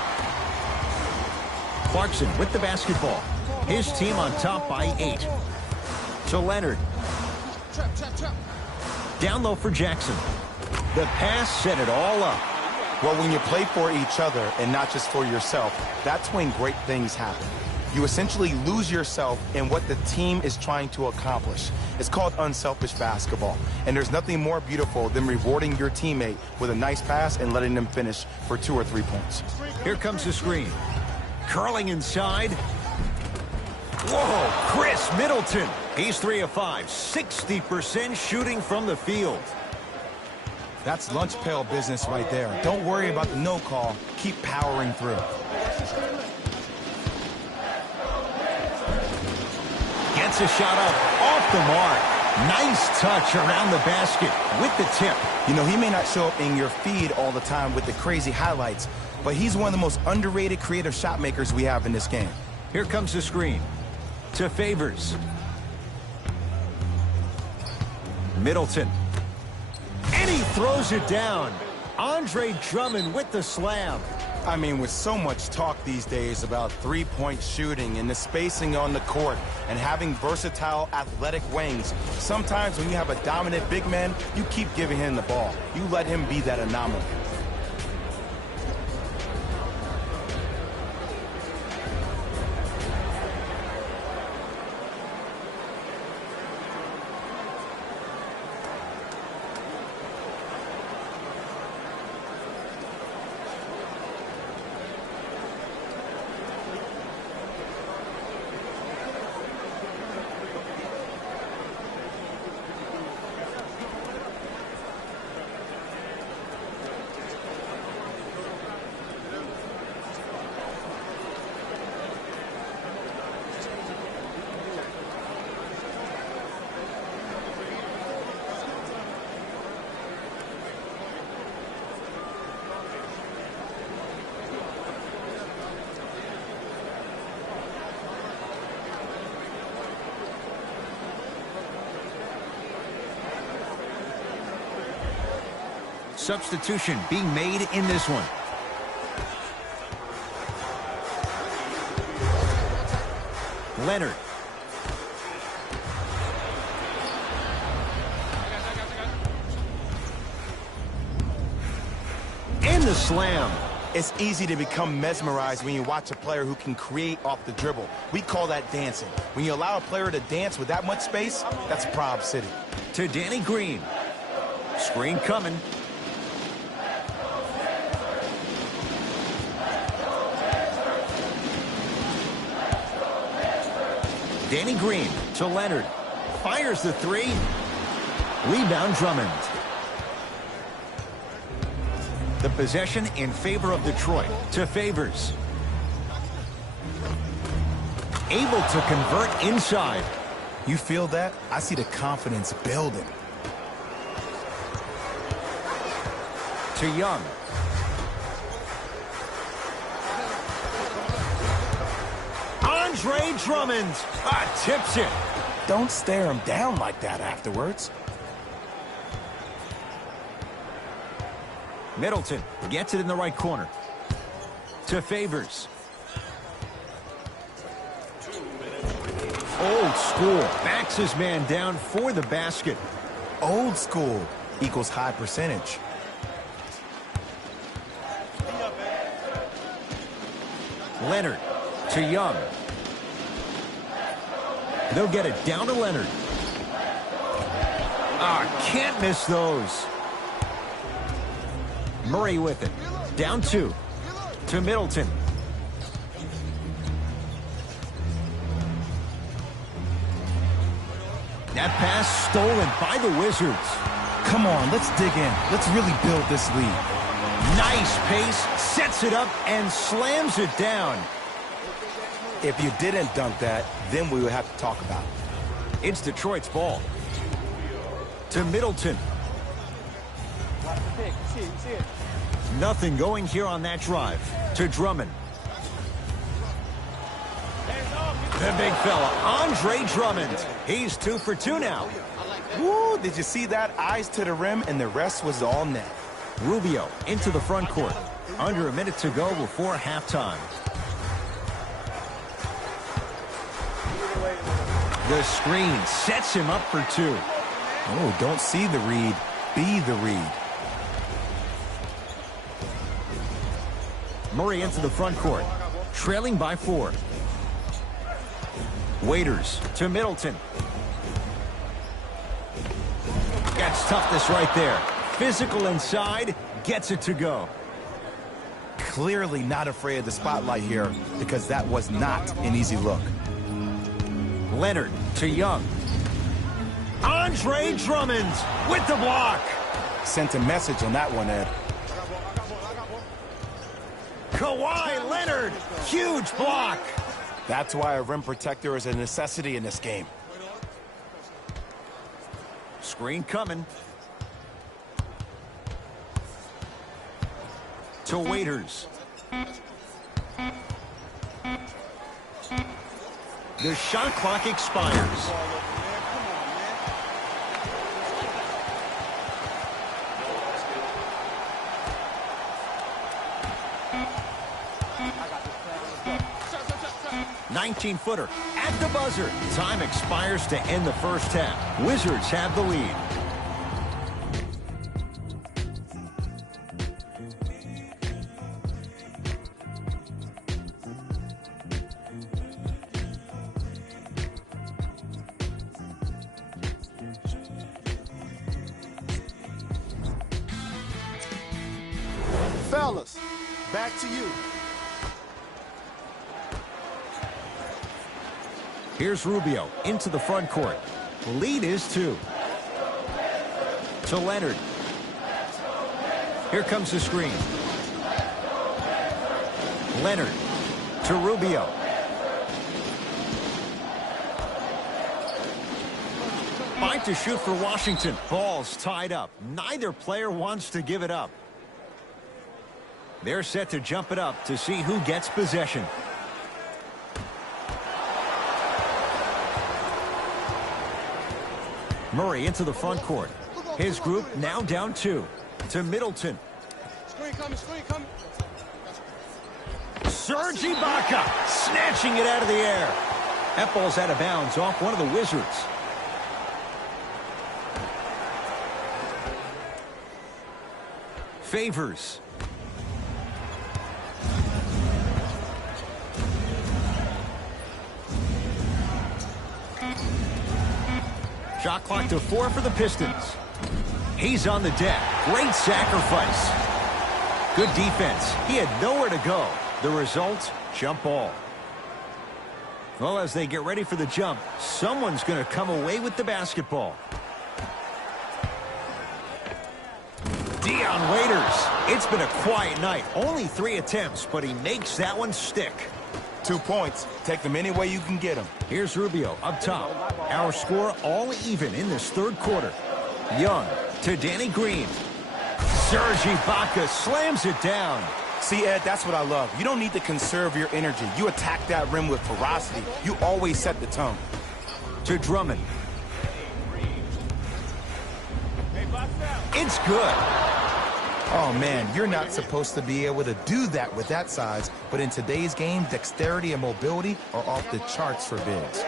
Clarkson with the basketball. His team on top by 8. To Leonard. Trap, trap, trap. Down low for Jackson. The pass set it all up. Well, when you play for each other and not just for yourself, that's when great things happen. You essentially lose yourself in what the team is trying to accomplish. It's called unselfish basketball. And there's nothing more beautiful than rewarding your teammate with a nice pass and letting them finish for 2 or 3 points. Here comes the screen. Curling inside. Whoa, Chris Middleton. He's 3 of 5, 60% shooting from the field. That's lunch pail business right there. Don't worry about the no call. Keep powering through. Gets a shot up off the mark. Nice touch around the basket with the tip. You know, he may not show up in your feed all the time with the crazy highlights, but he's one of the most underrated creative shot makers we have in this game. Here comes the screen. To Favors. Middleton. And he throws it down. Andre Drummond with the slam. I mean, with so much talk these days about three-point shooting and the spacing on the court and having versatile athletic wings, sometimes when you have a dominant big man, you keep giving him the ball. You let him be that anomaly. Substitution being made in this one. Leonard. And the slam. It's easy to become mesmerized when you watch a player who can create off the dribble. We call that dancing. When you allow a player to dance with that much space, that's Prob City. To Danny Green. Screen coming. Danny Green to Leonard. Fires the three. Rebound Drummond. The possession in favor of Detroit. To Favors. Able to convert inside. You feel that? I see the confidence building. To Young. Andre Drummond tips it. Don't stare him down like that afterwards. Middleton gets it in the right corner. To Favors. Old school. Backs his man down for the basket. Old school equals high percentage. Leonard to Young. They'll get it down to Leonard. Can't miss those. Murray with it. Down 2. To Middleton. That pass stolen by the Wizards. Come on, let's dig in. Let's really build this lead. Nice pace, sets it up, and slams it down. If you didn't dunk that, then we would have to talk about it. It's Detroit's ball. To Middleton. Nothing going here on that drive. To Drummond. The big fella, Andre Drummond. He's 2 for 2 now. Woo, did you see that? Eyes to the rim, and the rest was all net. Rubio into the front court. Under a minute to go before halftime. The screen sets him up for two. Oh, don't see the read. Be the read. Murray into the front court, trailing by 4. Waiters to Middleton. That's toughness right there. Physical inside, gets it to go. Clearly not afraid of the spotlight here because that was not an easy look. Leonard to Young. Andre Drummond with the block. Sent a message on that one, Ed. Kawhi Leonard, huge block. That's why a rim protector is a necessity in this game. Screen coming. To Waiters. The shot clock expires. Shot. 19-footer at the buzzer. Time expires to end the first half. Wizards have the lead. Fellas, back to you. Here's Rubio into the front court. Lead is 2. To Leonard. Here comes the screen. Leonard to Rubio. Fight to shoot for Washington. Ball's tied up. Neither player wants to give it up. They're set to jump it up to see who gets possession. Murray into the front court. His group now down 2. To Middleton. Screen coming, screen coming. Serge Ibaka snatching it out of the air. That ball's out of bounds off one of the Wizards. Favors. Shot clock to 4 for the Pistons. He's on the deck. Great sacrifice. Good defense. He had nowhere to go. The result, jump ball. Well, as they get ready for the jump, someone's going to come away with the basketball. Dion Waiters. It's been a quiet night. Only 3 attempts, but he makes that one stick. 2 points. Take them any way you can get them. Here's Rubio up top. Our score all even in this third quarter. Young to Danny Green. Serge Ibaka slams it down. See, Ed, that's what I love. You don't need to conserve your energy. You attack that rim with ferocity. You always set the tone. To Drummond. It's good. Oh, man, you're not supposed to be able to do that with that size, but in today's game, dexterity and mobility are off the charts for bigs.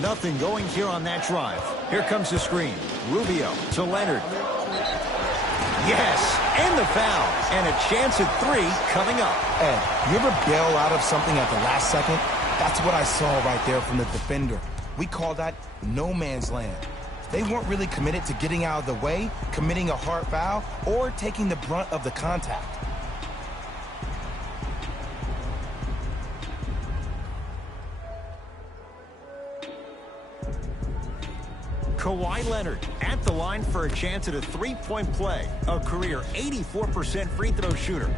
Nothing going here on that drive. Here comes the screen. Rubio to Leonard. Yes, and the foul. And a chance at 3 coming up. Ed, you ever bail out of something at the last second? That's what I saw right there from the defender. We call that no man's land. They weren't really committed to getting out of the way, committing a hard foul, or taking the brunt of the contact. Kawhi Leonard at the line for a chance at a 3-point play. A career 84% free throw shooter.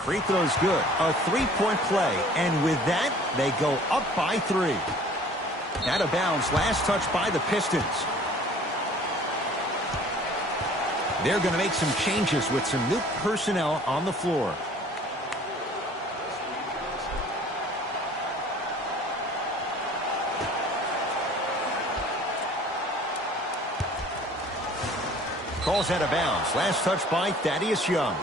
Free throw's good. A 3-point play. And with that, they go up by 3. Out of bounds. Last touch by the Pistons. They're going to make some changes with some new personnel on the floor. Calls out of bounds. Last touch by Thaddeus Young.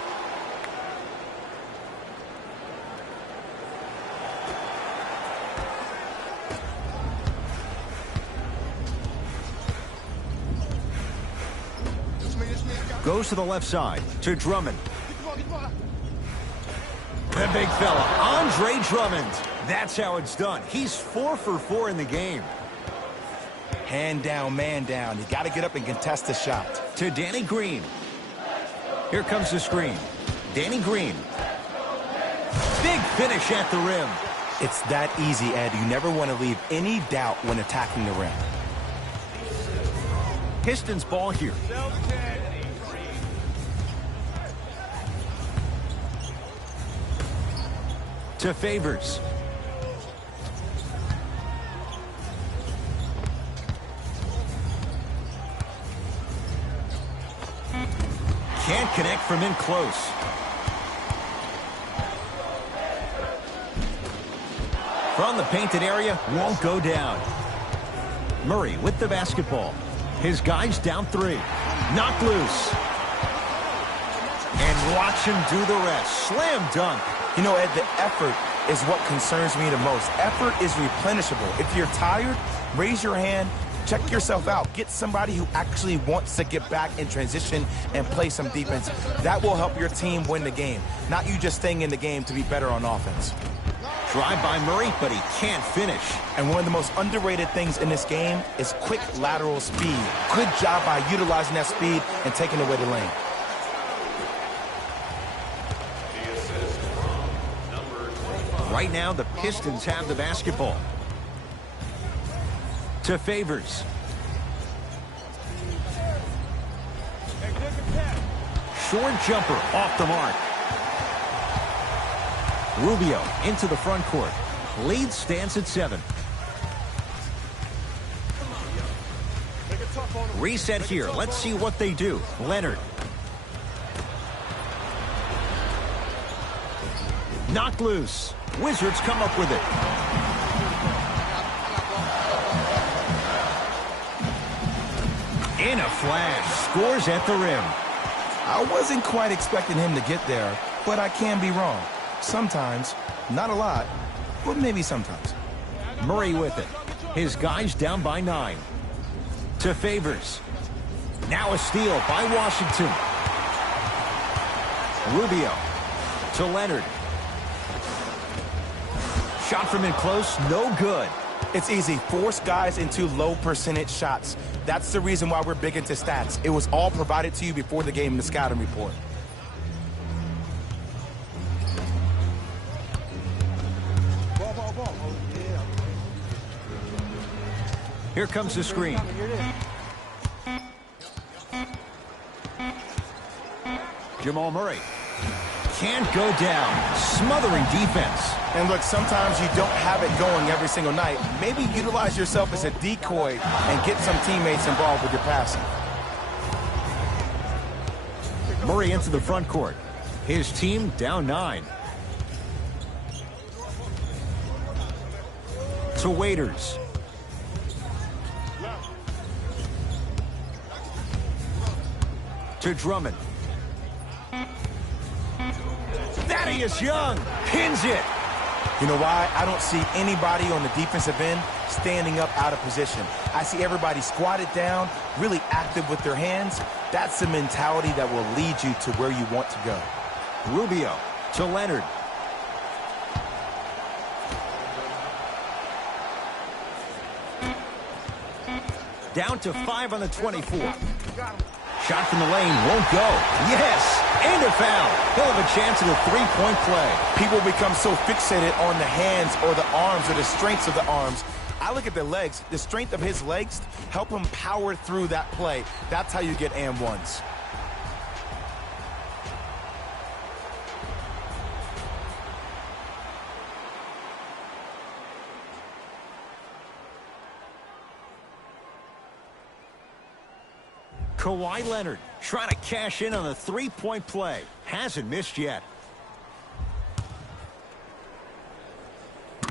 Goes to the left side to Drummond. The big fella, Andre Drummond. That's how it's done. He's 4 for 4 in the game. Hand down, man down. You got to get up and contest the shot. To Danny Green. Here comes the screen. Danny Green. Big finish at the rim. It's that easy, Ed. You never want to leave any doubt when attacking the rim. Pistons ball here. To Favors. Can't connect from in close. From the painted area, won't go down. Murray with the basketball. His guys down 3. Knocked loose. And watch him do the rest. Slam dunk. You know, Ed, the effort is what concerns me the most. Effort is replenishable. If you're tired, raise your hand, check yourself out. Get somebody who actually wants to get back in transition and play some defense. That will help your team win the game, not you just staying in the game to be better on offense. Drive by Murray, but he can't finish. And one of the most underrated things in this game is quick lateral speed. Good job by utilizing that speed and taking away the lane. Right now, the Pistons have the basketball. To Favors. Short jumper off the mark. Rubio into the front court. Lead stands at 7. Reset here. Let's see what they do. Leonard. Knocked loose. Wizards come up with it. In a flash. Scores at the rim. I wasn't quite expecting him to get there, but I can be wrong. Sometimes, not a lot, but maybe sometimes. Murray with it. His guys down by 9. To Favors. Now a steal by Washington. Rubio to Leonard. Shot from in close, no good. It's easy. Force guys into low percentage shots. That's the reason why we're big into stats. It was all provided to you before the game in the scouting report. Here comes the screen. Jamal Murray can't go down. Smothering defense. And look, sometimes you don't have it going every single night. Maybe utilize yourself as a decoy and get some teammates involved with your passing. Murray into the front court. His team down 9. To Waiters. To Drummond. Thaddeus Young pins it. You know why? I don't see anybody on the defensive end standing up out of position. I see everybody squatted down, really active with their hands. That's the mentality that will lead you to where you want to go. Rubio to Leonard. Down to 5 on the 24. Shot from the lane won't go. Yes, and a foul. He'll have a chance at a three-point play. People become so fixated on the hands or the arms or the strengths of the arms. I look at the legs. The strength of his legs help him power through that play. That's how you get and ones. Kawhi Leonard trying to cash in on a three-point play. Hasn't missed yet.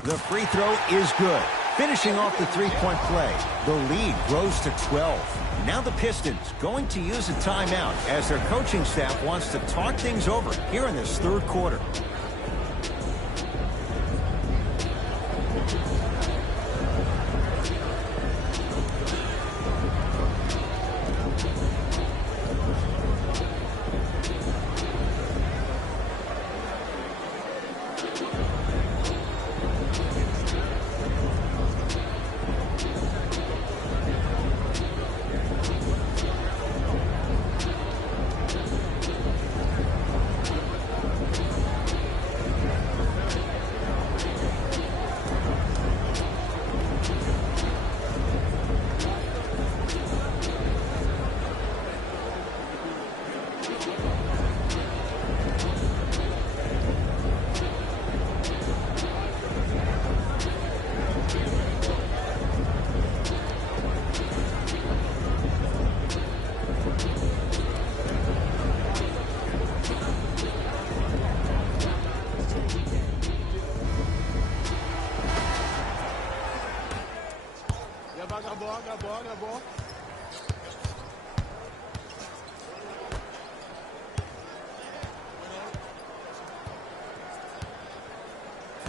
The free throw is good. Finishing off the three-point play. The lead grows to 12. Now the Pistons going to use a timeout as their coaching staff wants to talk things over here in this third quarter.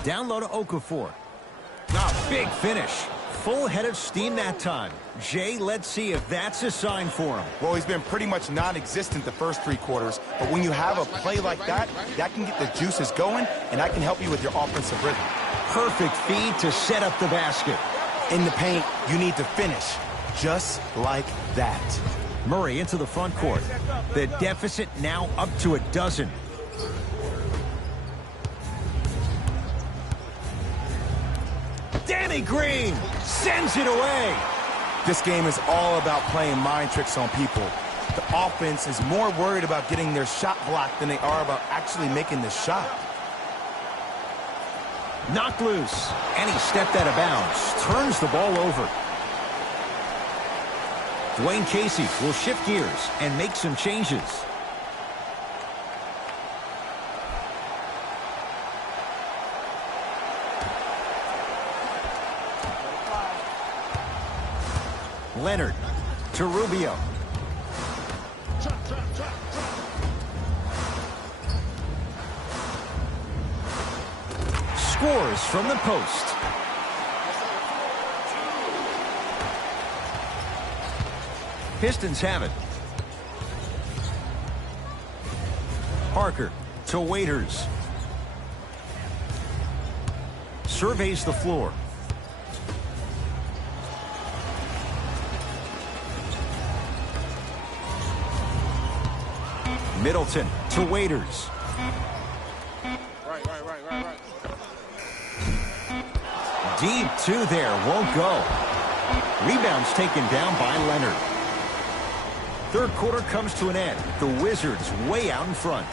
Down low to Okafor. Ah, big finish. Full head of steam that time. Jay, let's see if that's a sign for him. Well, he's been pretty much non-existent the first 3 quarters, but when you have a play like that, that can get the juices going, and that can help you with your offensive rhythm. Perfect feed to set up the basket. In the paint, you need to finish just like that. Murray into the front court. The deficit now up to 12. Danny Green sends it away. This game is all about playing mind tricks on people. The offense is more worried about getting their shot blocked than they are about actually making the shot. Knocked loose, and he stepped out of bounds. Turns the ball over. Dwayne Casey will shift gears and make some changes. Leonard to Rubio. Scores from the post. Pistons have it. Parker to Waiters. Surveys the floor. Middleton to Waiters. Right. Deep 2 there, won't go. Rebounds taken down by Leonard. Third quarter comes to an end. The Wizards way out in front.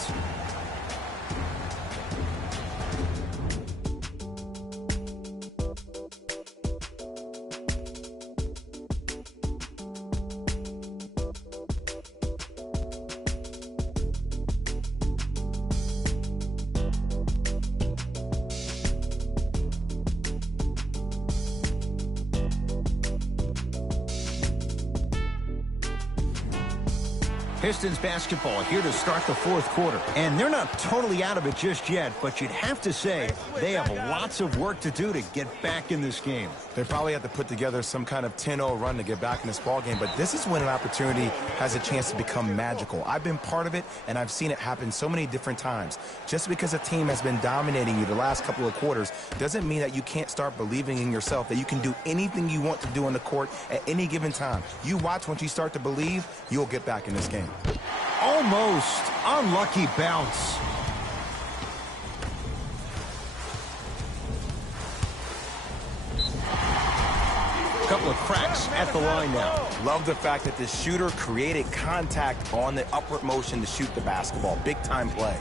Pistons basketball here to start the fourth quarter. And they're not totally out of it just yet, but you'd have to say they have lots of work to do to get back in this game. They probably have to put together some kind of 10-0 run to get back in this ball game, but this is when an opportunity has a chance to become magical. I've been part of it, and I've seen it happen so many different times. Just because a team has been dominating you the last couple of quarters doesn't mean that you can't start believing in yourself, that you can do anything you want to do on the court at any given time. You watch, once you start to believe, you'll get back in this game. Almost unlucky bounce. Couple of cracks at the line now. Love the fact that the shooter created contact on the upward motion to shoot the basketball. Big time play.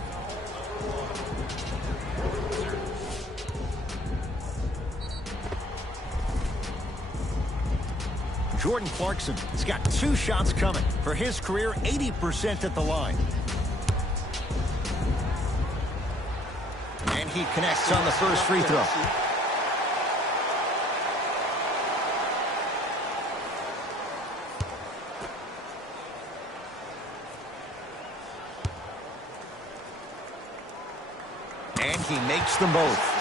Jordan Clarkson has got 2 shots coming. For his career, 80% at the line. And he connects on the first free throw. And he makes them both.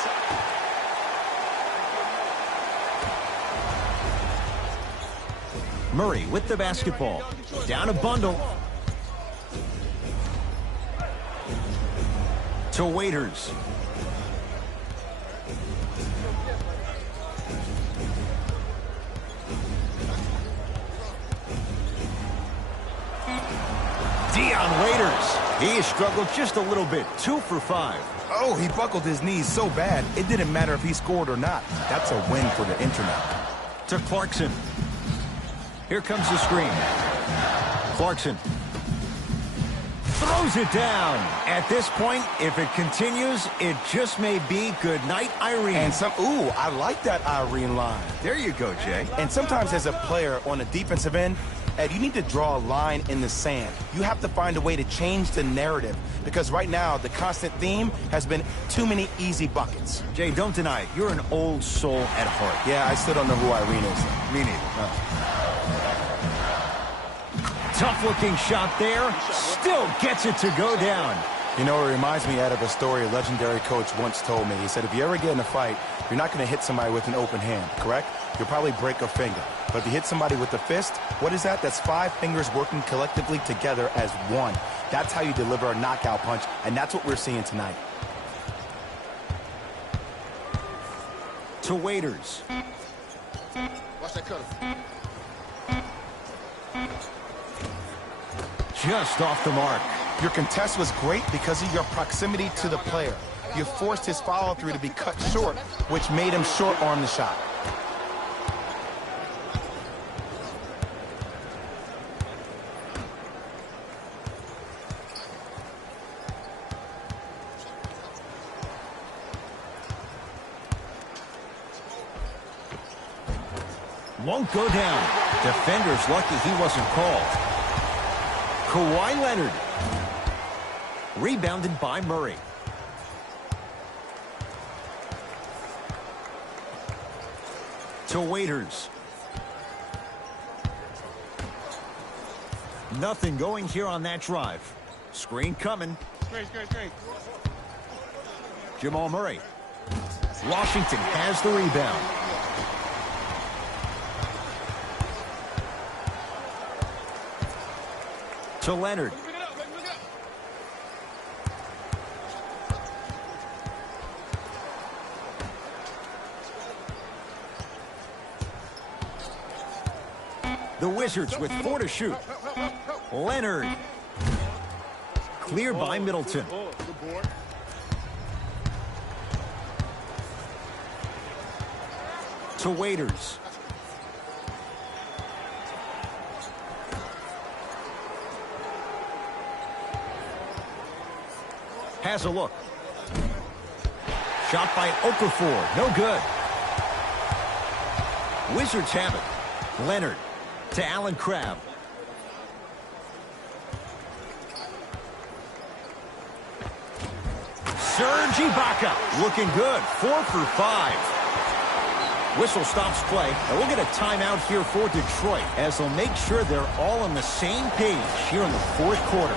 Murray with the basketball. Down a bundle. To Waiters. Dion Waiters. He struggled just a little bit. 2 for 5. Oh, he buckled his knees so bad, it didn't matter if he scored or not. That's a win for the internet. To Clarkson. Here comes the screen. Clarkson throws it down. At this point, if it continues, it just may be good night, Irene. And I like that Irene line. There you go, Jay. And sometimes as a player on the defensive end, Ed, you need to draw a line in the sand. You have to find a way to change the narrative, because right now the constant theme has been too many easy buckets. Jay, don't deny it. You're an old soul at heart. Yeah, I still don't know who Irene is. Me neither. Tough-looking shot there. Still gets it to go down. You know, it reminds me out of a story a legendary coach once told me. He said, if you ever get in a fight, you're not going to hit somebody with an open hand, correct? You'll probably break a finger. But if you hit somebody with a fist, what is that? That's 5 fingers working collectively together as one. That's how you deliver a knockout punch, and that's what we're seeing tonight. To Waiters. Watch that cutter. Just off the mark. Your contest was great because of your proximity to the player. You forced his follow-through to be cut short, which made him short-arm the shot. Won't go down. Defender's lucky he wasn't called. Kawhi Leonard. Rebounded by Murray. To Waiters. Nothing going here on that drive. Screen coming. Screen. Jamal Murray. Washington has the rebound. To Leonard. The Wizards with 4 to shoot. Leonard. Cleared by Middleton. To Waiters. Has a look. Shot by Okafor. No good. Wizards have it. Leonard to Allen Crabbe. Serge Ibaka looking good. 4 for 5. Whistle stops play. And we'll get a timeout here for Detroit as they'll make sure they're all on the same page here in the 4th quarter.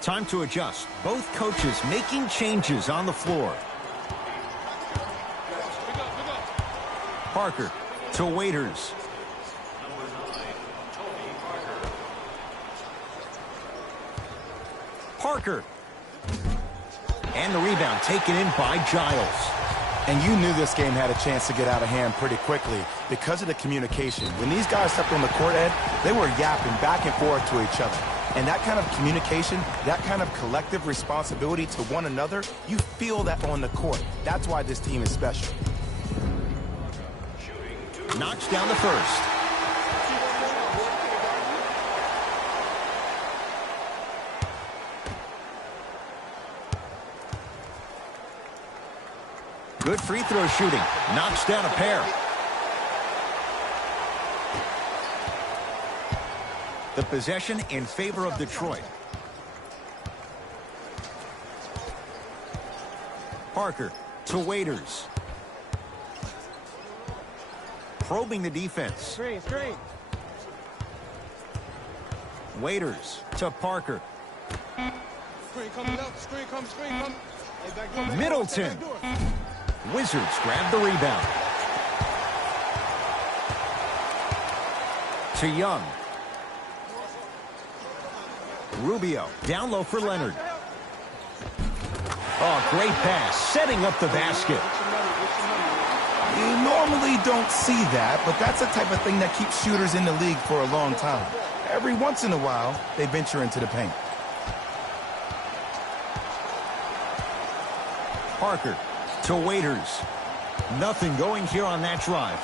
Time to adjust. Both coaches making changes on the floor. Parker to Waiters. Parker. And the rebound taken in by Giles. And you knew this game had a chance to get out of hand pretty quickly because of the communication. When these guys stepped on the court, Ed, they were yapping back and forth to each other. And that kind of communication, that kind of collective responsibility to one another, you feel that on the court. That's why this team is special. Knocks down the first. Good free throw shooting. Knocks down a pair. The possession in favor of Detroit. Parker to Waiters. Probing the defense. Screen. Waiters to Parker. Screen coming left. Screen come. Hey, back door, Middleton. Back door. Wizards grab the rebound. To Young. Rubio, down low for Leonard. Oh, great pass, setting up the basket. You normally don't see that, but that's the type of thing that keeps shooters in the league for a long time. Every once in a while, they venture into the paint. Parker to Waiters. Nothing going here on that drive.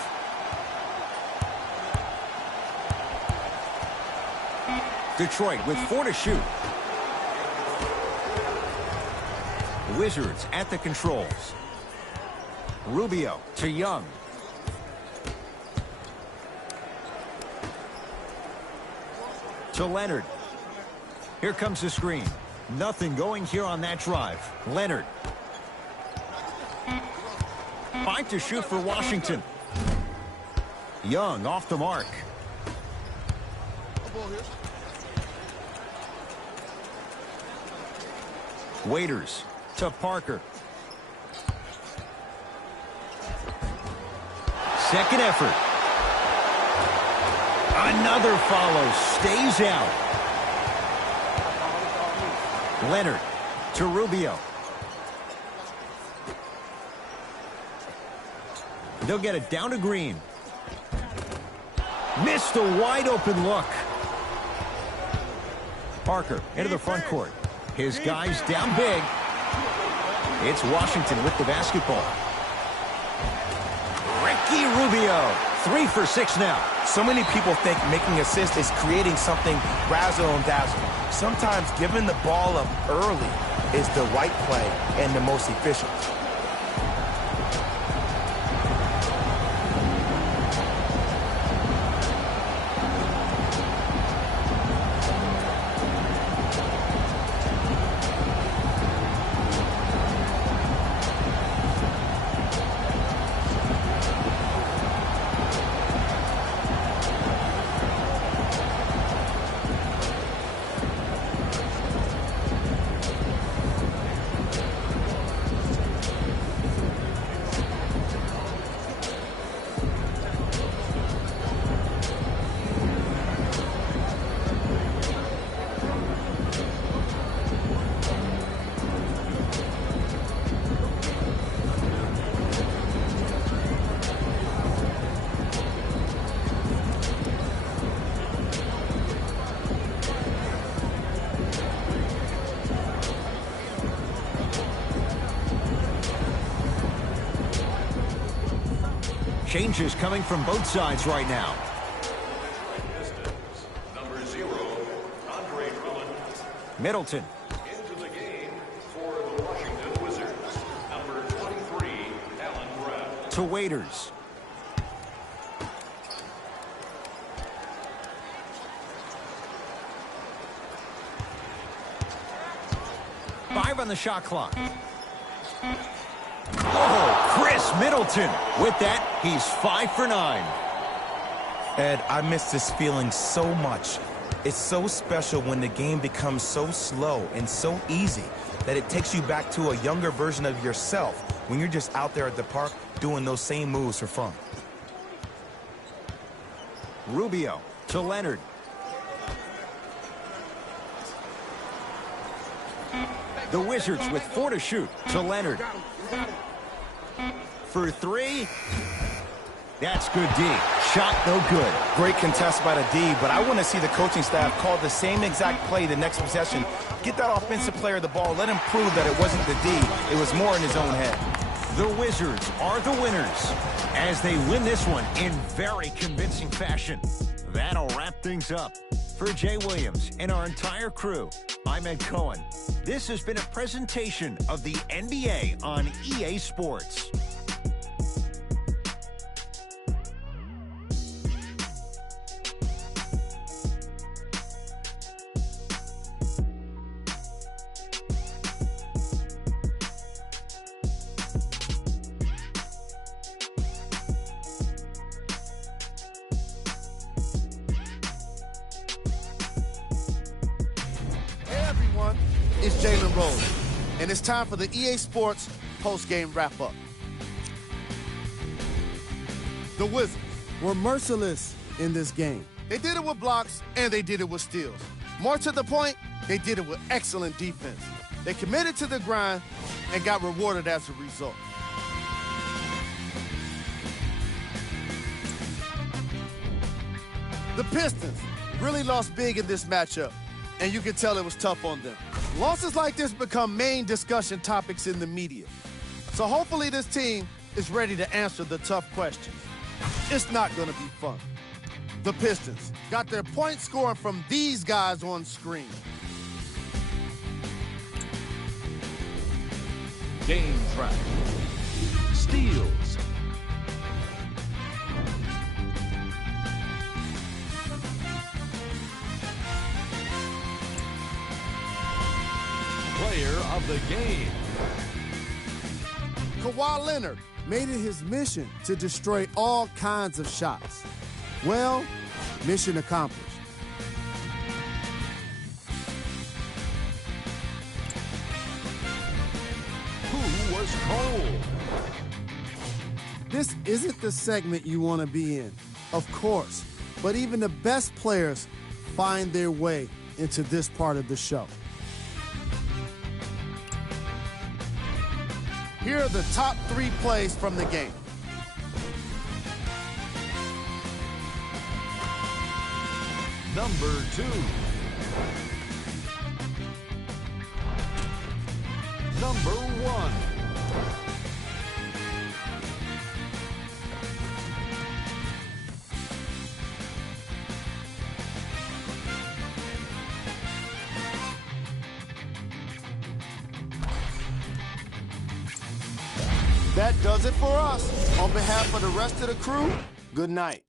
Detroit with 4 to shoot. Wizards at the controls. Rubio to Young. To Leonard. Here comes the screen. Nothing going here on that drive. Leonard. 5 to shoot for Washington. Young off the mark. Waiters to Parker. Second effort. Another follow. Stays out. Leonard to Rubio. They'll get it down to Green. Missed a wide open look. Parker into the front court. His guys down big. It's Washington with the basketball. Ricky Rubio, 3 for 6 now. So many people think making assists is creating something razzle and dazzle. Sometimes giving the ball up early is the right play and the most efficient. Changes coming from both sides right now. Number 0, Andre Drummond. Middleton. Into the game for the Washington Wizards. Number 23, Allen Brown. To Waiters. Five on the shot clock. Oh, Chris Middleton. With that, he's 5 for 9. Ed, I miss this feeling so much. It's so special when the game becomes so slow and so easy that it takes you back to a younger version of yourself when you're just out there at the park doing those same moves for fun. Rubio to Leonard. The Wizards with 4 to shoot. To Leonard. For 3. That's good D. Shot no good. Great contest by the D, but I want to see the coaching staff call the same exact play the next possession. Get that offensive player the ball. Let him prove that it wasn't the D. It was more in his own head. The Wizards are the winners as they win this one in very convincing fashion. That'll wrap things up. For Jay Williams and our entire crew, I'm Ed Cohen. This has been a presentation of the NBA on EA Sports. It's Jalen Rose, and it's time for the EA Sports post-game wrap-up. The Wizards were merciless in this game. They did it with blocks, and they did it with steals. More to the point, they did it with excellent defense. They committed to the grind and got rewarded as a result. The Pistons really lost big in this matchup, and you can tell it was tough on them. Losses like this become main discussion topics in the media. So hopefully this team is ready to answer the tough questions. It's not going to be fun. The Pistons got their point scoring from these guys on screen. Game track. Steals. Player of the game. Kawhi Leonard made it his mission to destroy all kinds of shots. Well, mission accomplished. Who was cold? This isn't the segment you want to be in, of course, but even the best players find their way into this part of the show. Here are the top 3 plays from the game. Number 2. Number 1. That does it for us. On behalf of the rest of the crew, good night.